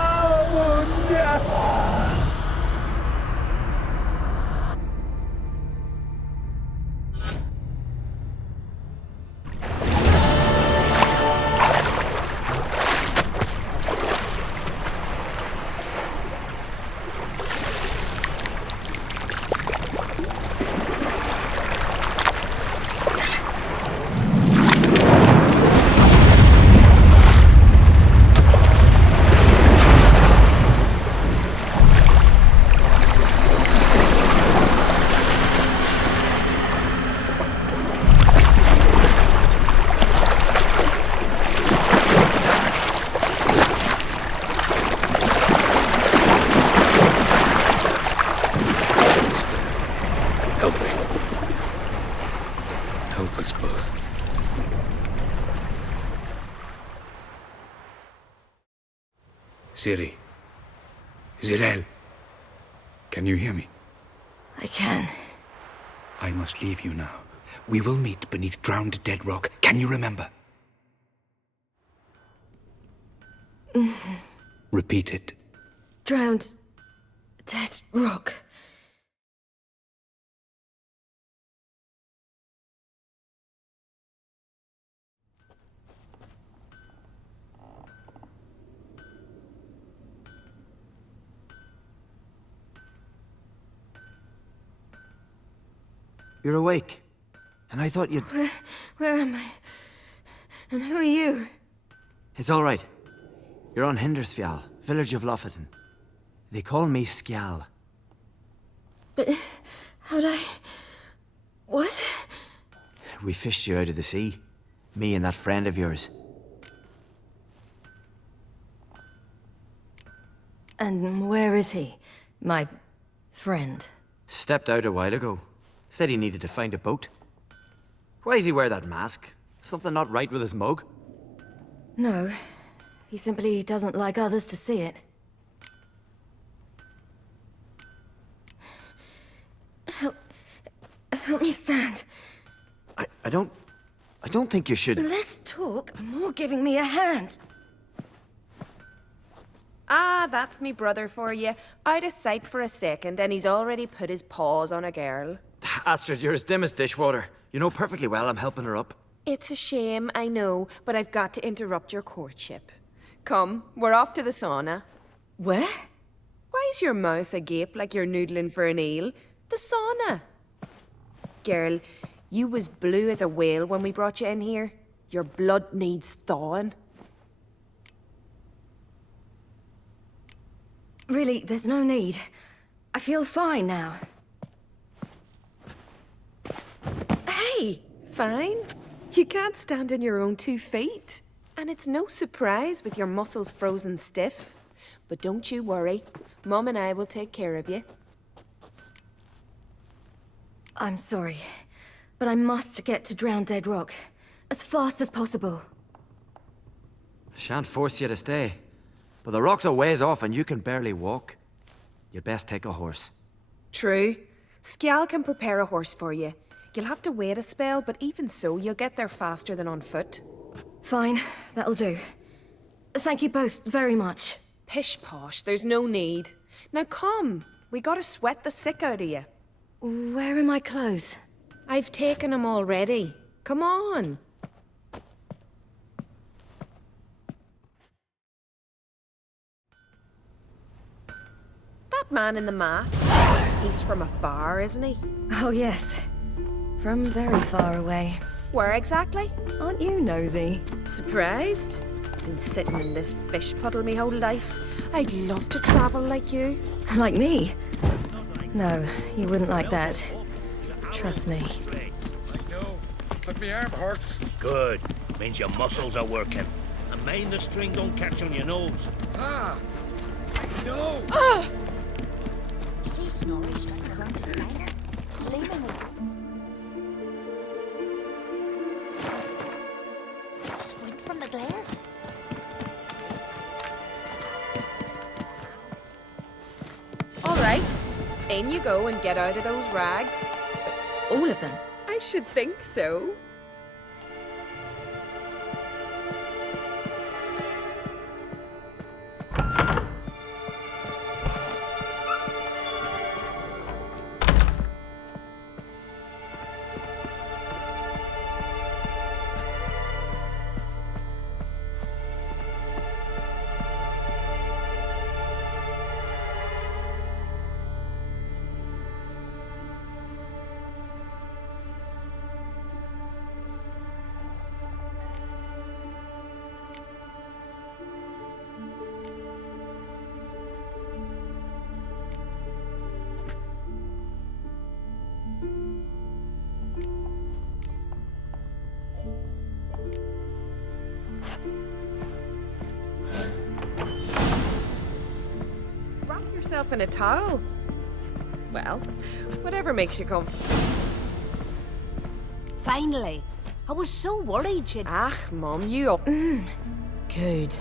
Ciri. Zirael. Can you hear me? I can. I must leave you now. We will meet beneath drowned dead rock. Can you remember? Repeat it. Drowned. Dead rock. You're awake. And I thought you'd... Where am I? And who are you? It's all right. You're on Hindersfjall, village of Lofoten. They call me Skjal. But how'd I... What? We fished you out of the sea. Me and that friend of yours. And where is he? My friend. Stepped out a while ago. Said he needed to find a boat. Why does he wear that mask? Something not right with his mug? No. He simply doesn't like others to see it. Help me stand. I don't think you should... Less talk, more giving me a hand. Ah, that's me brother for you. Out of sight for a second, and he's already put his paws on a girl. Astrid, you're as dim as dishwater. You know perfectly well I'm helping her up. It's a shame, I know, but I've got to interrupt your courtship. Come, we're off to the sauna. Where? Why is your mouth agape like you're noodling for an eel? The sauna. Girl, you was blue as a whale when we brought you in here. Your blood needs thawing. Really, there's no need. I feel fine now. Hey, fine? You can't stand on your own 2 feet. And it's no surprise with your muscles frozen stiff. But don't you worry. Mum and I will take care of you. I'm sorry, but I must get to Drowned Dead Rock as fast as possible. Shan't force you to stay. But the rock's a ways off and you can barely walk. You'd best take a horse. True. Skjal can prepare a horse for you. You'll have to wait a spell, but even so, you'll get there faster than on foot. Fine, that'll do. Thank you both very much. Pish-posh, there's no need. Now come, we gotta sweat the sick out of you. Where are my clothes? I've taken them already. Come on. That man in the mask, he's from afar, isn't he? Oh yes, from very far away. Where exactly? Aren't you nosy? Surprised? Been sitting in this fish puddle me whole life. I'd love to travel like you. Like me? No, you wouldn't like that. Trust me. But my arm hurts. Good. Means your muscles are working. And mind the string don't catch on your nose. Ah! No! Ah! See Snorri strutting around the fire, leaning with squint from the glare. All right, in you go and get out of those rags. All of them? I should think so. Wrap yourself in a towel. Well, whatever makes you comfortable. Finally. I was so worried you'd... Ach, Mum, you... Good.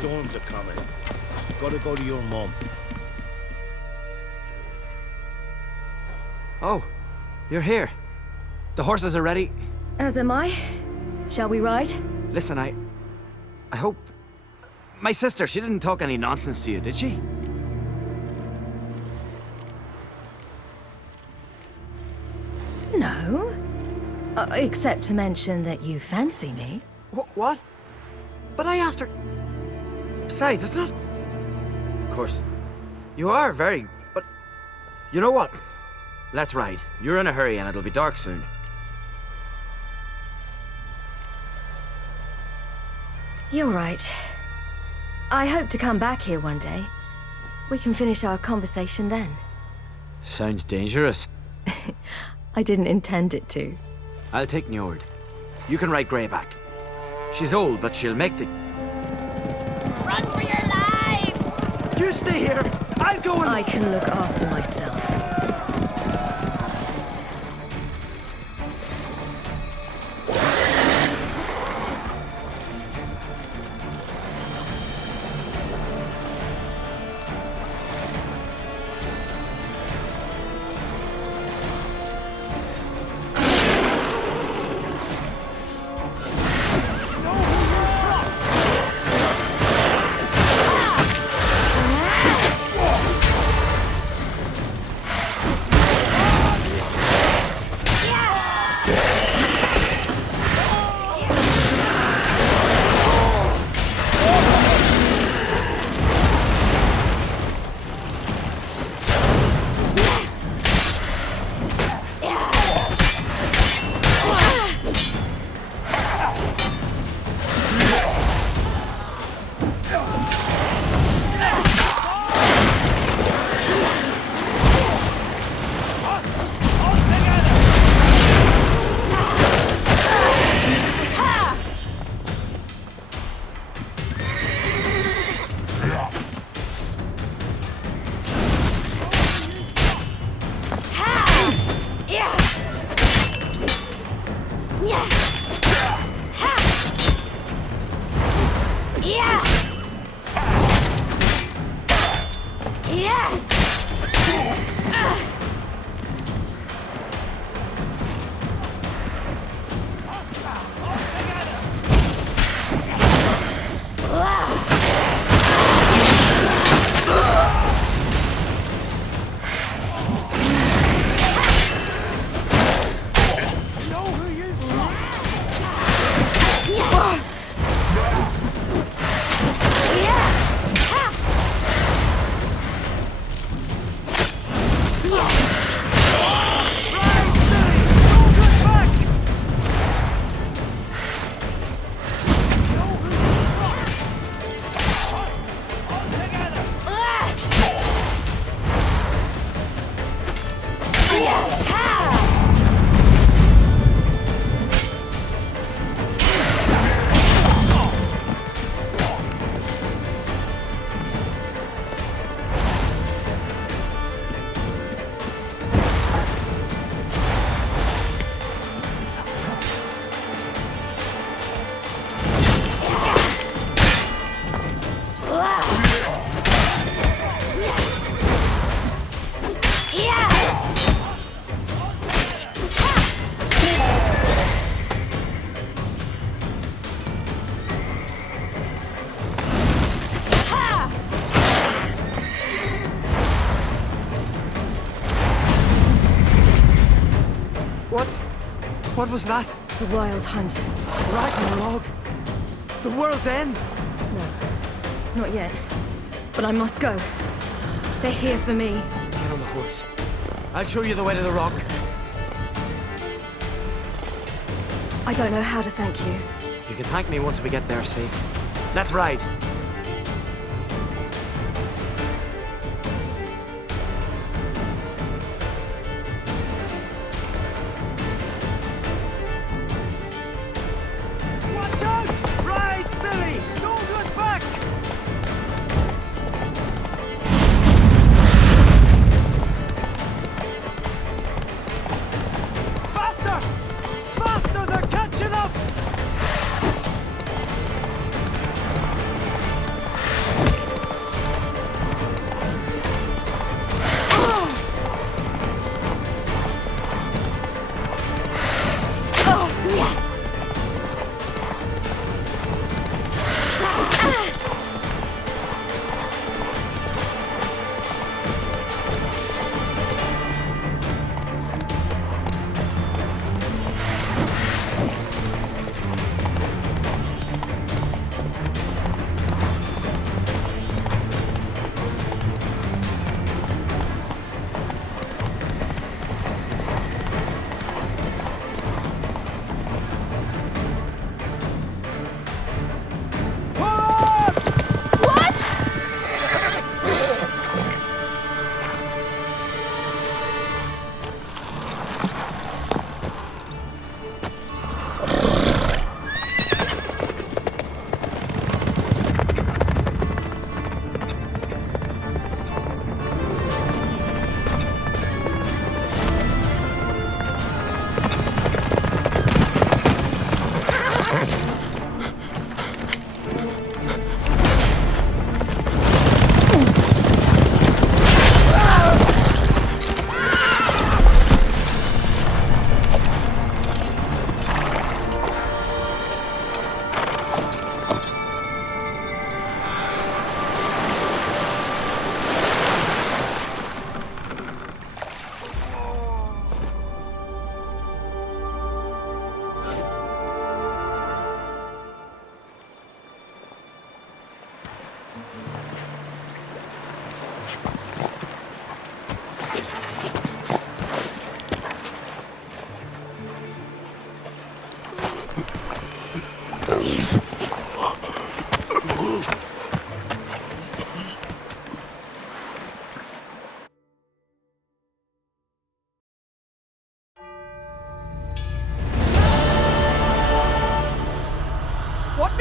storms are coming. Gotta go to your mom. Oh, you're here. The horses are ready. As am I. Shall we ride? Listen, I hope... My sister, she didn't talk any nonsense to you, did she? No. Except to mention that you fancy me. What? But I asked her... Besides, it's not... Of course, you are very... But... You know what? Let's ride. You're in a hurry and it'll be dark soon. You're right. I hope to come back here one day. We can finish our conversation then. Sounds dangerous. I didn't intend it to. I'll take Njord. You can ride Greyback. She's old, but she'll make the... Run for your lives! You stay here! I'll go and... I can look after myself. What was that? The Wild Hunt. Ragnarok? The world's end? No, not yet. But I must go. They're here for me. Get on the horse. I'll show you the way to the rock. I don't know how to thank you. You can thank me once we get there safe. Let's ride. Watch out! Ride, silly! Don't look back! Faster! Faster! They're catching up!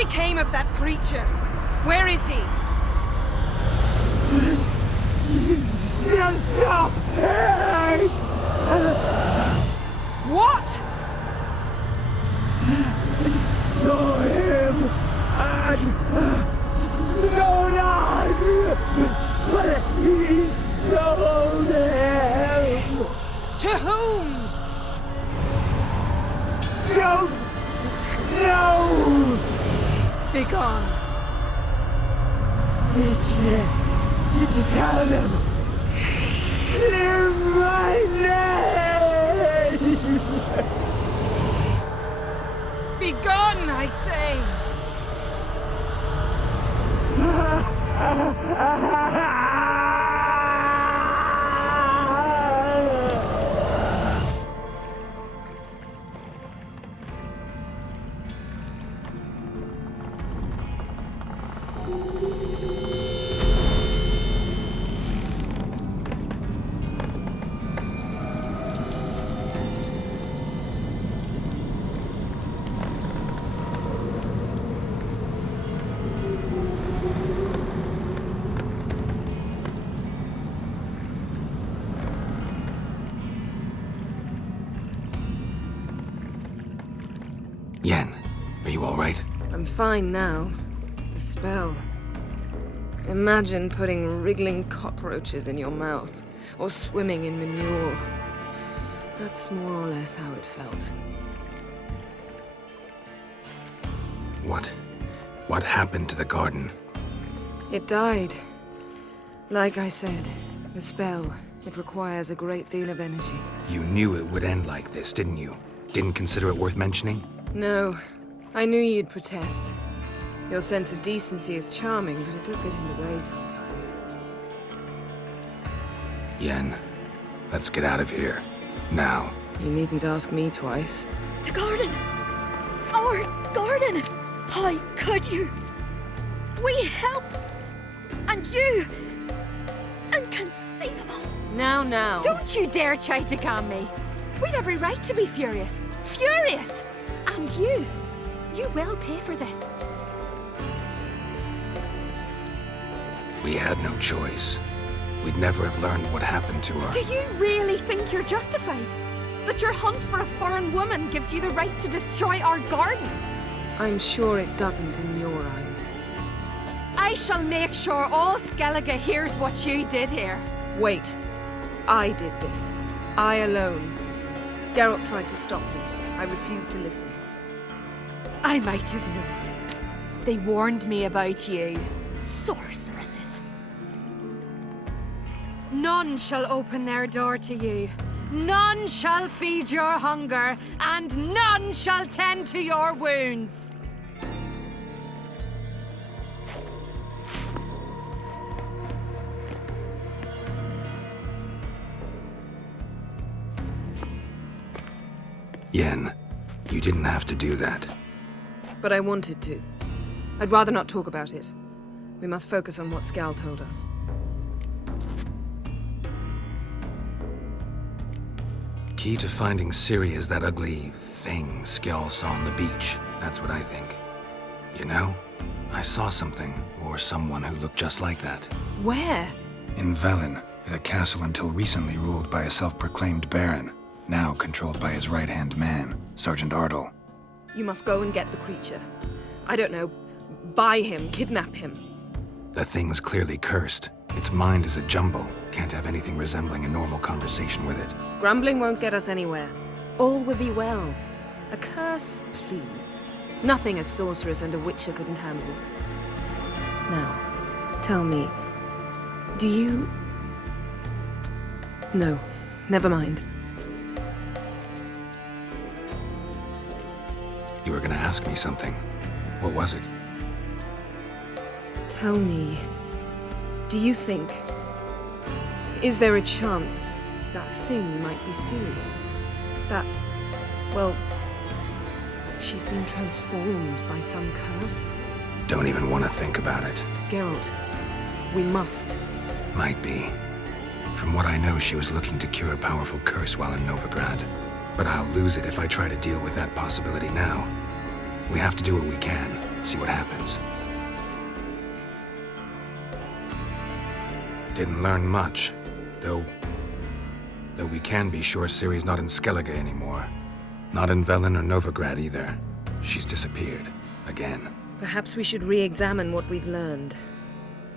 became of that creature? Where is he? Stop! What? I saw him at Stone Eye, but he sold him. To whom? Don't know. Begone. Tell them. Clear my name. Begone, I say. Yen, are you all right? I'm fine now. The spell. Imagine putting wriggling cockroaches in your mouth, or swimming in manure. That's more or less how it felt. What happened to the garden? It died. Like I said, the spell, it requires a great deal of energy. You knew it would end like this, didn't you? Didn't consider it worth mentioning? No, I knew you'd protest. Your sense of decency is charming, but it does get in the way sometimes. Yen, let's get out of here. Now. You needn't ask me twice. The garden! Our garden! How could you? We helped! And you! Inconceivable! Now. Don't you dare try to calm me. We've every right to be furious. Furious! And you will pay for this. We had no choice. We'd never have learned what happened to her. Do you really think you're justified? That your hunt for a foreign woman gives you the right to destroy our garden? I'm sure it doesn't in your eyes. I shall make sure all Skellige hears what you did here. Wait. I did this. I alone. Geralt tried to stop me. I refused to listen. I might have known. They warned me about you. Sorceresses. None shall open their door to you. None shall feed your hunger, and none shall tend to your wounds. Yen, you didn't have to do that. But I wanted to. I'd rather not talk about it. We must focus on what Skal told us. Key to finding Ciri is that ugly thing Skell saw on the beach. That's what I think. You know, I saw something, or someone who looked just like that. Where? In Velen, at a castle until recently ruled by a self-proclaimed baron, now controlled by his right-hand man, Sergeant Ardle. You must go and get the creature. I don't know, buy him, kidnap him. The thing's clearly cursed. Its mind is a jumble. Can't have anything resembling a normal conversation with it. Grumbling won't get us anywhere. All will be well. A curse, please. Nothing a sorceress and a witcher couldn't handle. Now, tell me, do you... No, never mind. You were gonna ask me something. What was it? Tell me, do you think... Is there a chance that thing might be Ciri? That, well, she's been transformed by some curse? Don't even want to think about it. Geralt, we must. Might be. From what I know, she was looking to cure a powerful curse while in Novigrad. But I'll lose it if I try to deal with that possibility now. We have to do what we can. see what happens. Didn't learn much, though we can be sure Ciri's not in Skellige anymore. Not in Velen or Novigrad either. She's disappeared. Again. Perhaps we should re-examine what we've learned.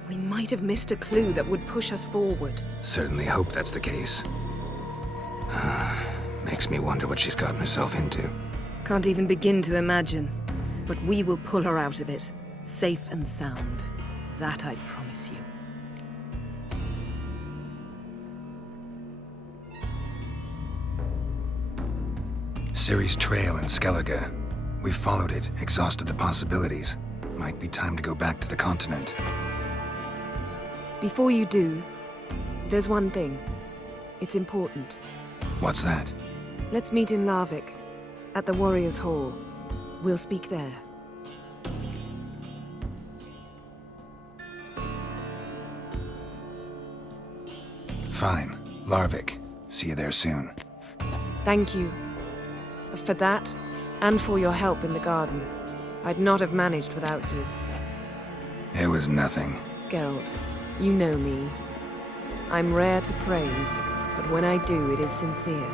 We might have missed a clue that would push us forward. Certainly hope that's the case. Makes me wonder what she's gotten herself into. Can't even begin to imagine. But we will pull her out of it. Safe and sound. That I promise you. Ciri's trail in Skellige. We followed it, exhausted the possibilities. Might be time to go back to the continent. Before you do, there's one thing. It's important. What's that? Let's meet in Larvik, at the Warriors' Hall. We'll speak there. Fine. Larvik. See you there soon. Thank you. For that, and for your help in the garden. I'd not have managed without you. It was nothing. Geralt, you know me. I'm rare to praise, but when I do, it is sincere.